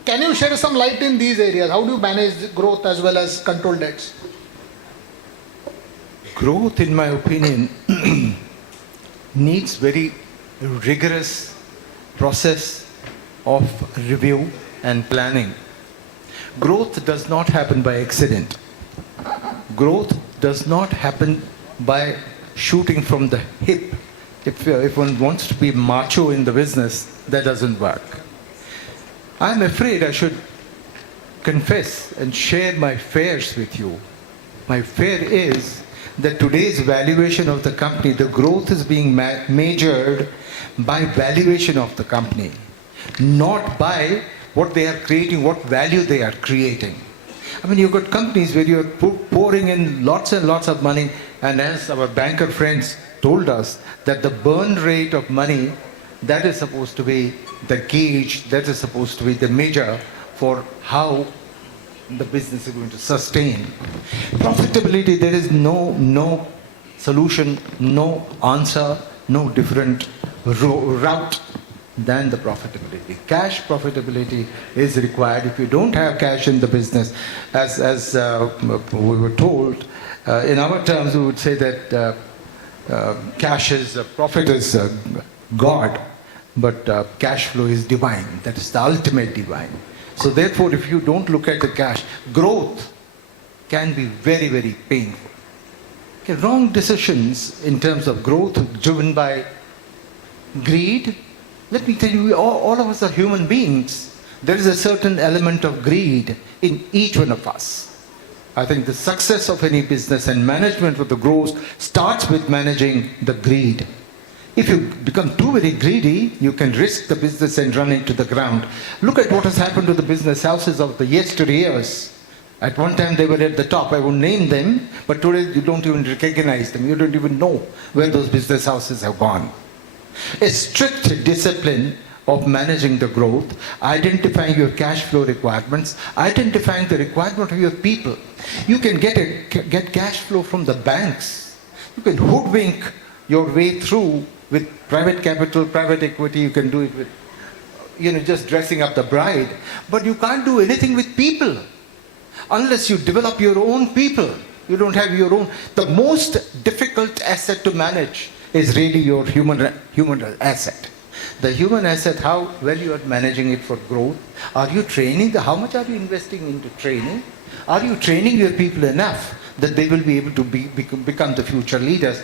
can you shed some light in these areas? How do you manage growth as well as control debts? Growth, in my opinion, needs very rigorous process of review and planning. Growth does not happen by accident. Growth does not happen by shooting from the hip. If one wants to be macho in the business, that doesn't work. I'm afraid I should confess and share my fears with you. My fear is that today's valuation of the company, the growth is being measured by valuation of the company, not by what they are creating, what value they are creating. I mean, you've got companies where you're pouring in lots and lots of money, and as our banker friends told us, that the burn rate of money, that is supposed to be the gauge, that is supposed to be the measure for how the business is going to sustain. Profitability, there is no solution, no answer, no different route than the profitability. Cash profitability is required. If you don't have cash in the business, as we were told, in our terms we would say that profit is God, but cash flow is divine. That is the ultimate divine. So therefore, if you don't look at the cash, growth can be very, very painful. Okay, wrong decisions in terms of growth driven by greed. Let me tell you, all of us are human beings. There is a certain element of greed in each one of us. I think the success of any business and management of the growth starts with managing the greed. If you become too very greedy, you can risk the business and run into the ground. Look at what has happened to the business houses of the yesteryears. At one time they were at the top. I won't name them, but today you don't even recognize them. You don't even know where those business houses have gone. A strict discipline of managing the growth, identifying your cash flow requirements, identifying the requirement of your people. You can get cash flow from the banks. You can hoodwink your way through with private capital, private equity. You can do it with, just dressing up the bride. But you can't do anything with people unless you develop your own people. You don't have your own. The most difficult asset to manage is really your human asset. The human asset, how well you are managing it for growth. Are you training? How much are you investing into training? Are you training your people enough that they will be able to become the future leaders?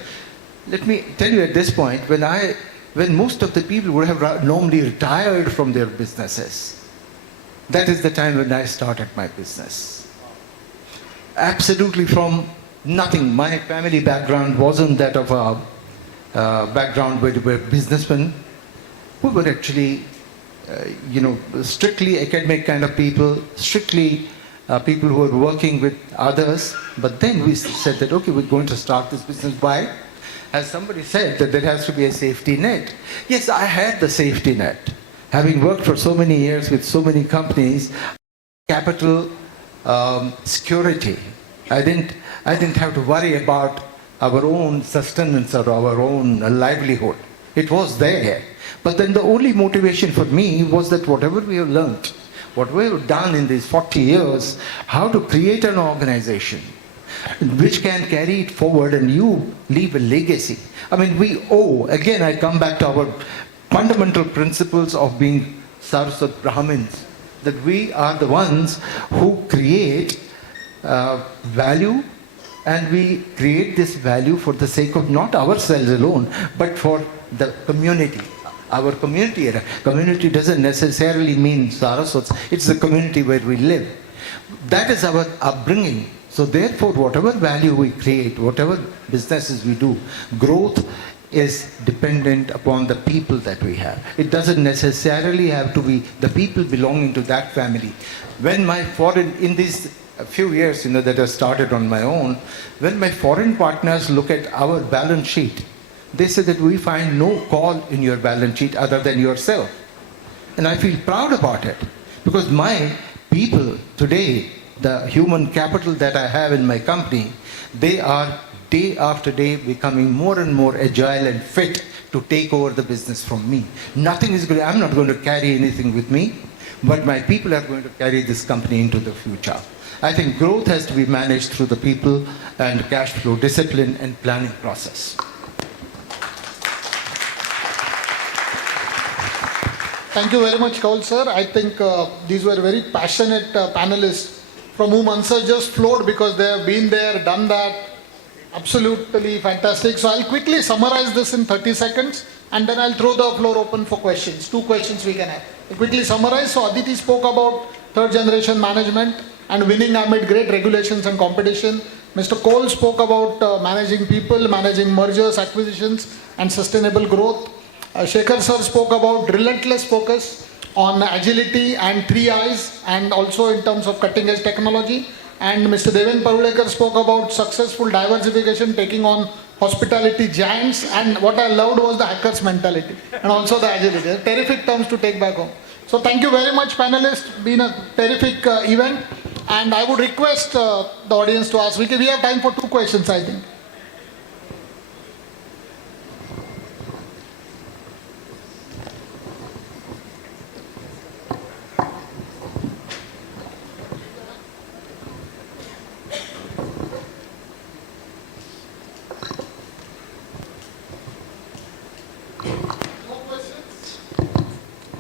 Let me tell you at this point, when most of the people would have normally retired from their businesses, that is the time when I started my business. Absolutely from Nothing. My family background wasn't that of a background where we were businessmen. We were actually, strictly academic kind of people, strictly people who were working with others. But then we said that, okay, we're going to start this business. Why? As somebody said, that there has to be a safety net. Yes, I had the safety net. Having worked for so many years with so many companies, capital security. I didn't have to worry about our own sustenance or our own livelihood. It was there. But then the only motivation for me was that whatever we have learned, what we have done in these 40 years, how to create an organization which can carry it forward and you leave a legacy. I mean, we owe, again I come back to our fundamental principles of being Saraswat Brahmins, that we are the ones who create value, and we create this value for the sake of not ourselves alone, but for the community. Our community. Community doesn't necessarily mean Saraswats, it's the community where we live. That is our upbringing. So therefore, whatever value we create, whatever businesses we do, growth is dependent upon the people that we have. It doesn't necessarily have to be the people belonging to that family. When my foreign, in these few years, that I started on my own, when my foreign partners look at our balance sheet, they say that we find no call in your balance sheet other than yourself. And I feel proud about it, because my people today, the human capital that I have in my company, they are day after day becoming more and more agile and fit to take over the business from me. Nothing is going, I'm not going to carry anything with me, but my people are going to carry this company into the future. I think growth has to be managed through the people and cash flow discipline and planning process. Thank you very much, Kaul sir. I think these were very passionate panelists from whom answers just flowed because they have been there, done that. Absolutely fantastic. So I'll quickly summarize this in 30 seconds and then I'll throw the floor open for questions. 2 questions we can have. I'll quickly summarize. So Aditi spoke about third generation management and winning amid great regulations and competition. Mr. Cole spoke about managing people, managing mergers, acquisitions and sustainable growth. Shekhar sir spoke about relentless focus on agility and 3 I's and also in terms of cutting edge technology. And Mr. Deven Parulekar spoke about successful diversification, taking on hospitality giants, and what I loved was the hackers mentality and also the agility. Terrific terms to take back home. So thank you very much, panelists. Been a terrific event, and I would request the audience to ask. We have time for 2 questions, I think.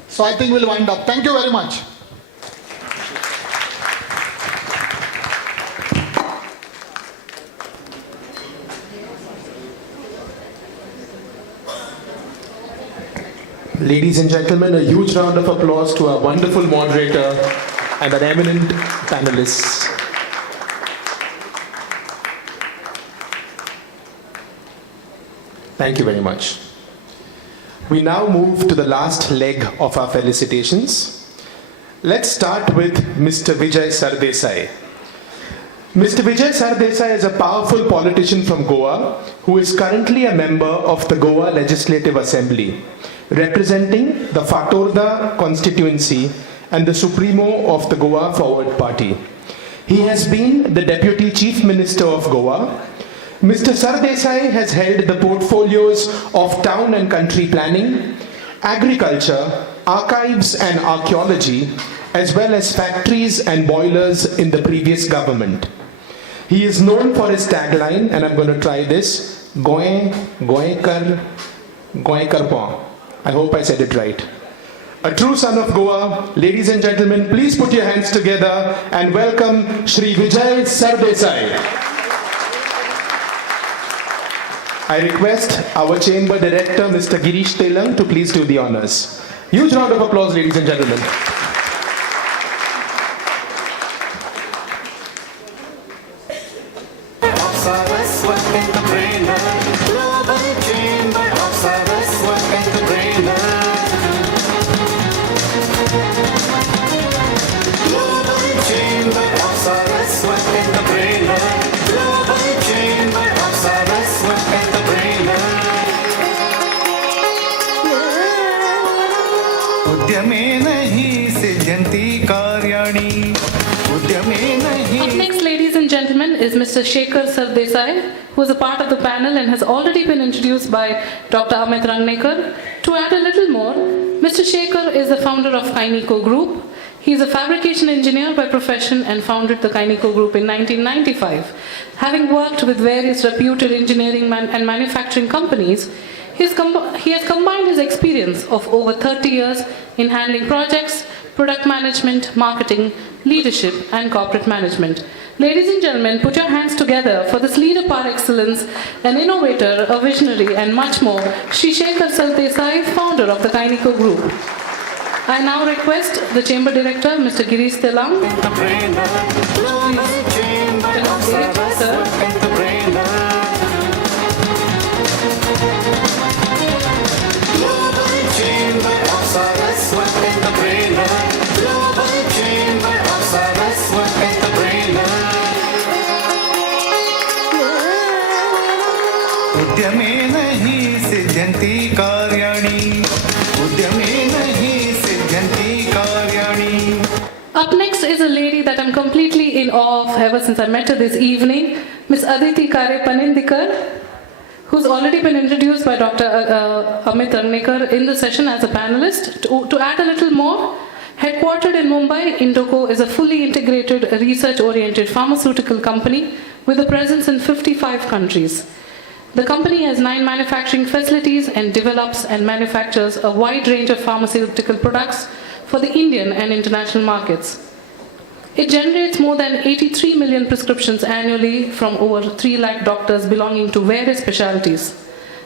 So I think we'll wind up. Thank you very much. Ladies and gentlemen, a huge round of applause to our wonderful moderator and our eminent panelists. Thank you very much. We now move to the last leg of our felicitations. Let's start with Mr. Vijay Sardesai. Mr. Vijay Sardesai is a powerful politician from Goa who is currently a member of the Goa Legislative Assembly, representing the Fatorda constituency and the Supremo of the Goa Forward Party. He has been the Deputy Chief Minister of Goa. Mr. Sardesai has held the portfolios of Town and Country Planning, Agriculture, Archives and Archaeology, as well as Factories and Boilers in the previous government. He is known for his tagline, and I'm going to try this, Goe Kar Po. I hope I said it right. A true son of Goa. Ladies and gentlemen, please put your hands together and welcome Shri Vijay Sardesai. I request our chamber director, Mr. Girish Telang, to please do the honors. Huge round of applause, ladies and gentlemen. Mr. Shekhar Sardesai, who is a part of the panel and has already been introduced by Dr. Amit Rangnekar. To add a little more, Mr. Shekhar is the founder of Kainiko Group. He is a fabrication engineer by profession and founded the Kainiko Group in 1995. Having worked with various reputed engineering and manufacturing companies, he has combined his experience of over 30 years in handling projects, product management, marketing, leadership, and corporate management. Ladies and gentlemen, put your hands together for this leader par excellence, an innovator, a visionary, and much more, Shri Shekhar Sardesai, founder of the Kainiko Group. I now request the Chamber Director, Mr. Girish Telang. उद्यमे नहीं सिद्ध्यन्ति कार्याणि उद्यमे नहीं सिद्ध्यन्ति कार्याणि. Up next is a lady that I'm completely in awe of ever since I met her this evening, Miss Aditi Kare Panindikar, who's already been introduced by Dr. Amit Rangnekar in the session as a panelist. To add a little more, headquartered in Mumbai, Indoco is a fully integrated, research-oriented pharmaceutical company with a presence in 55 countries. The company has 9 manufacturing facilities and develops and manufactures a wide range of pharmaceutical products for the Indian and international markets. It generates more than 83 million prescriptions annually from over 3 lakh doctors belonging to various specialties.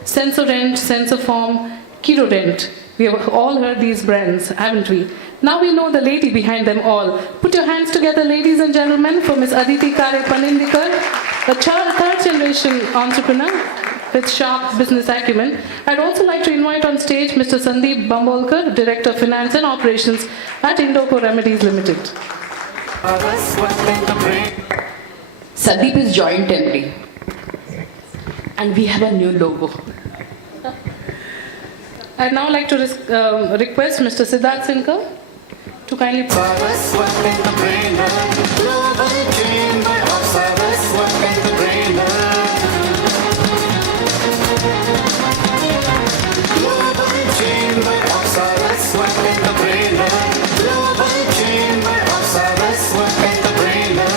Sensodent, Sensoform, Kirodent. We have all heard these brands, haven't we? Now we know the lady behind them all. Put your hands together, ladies and gentlemen, for Ms. Aditi Kare Panindikar, a third-generation entrepreneur with sharp business acumen. I'd also like to invite on stage Mr. Sandeep Bambolkar, Director of Finance and Operations at Indoco Remedies Limited. Sandeep is joint MD. And we have a new logo. I'd now like to request Mr. Siddharth Sinkar to kindly... Saraswat Chamber, Global Chamber of Saraswat Chamber. Global Chamber of Saraswat Chamber. Global Chamber of Saraswat Chamber.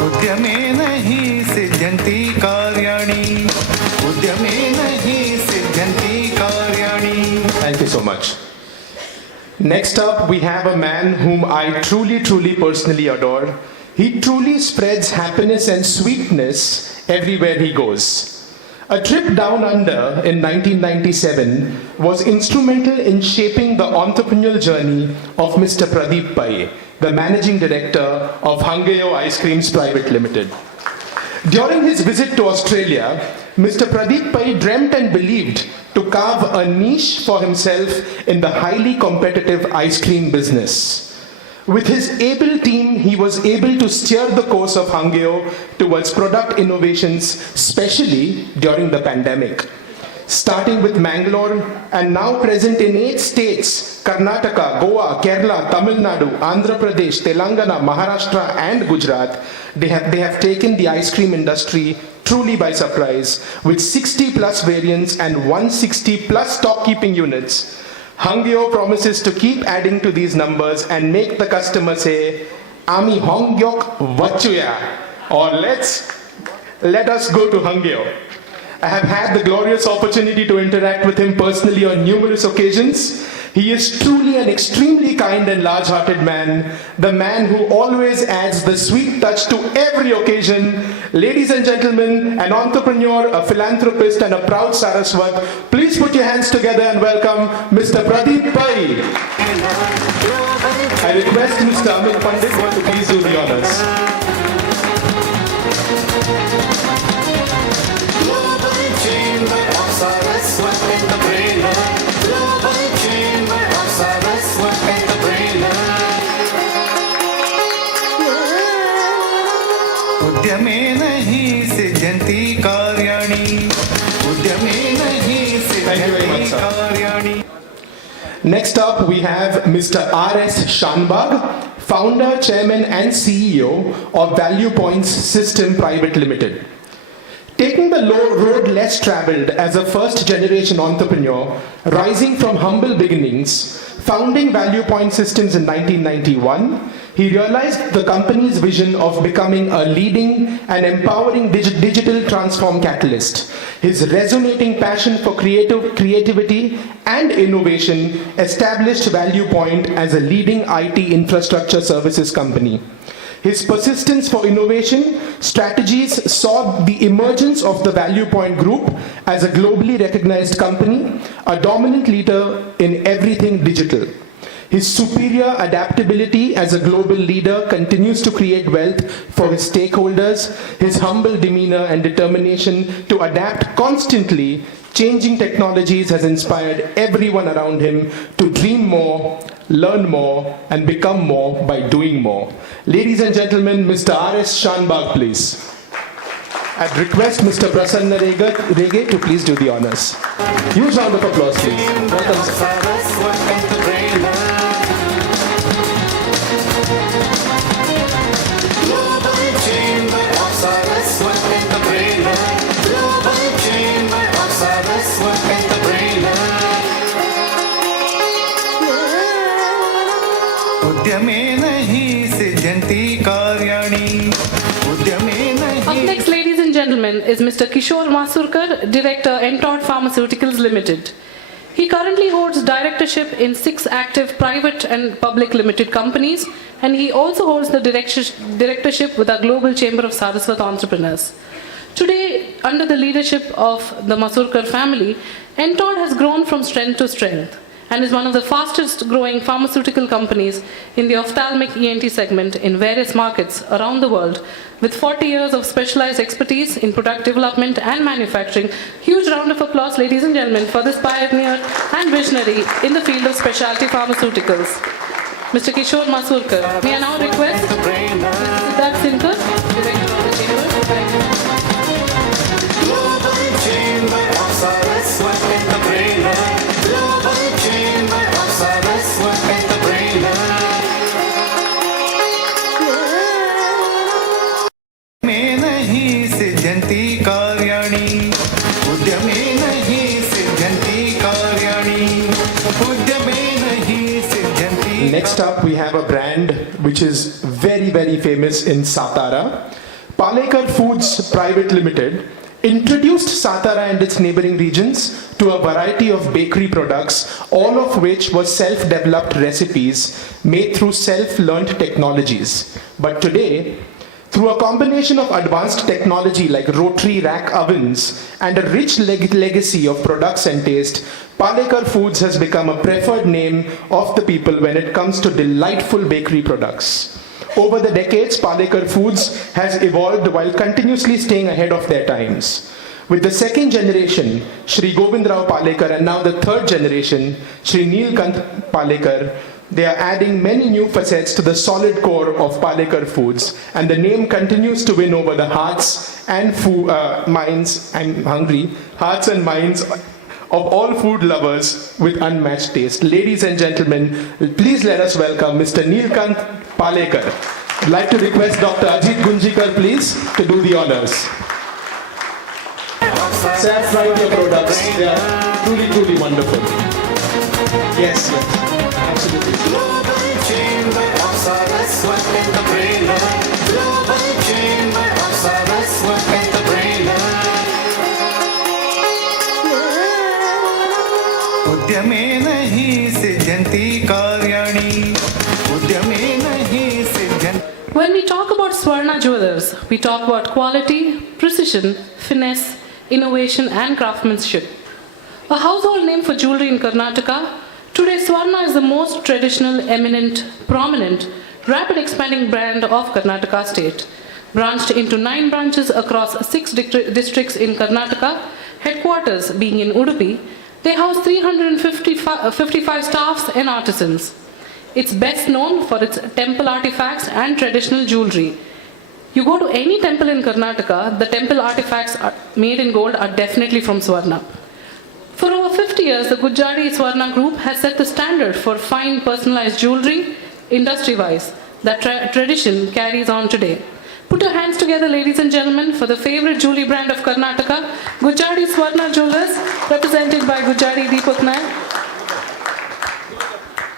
उद्यमे नहीं सिद्ध्यन्ति कार्याणि उद्यमे नहीं सिद्ध्यन्ति कार्याणि. Thank you so much. Next up, we have a man whom I truly personally adore. He truly spreads happiness and sweetness everywhere he goes. A trip down under in 1997 was instrumental in shaping the entrepreneurial journey of Mr. Pradeep Pai, the managing director of Hungeo Ice Creams Private Limited. During his visit to Australia, Mr. Pradeep Pai dreamt and believed to carve a niche for himself in the highly competitive ice cream business. With his able team, he was able to steer the course of Hungeo towards product innovations, especially during the pandemic. Starting with Mangalore and now present in 8 states, Karnataka, Goa, Kerala, Tamil Nadu, Andhra Pradesh, Telangana, Maharashtra and Gujarat, they have taken the ice cream industry truly by surprise with 60 plus variants and 160 plus stock keeping units. Hungeo promises to keep adding to these numbers and make the customer say, Ami Hongyok Vachuya, or let us go to Hungeo. I have had the glorious opportunity to interact with him personally on numerous occasions. He is truly an extremely kind and large-hearted man, the man who always adds the sweet touch to every occasion. Ladies and gentlemen, an entrepreneur, a philanthropist and a proud Saraswat, please put your hands together and welcome Mr. Pradeep Pai. I request Mr. Amit Pandit to please do the honors. उद्यमे नहीं सिद्ध्यन्ति कार्याणि उद्यमे नहीं सिद्ध्यन्ति कार्याणि. Next up, we have Mr. R.S. Shanbag, founder, chairman and CEO of Value Points System Private Limited. Taking the road less traveled as a first-generation entrepreneur, rising from humble beginnings, founding Value Point Systems in 1991, he realized the company's vision of becoming a leading and empowering digital transform catalyst. His resonating passion for creativity and innovation established Value Point as a leading IT infrastructure services company. His persistence for innovation strategies saw the emergence of the Value Point Group as a globally recognized company, a dominant leader in everything digital. His superior adaptability as a global leader continues to create wealth for his stakeholders. His humble demeanor and determination to adapt constantly changing technologies has inspired everyone around him to dream more, learn more, and become more by doing more. Ladies and gentlemen, Mr. R.S. Shanbag, please. I'd request Mr. Prasanna Rege to please do the honors. Huge round of applause, please. Welcome, sir. Up next, ladies and gentlemen, is Mr. Kishore Masurkar, Director, Entourage Pharmaceuticals Limited. He currently holds directorship in 6 active private and public limited companies, and he also holds the directorship with our Global Chamber of Saraswat Entrepreneurs. Today, under the leadership of the Masurkar family, Entourage has grown from strength to strength and is one of the fastest growing pharmaceutical companies in the ophthalmic ENT segment in various markets around the world, with 40 years of specialized expertise in product development and manufacturing. Huge round of applause, ladies and gentlemen, for this pioneer and visionary in the field of specialty pharmaceuticals, Mr. Kishore Masurkar. May I now request Mr. Siddharth Sinkar, Director of the Chamber. Global Chamber of Saraswat Entrepreneurs. Global Chamber of Saraswat Entrepreneurs. में नहीं सिद्ध्यन्ति कार्याणि उद्यमे नहीं सिद्ध्यन्ति कार्याणि उद्यमे नहीं सिद्ध्यन्ति. Next up, we have a brand which is very, very famous in Satara. Palekar Foods Private Limited introduced Satara and its neighboring regions to a variety of bakery products, all of which were self-developed recipes made through self-learned technologies. But today, through a combination of advanced technology like rotary rack ovens and a rich legacy of products and taste, Palekar Foods has become a preferred name of the people when it comes to delightful bakery products. Over the decades, Palekar Foods has evolved while continuously staying ahead of their times. With the second generation, Shri Govindrao Palekar, and now the third generation, Shri Neelkant Palekar, they are adding many new facets to the solid core of Palekar Foods, and the name continues to win over the hearts and minds, I'm hungry, hearts and minds of all food lovers with unmatched taste. Ladies and gentlemen, please let us welcome Mr. Neelkant Palekar. I'd like to request Dr. Ajit Gunjikar, please, to do the honors. Sir, I've tried your products. They are truly, truly wonderful. Yes, yes, absolutely. Global Chamber of Saraswat Entrepreneurs. Global Chamber of Saraswat Entrepreneurs. उद्यमे नहीं सिद्ध्यन्ति कार्याणि उद्यमे नहीं सिद्ध्यन्ति. When we talk about Swarna Jewelers, we talk about quality, precision, finesse, innovation and craftsmanship. A household name for jewelry in Karnataka, today Swarna is the most traditional, eminent, prominent, rapid expanding brand of Karnataka state. Branched into 9 branches across 6 districts in Karnataka, headquarters being in Udupi, they house 355 staffs and artisans. It's best known for its temple artifacts and traditional jewelry. You go to any temple in Karnataka, the temple artifacts made in gold are definitely from Swarna. For over 50 years, the Gujjari Swarna Group has set the standard for fine personalized jewelry industry-wise, that tradition carries on today. Put your hands together, ladies and gentlemen, for the favorite jewelry brand of Karnataka, Gujari Swarna Jewelers, represented by Gujari Deepak Naik.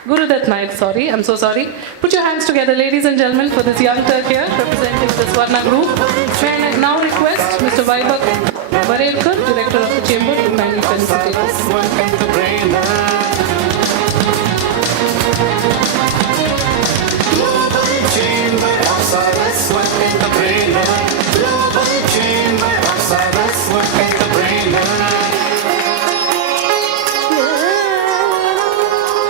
Gurudat Naik, sorry, I'm so sorry. Put your hands together, ladies and gentlemen, for this young Turk here, representing the Swarna Group. May I now request Mr. Vaibhav Varelkar, Director of the Chamber, to kindly felicitate us. Chamber of Saraswat Entrepreneur. Global Chamber of Saraswat Entrepreneur.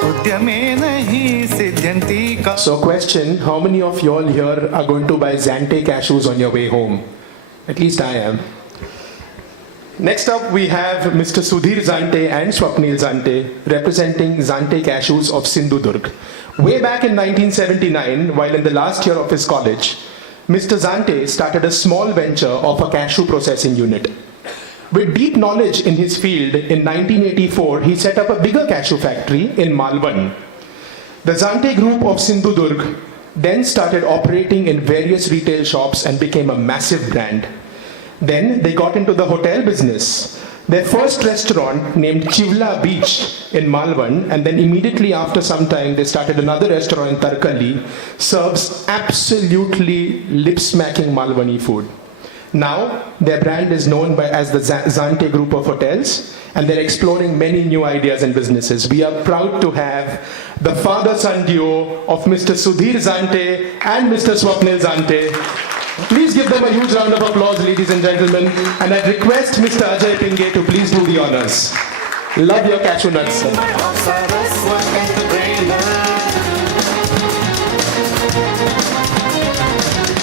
उद्यमे नहीं सिद्ध्यन्ति का. So question, how many of you all here are going to buy Zante cashews on your way home? At least I am. Next up we have Mr. Sudhir Zante and Swapnil Zante representing Zante cashews of Sindhudurg. Way back in 1979, while in the last year of his college, Mr. Zante started a small venture of a cashew processing unit. With deep knowledge in his field, in 1984, he set up a bigger cashew factory in Malvan. The Zante group of Sindhudurg then started operating in various retail shops and became a massive brand. Then they got into the hotel business. Their first restaurant, named Chivla Beach in Malvan, and then immediately after some time they started another restaurant in Tarkali, serves absolutely lip-smacking Malvani food. Now their brand is known as the Zante Group of Hotels, and they're exploring many new ideas and businesses. We are proud to have the father-son duo of Mr. Sudhir Zante and Mr. Swapnil Zante. Please give them a huge round of applause, ladies and gentlemen. And I request Mr. Ajay Pinge to please do the honors. Love your cashew nuts, sir.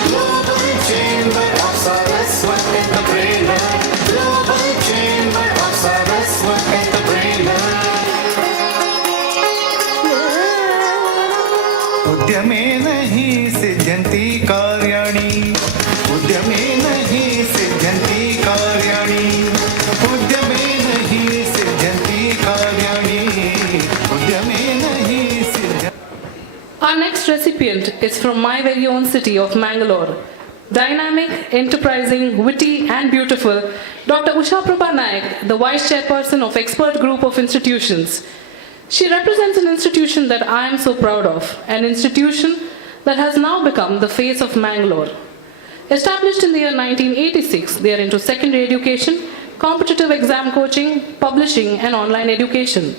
Global Chamber of Saraswat Entrepreneur. Global Chamber of Saraswat Entrepreneur. उद्यमे नहीं सिद्ध्यन्ति कार्याणि. उद्यमे नहीं सिद्ध्यन्ति कार्याणि. उद्यमे नहीं सिद्ध्यन्ति कार्याणि. उद्यमे नहीं सिद्ध्यन्ति. Our next recipient is from my very own city of Mangalore. Dynamic, enterprising, witty and beautiful, Dr. Usha Prabha Naik, the Vice Chairperson of Expert Group of Institutions. She represents an institution that I am so proud of, an institution that has now become the face of Mangalore. Established in the year 1986, they are into secondary education, competitive exam coaching, publishing and online education.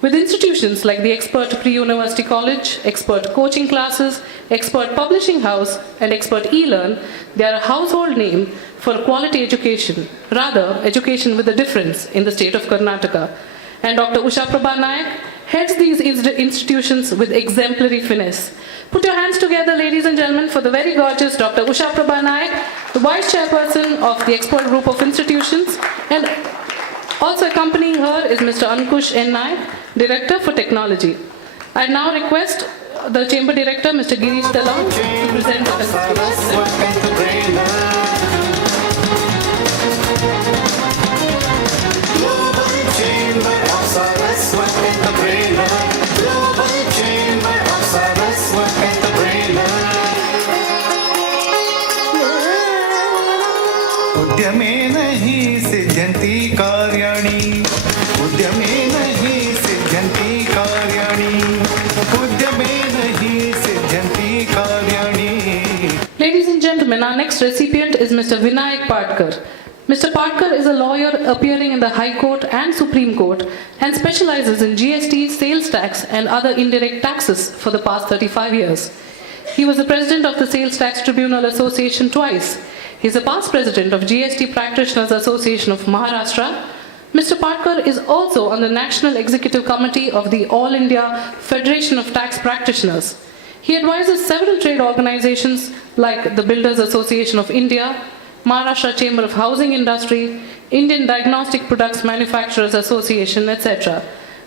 With institutions like the Expert Pre-University College, Expert Coaching Classes, Expert Publishing House and Expert eLearn, they are a household name for quality education, rather education with a difference in the state of Karnataka. And Dr. Usha Prabha Naik heads these institutions with exemplary finesse. Put your hands together, ladies and gentlemen, for the very gorgeous Dr. Usha Prabha Naik, the Vice Chairperson of the Expert Group of Institutions. And also accompanying her is Mr. Ankush N. Naik, Director for Technology. I now request the Chamber Director, Mr. Girish Dalal, to present the Saraswat Entrepreneur. Global Chamber of Saraswat Entrepreneur. उद्यमे नहीं सिद्ध्यन्ति कार्याणि. उद्यमे नहीं सिद्ध्यन्ति कार्याणि. उद्यमे नहीं सिद्ध्यन्ति कार्याणि. Ladies and gentlemen, our next recipient is Mr. Vinayak Patkar. Mr. Patkar is a lawyer appearing in the High Court and Supreme Court and specializes in GST, sales tax and other indirect taxes for the past 35 years. He was the president of the Sales Tax Tribunal Association twice. He is a past president of GST Practitioners Association of Maharashtra. Mr. Patkar is also on the National Executive Committee of the All India Federation of Tax Practitioners. He advises several trade organizations like the Builders Association of India, Maharashtra Chamber of Housing Industry, Indian Diagnostic Products Manufacturers Association, etc.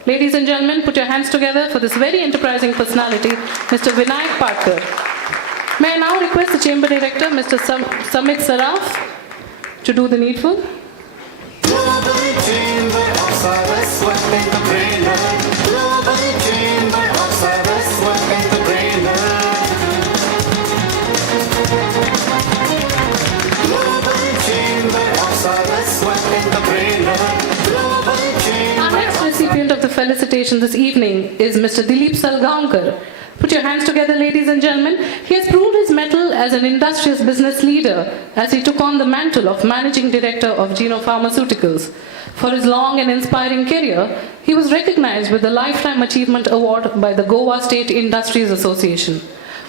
Ladies and gentlemen, put your hands together for this very enterprising personality, Mr. Vinayak Patkar. May I now request the Chamber Director, Mr. Samit Saraf, to do the needful. Global Chamber of Saraswat Entrepreneur. Global Chamber of Saraswat Entrepreneur. felicitation this evening is Mr. Dilip Salgaonkar. Put your hands together, ladies and gentlemen. He has proved his mettle as an industrious business leader as he took on the mantle of Managing Director of Geno Pharmaceuticals. For his long and inspiring career, he was recognized with the Lifetime Achievement Award by the Goa State Industries Association.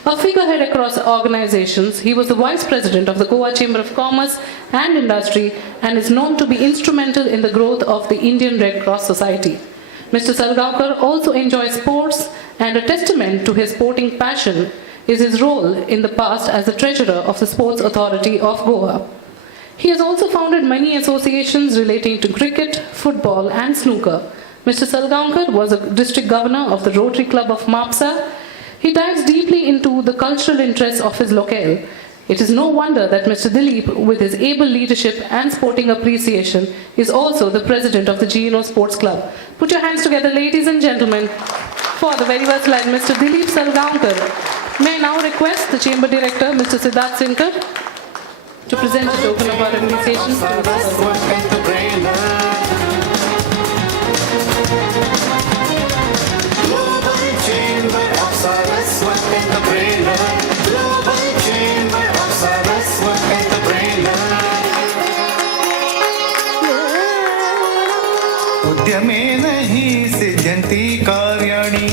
A figurehead across organizations, he was the Vice President of the Goa Chamber of Commerce and Industry and is known to be instrumental in the growth of the Indian Red Cross Society. Mr. Salgaonkar also enjoys sports, and a testament to his sporting passion is his role in the past as the treasurer of the Sports Authority of Goa. He has also founded many associations relating to cricket, football and snooker. Mr. Salgaonkar was a district governor of the Rotary Club of Mapsa. He dives deeply into the cultural interests of his locale. It is no wonder that Mr. Dilip, with his able leadership and sporting appreciation, is also the president of the Geno Sports Club. Put your hands together, ladies and gentlemen, for the very versatile Mr. Dilip Salgaonkar. May I now request the Chamber Director, Mr. Siddharth Sinkar, to present the token of our appreciation to Mr. Saraswat Entrepreneur, Global Chamber of Saraswat Entrepreneur. उद्यमे नहीं सिद्ध्यन्ति कार्याणि,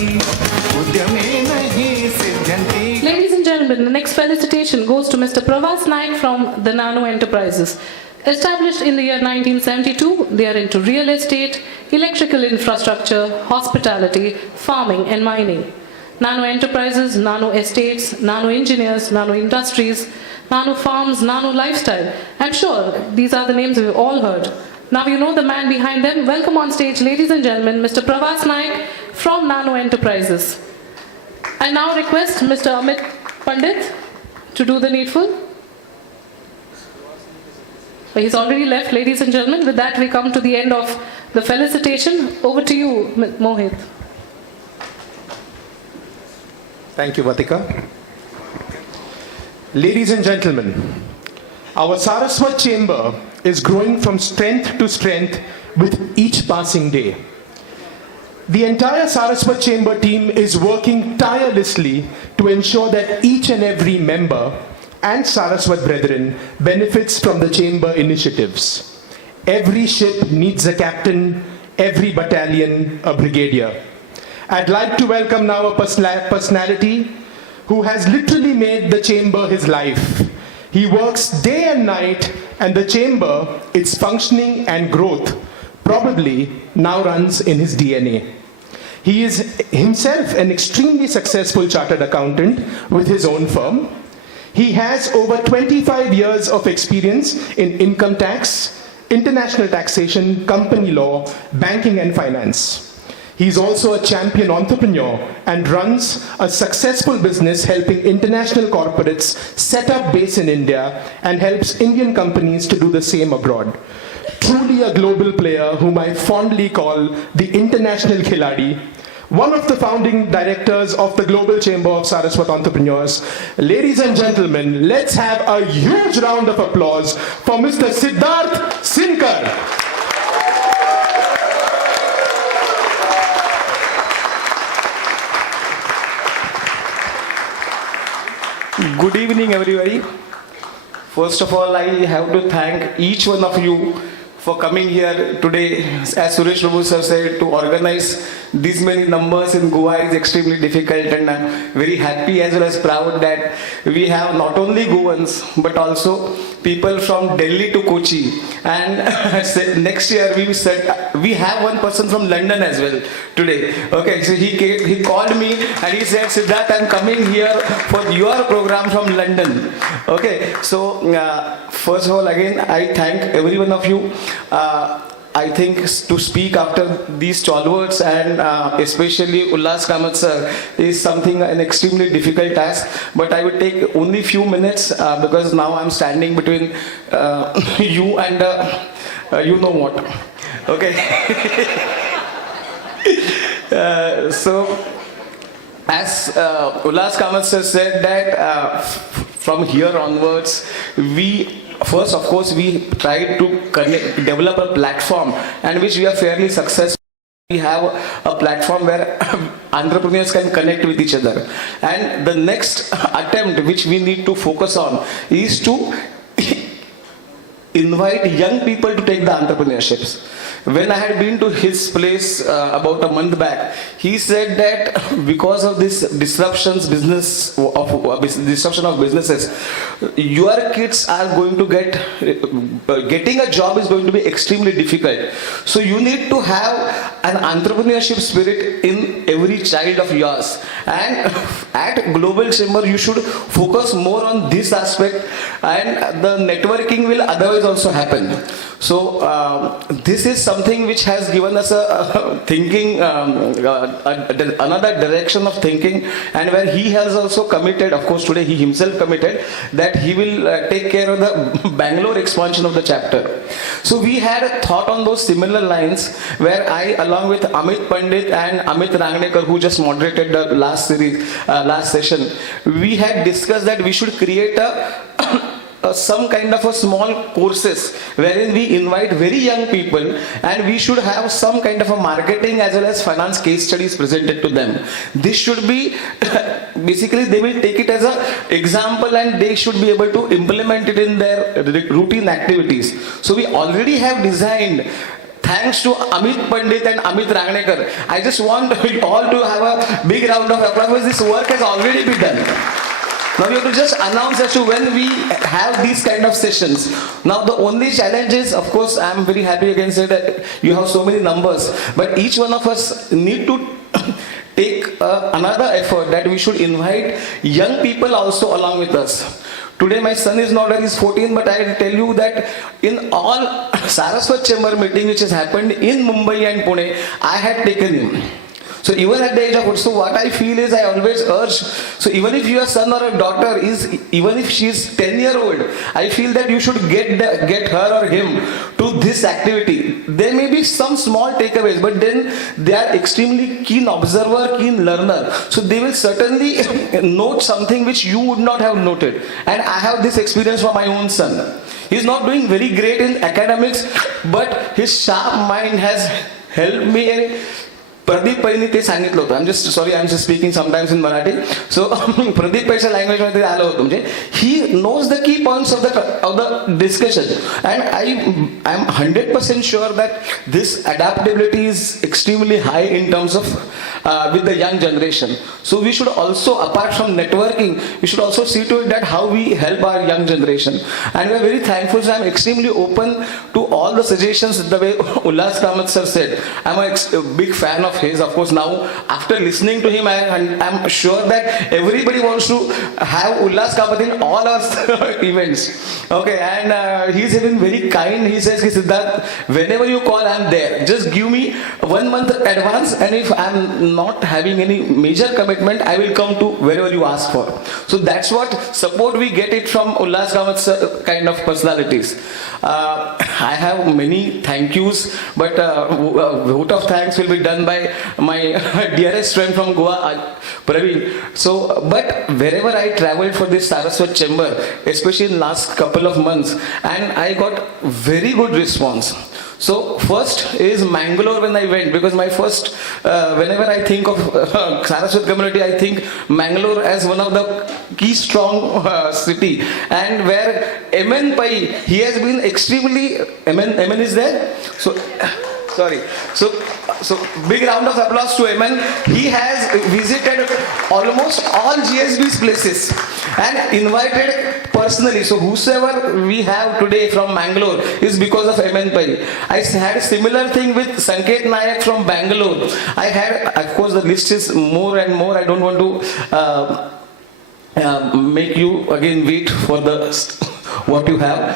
उद्यमे नहीं सिद्ध्यन्ति. Ladies and gentlemen, the next felicitation goes to Mr. Pravas Naik from the Nano Enterprises. Established in the year 1972, they are into real estate, electrical infrastructure, hospitality, farming and mining. Nano Enterprises, Nano Estates, Nano Engineers, Nano Industries, Nano Farms, Nano Lifestyle. I'm sure these are the names we've all heard. Now you know the man behind them. Welcome on stage, ladies and gentlemen, Mr. Pravas Naik from Nano Enterprises. I now request Mr. Amit Pandit to do the needful. He's already left, ladies and gentlemen. With that, we come to the end of the felicitation. Over to you, Mohit. Thank you, Vatika. Ladies and gentlemen, our Saraswat Chamber is growing from strength to strength with each passing day. The entire Saraswat Chamber team is working tirelessly to ensure that each and every member and Saraswat brethren benefits from the Chamber initiatives. Every ship needs a captain, every battalion a brigadier. I'd like to welcome now a personality who has literally made the Chamber his life. He works day and night, and the Chamber, its functioning and growth, probably now runs in his DNA. He is himself an extremely successful chartered accountant with his own firm. He has over 25 years of experience in income tax, international taxation, company law, banking and finance. He's also a champion entrepreneur and runs a successful business helping international corporates set up base in India and helps Indian companies to do the same abroad. Truly a global player whom I fondly call the international Khiladi, one of the founding directors of the Global Chamber of Saraswat Entrepreneurs. Ladies and gentlemen, let's have a huge round of applause for Mr. Siddharth Sinkar. Good evening, everybody. First of all, I have to thank each one of you for coming here today. As Suresh Prabhu sir said, to organize these many numbers in Goa is extremely difficult, and I'm very happy as well as proud that we have not only Goans but also people from Delhi to Kochi, and next year we have one person from London as well today. Okay, so he called me and he said, Siddharth, I'm coming here for your program from London. Okay, so first of all, again, I thank every one of you. I think to speak after these stalwarts and especially Ullas Kamath sir is something an extremely difficult task, but I would take only few minutes because now I'm standing between you and you know what. Okay. So as Ullas Kamath sir said that from here onwards first, of course, we tried to develop a platform and which we are fairly successful we have a platform where entrepreneurs can connect with each other. And the next attempt which we need to focus on is to invite young people to take the entrepreneurships. When I had been to his place about a month back, he said that because of this disruption of businesses, your kids are going to getting a job is going to be extremely difficult. So you need to have an entrepreneurship spirit in every child of yours. And at Global Chamber, you should focus more on this aspect, and the networking will otherwise also happen. So this is something which has given us a thinking, another direction of thinking, and where he has also committed, of course today he himself committed, that he will take care of the Bangalore expansion of the chapter. So we had a thought on those similar lines, where I, along with Amit Pandit and Amit Rangnekar, who just moderated the last session, we had discussed that we should create some kind of a small courses wherein we invite very young people, and we should have some kind of a marketing as well as finance case studies presented to them. This should be basically they will take it as an example, and they should be able to implement it in their routine activities. So we already have designed. Thanks to Amit Pandit and Amit Rangnekar. I just want you all to have a big round of applause because this work has already been done. Now we have to just announce as to when we have these kind of sessions. Now the only challenge is, of course, I am very happy again say that you have so many numbers, but each one of us need to take another effort that we should invite young people also along with us. Today my son is not there, he's 14, but I will tell you that in all Saraswat Chamber meeting which has happened in Mumbai and Pune, I had taken him. So even at the age of, so what I feel is I always urge, so even if your son or a daughter is, even if she is 10-year-old, I feel that you should get her or him to this activity. There may be some small takeaways, but then they are extremely keen observer, keen learner. So they will certainly note something which you would not have noted. And I have this experience from my own son. He's not doing very great in academics, but his sharp mind has helped me. Pradeep Paini te सांगितलं होतं. I'm just speaking sometimes in Marathi. So Pradeep Paisa language मध्ये आलं होतं म्हणजे he knows the key points of the discussion, and I am 100% sure that this adaptability is extremely high in terms of with the young generation. So we should also, apart from networking, we should also see to it that how we help our young generation. And we are very thankful. So I am extremely open to all the suggestions. The way Ullas Kamath sir said, I am a big fan of his. Of course, now after listening to him, I am sure that everybody wants to have Ullas Kamath in all our events. Okay, and he's even very kind. He says, Siddharth, whenever you call, I am there. Just give me 1 month advance, and if I am not having any major commitment, I will come to wherever you ask for. So that's what support we get it from Ullas Kamath's kind of personalities. I have many thank yous, but vote of thanks will be done by my dearest friend from Goa, Praveen. So, but wherever I traveled for this Saraswat Chamber, especially in last couple of months, and I got very good response. So first is Mangalore when I went, because my first, whenever I think of Saraswat community, I think Mangalore as one of the key strong city, and where MN Pai, he has been extremely, MN is there? So, sorry. So big round of applause to Eman. He has visited almost all GSB's places and invited personally. So whosoever we have today from Mangalore is because of Eman Pai. I had a similar thing with Sanket Nayak from Bangalore. I had, of course, the list is more and more. I don't want to make you again wait for the what you have.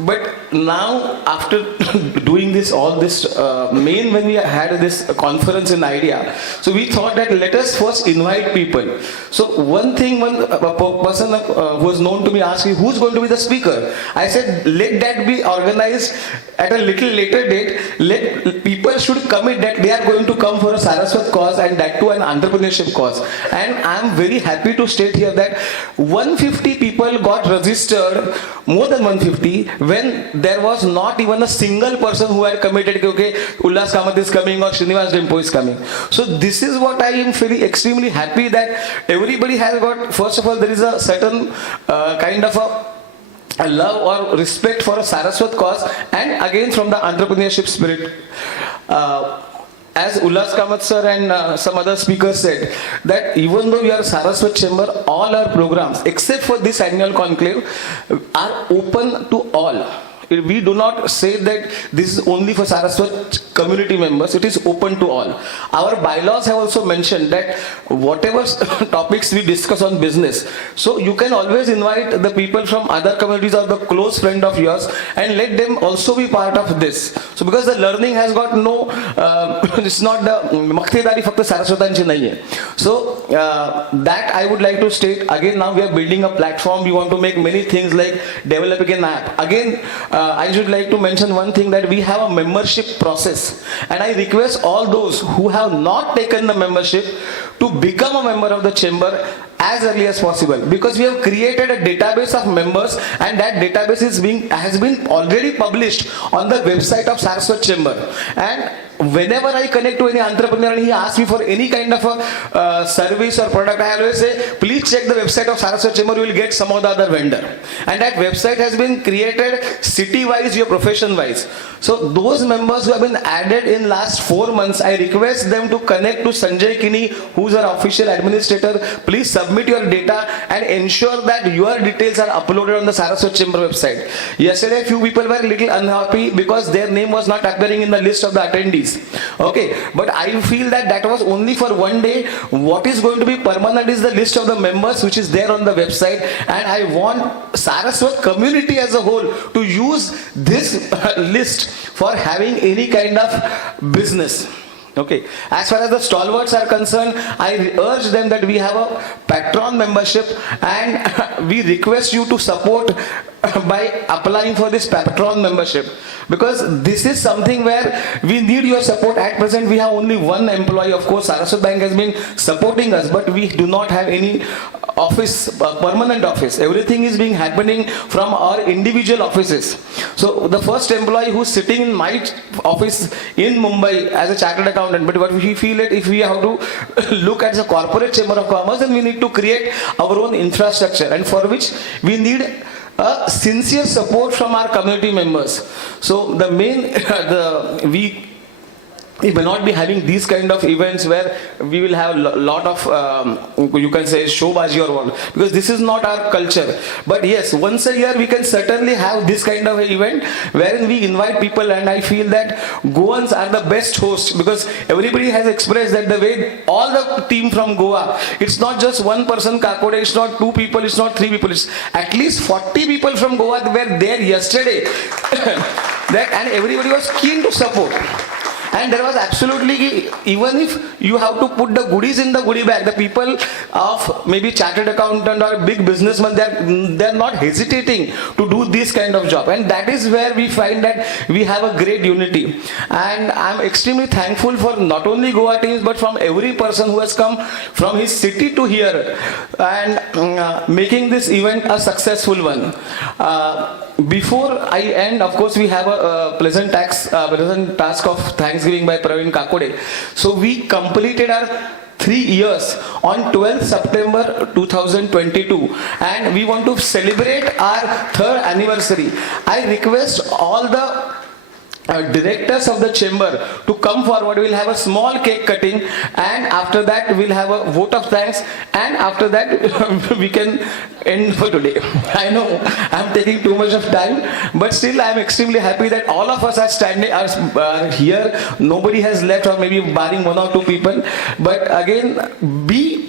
But now, after doing this, all this, when we had this conference in Idea, so we thought that let us first invite people. So one person who was known to me asked me, who's going to be the speaker? I said, let that be organized at a little later date. Let people should commit that they are going to come for a Saraswat cause, and that too an entrepreneurship cause. And I am very happy to state here that 150 people got registered, more than 150, when there was not even a single person who had committed, okay, Ullas Kamath is coming or Srinivas Dempo is coming. So this is what I am feeling extremely happy that everybody has got, first of all, there is a certain kind of a love or respect for a Saraswat cause, and again from the entrepreneurship spirit. As Ullas Kamath sir and some other speakers said, that even though we are Saraswat Chamber, all our programs except for this annual conclave are open to all. We do not say that this is only for Saraswat community members, it is open to all. Our bylaws have also mentioned that whatever topics we discuss on business, so you can always invite the people from other communities or the close friend of yours and let them also be part of this. So because the learning has got no, it's not the maktedari fakta Saraswatanchi nahi hai. So that I would like to state. Again, now we are building a platform, we want to make many things like developing an app. Again, I should like to mention one thing, that we have a membership process, and I request all those who have not taken the membership to become a member of the chamber as early as possible, because we have created a database of members, and that database has been already published on the website of Saraswat Chamber. And whenever I connect to any entrepreneur and he asks me for any kind of a service or product, I always say, please check the website of Saraswat Chamber, you will get some of the other vendor. And that website has been created city-wise, your profession-wise. So those members who have been added in last 4 months, I request them to connect to Sanjay Kini, who is our official administrator. Please submit your data and ensure that your details are uploaded on the Saraswat Chamber website. Yesterday, few people were a little unhappy because their name was not appearing in the list of the attendees. Okay, but I feel that that was only for one day. What is going to be permanent is the list of the members which is there on the website, and I want Saraswat community as a whole to use this list for having any kind of business. Okay, as far as the stalwarts are concerned, I urge them that we have a patron membership, and we request you to support by applying for this patron membership, because this is something where we need your support. At present we have only one employee. Of course Saraswat Bank has been supporting us, but we do not have any office, permanent office. Everything is being happening from our individual offices. So the first employee who's sitting in my office in Mumbai as a chartered accountant, but what we feel that if we have to look at the corporate chamber of commerce, then we need to create our own infrastructure, and for which we need a sincere support from our community members. So the main, we may not be having these kind of events where we will have a lot of, you can say, showbazi or what, because this is not our culture. But yes, once a year we can certainly have this kind of an event wherein we invite people, and I feel that Goans are the best hosts, because everybody has expressed that the way all the team from Goa, it's not just one person Kakode, it's not 2 people, it's not 3 people, it's at least 40 people from Goa were there yesterday. And everybody was keen to support. And there was absolutely, even if you have to put the goodies in the goodie bag, the people of maybe chartered accountant or big businessman, they're not hesitating to do this kind of job. And that is where we find that we have a great unity. And I'm extremely thankful for not only Goa teams, but from every person who has come from his city to here and making this event a successful one. Before I end, of course, we have a pleasant task of Thanksgiving by Praveen Kakode. So we completed our 3 years on 12th September 2022, and we want to celebrate our 3rd anniversary. I request all the directors of the chamber to come forward. We'll have a small cake cutting, and after that we'll have a vote of thanks, and after that we can end for today. I know I'm taking too much of time, but still I'm extremely happy that all of us are standing, are here. Nobody has left, or maybe barring 1 or 2 people. But again,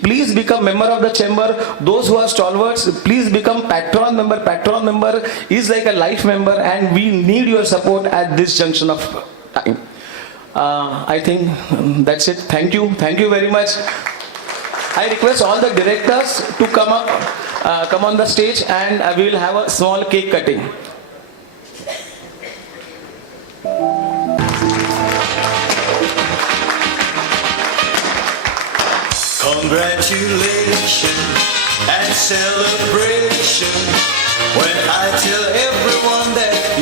please become member of the chamber. Those who are stalwarts, please become patron member. Patron member is like a life member, and we need your support at this junction of time. I think that's it. Thank you very much. I request all the directors to come on the stage, and we will have a small cake cutting. Congratulations and celebration when I tell everyone that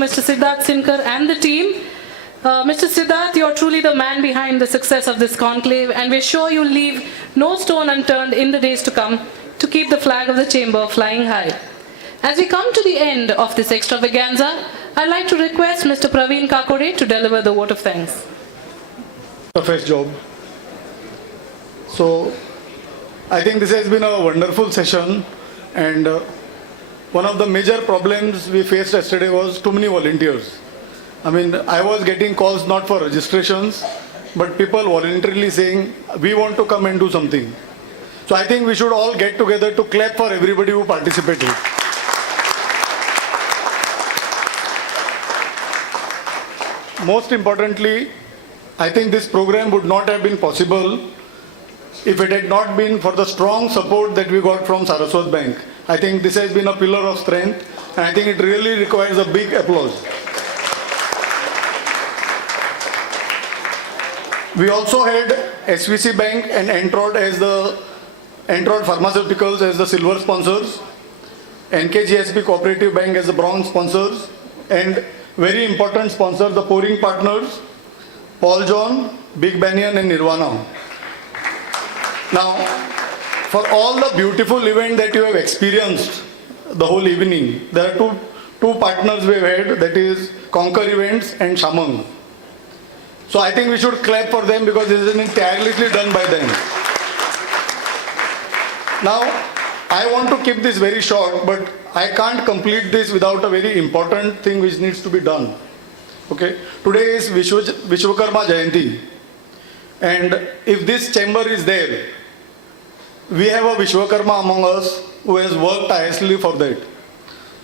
Mr. Siddharth Sinkar and the team. Mr. Siddharth, you're truly the man behind the success of this conclave, and we're sure you'll leave no stone unturned in the days to come to keep the flag of the chamber flying high. As we come to the end of this extravaganza, I'd like to request Mr. Praveen Kakode to deliver the vote of thanks. Perfect job. So, I think this has been a wonderful session, and one of the major problems we faced yesterday was too many volunteers. I mean, I was getting calls not for registrations, but people voluntarily saying, we want to come and do something. So I think we should all get together to clap for everybody who participated. Most importantly, I think this program would not have been possible if it had not been for the strong support that we got from Saraswat Bank. I think this has been a pillar of strength, and I think it really requires a big applause. We also had SVC Bank and Entrod Pharmaceuticals as the silver sponsors, NKGSP Cooperative Bank as the bronze sponsors, and very important sponsors, the pouring partners, Paul John, Big Banyan and Nirvana. Now, for all the beautiful event that you have experienced the whole evening, there are two partners we have had, that is Conquer Events and Shamang. So I think we should clap for them because this is entirely done by them. Now, I want to keep this very short, but I can't complete this without a very important thing which needs to be done. Okay? Today is Vishwakarma Jayanti. And if this chamber is there, we have a Vishwakarma among us who has worked tirelessly for that.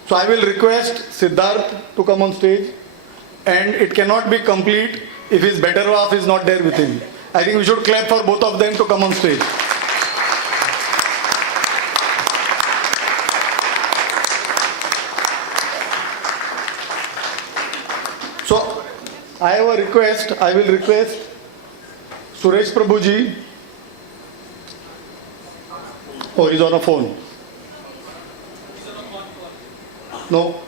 So I will request Siddharth to come on stage, and it cannot be complete if his better half is not there with him. I think we should clap for both of them to come on stage. So I have a request. I will request Suresh Prabhuji. Oh, he's on a phone. No.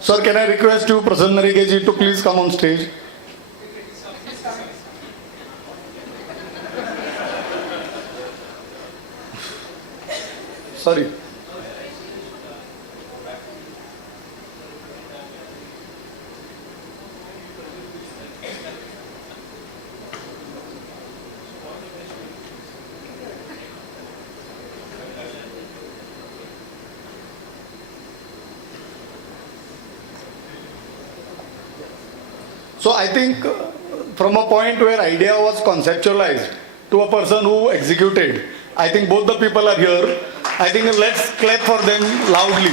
Sir, can I request you, Prasanna Rigeji, to please come on stage? Sorry. So I think from a point where idea was conceptualized to a person who executed, I think both the people are here. I think let's clap for them loudly.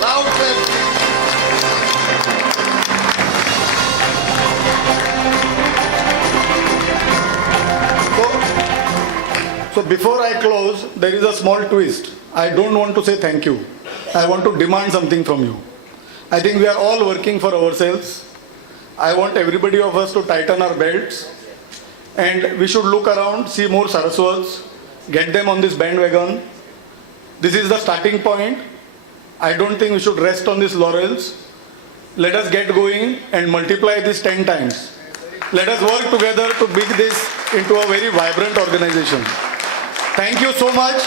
Loud clap. So before I close, there is a small twist. I don't want to say thank you. I want to demand something from you. I think we are all working for ourselves. I want everybody of us to tighten our belts, and we should look around, see more Saraswats, get them on this bandwagon. This is the starting point. I don't think we should rest on these laurels. Let us get going and multiply this 10 times. Let us work together to make this into a very vibrant organization. Thank you so much,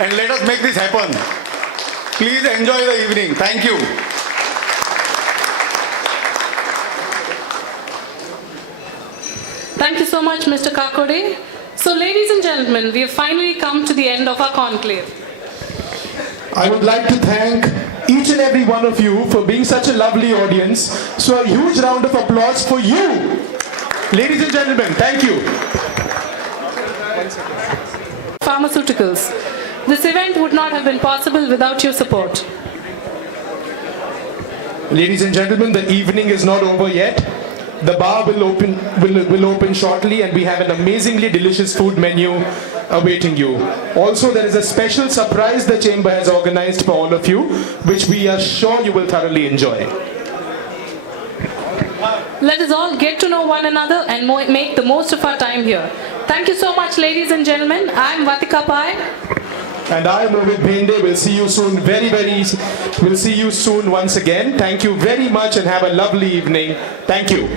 and let us make this happen. Please enjoy the evening. Thank you. Thank you so much, Mr. Kakode. So, ladies and gentlemen, we have finally come to the end of our conclave. I would like to thank each and every one of you for being such a lovely audience. So a huge round of applause for you. Ladies and gentlemen, thank you. Pharmaceuticals. This event would not have been possible without your support. Ladies and gentlemen, the evening is not over yet. The bar will open shortly, and we have an amazingly delicious food menu awaiting you. Also, there is a special surprise the chamber has organized for all of you, which we are sure you will thoroughly enjoy. Let us all get to know one another and make the most of our time here. Thank you so much, ladies and gentlemen. I'm Vatika Pai. And I'm Mohit Bhende. We'll see you soon, we'll see you soon once again. Thank you very much and have a lovely evening. Thank you.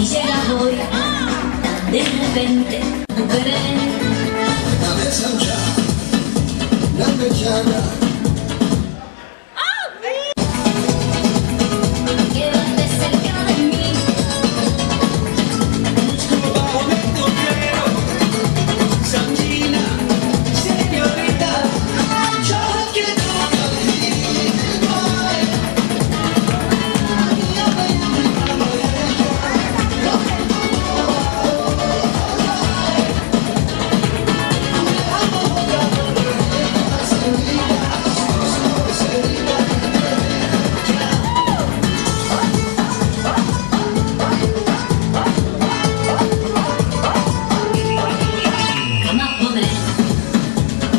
Y llega hoy, tan de repente, tu querer. Quédate cerca de mí. Santina, señorita, yo quiero jamás podré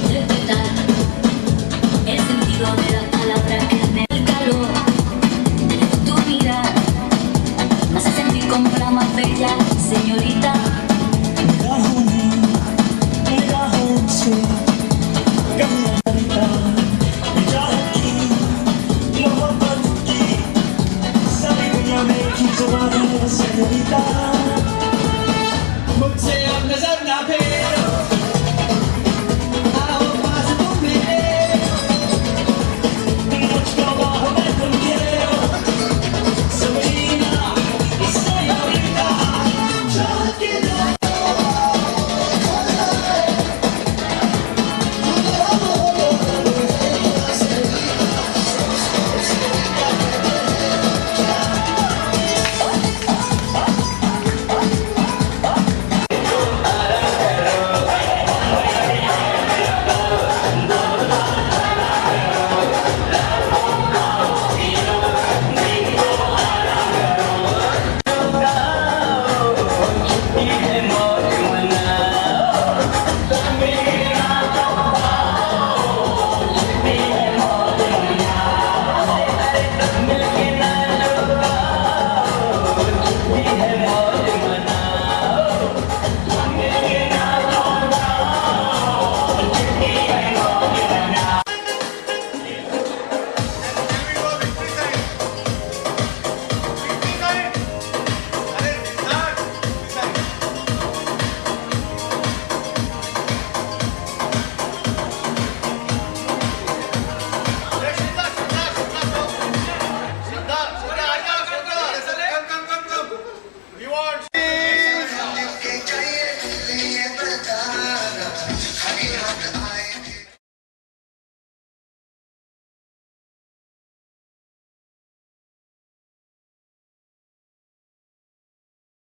respetar el sentido de las palabras que me el calor de tu mirada me hace sentir como la más bella señorita.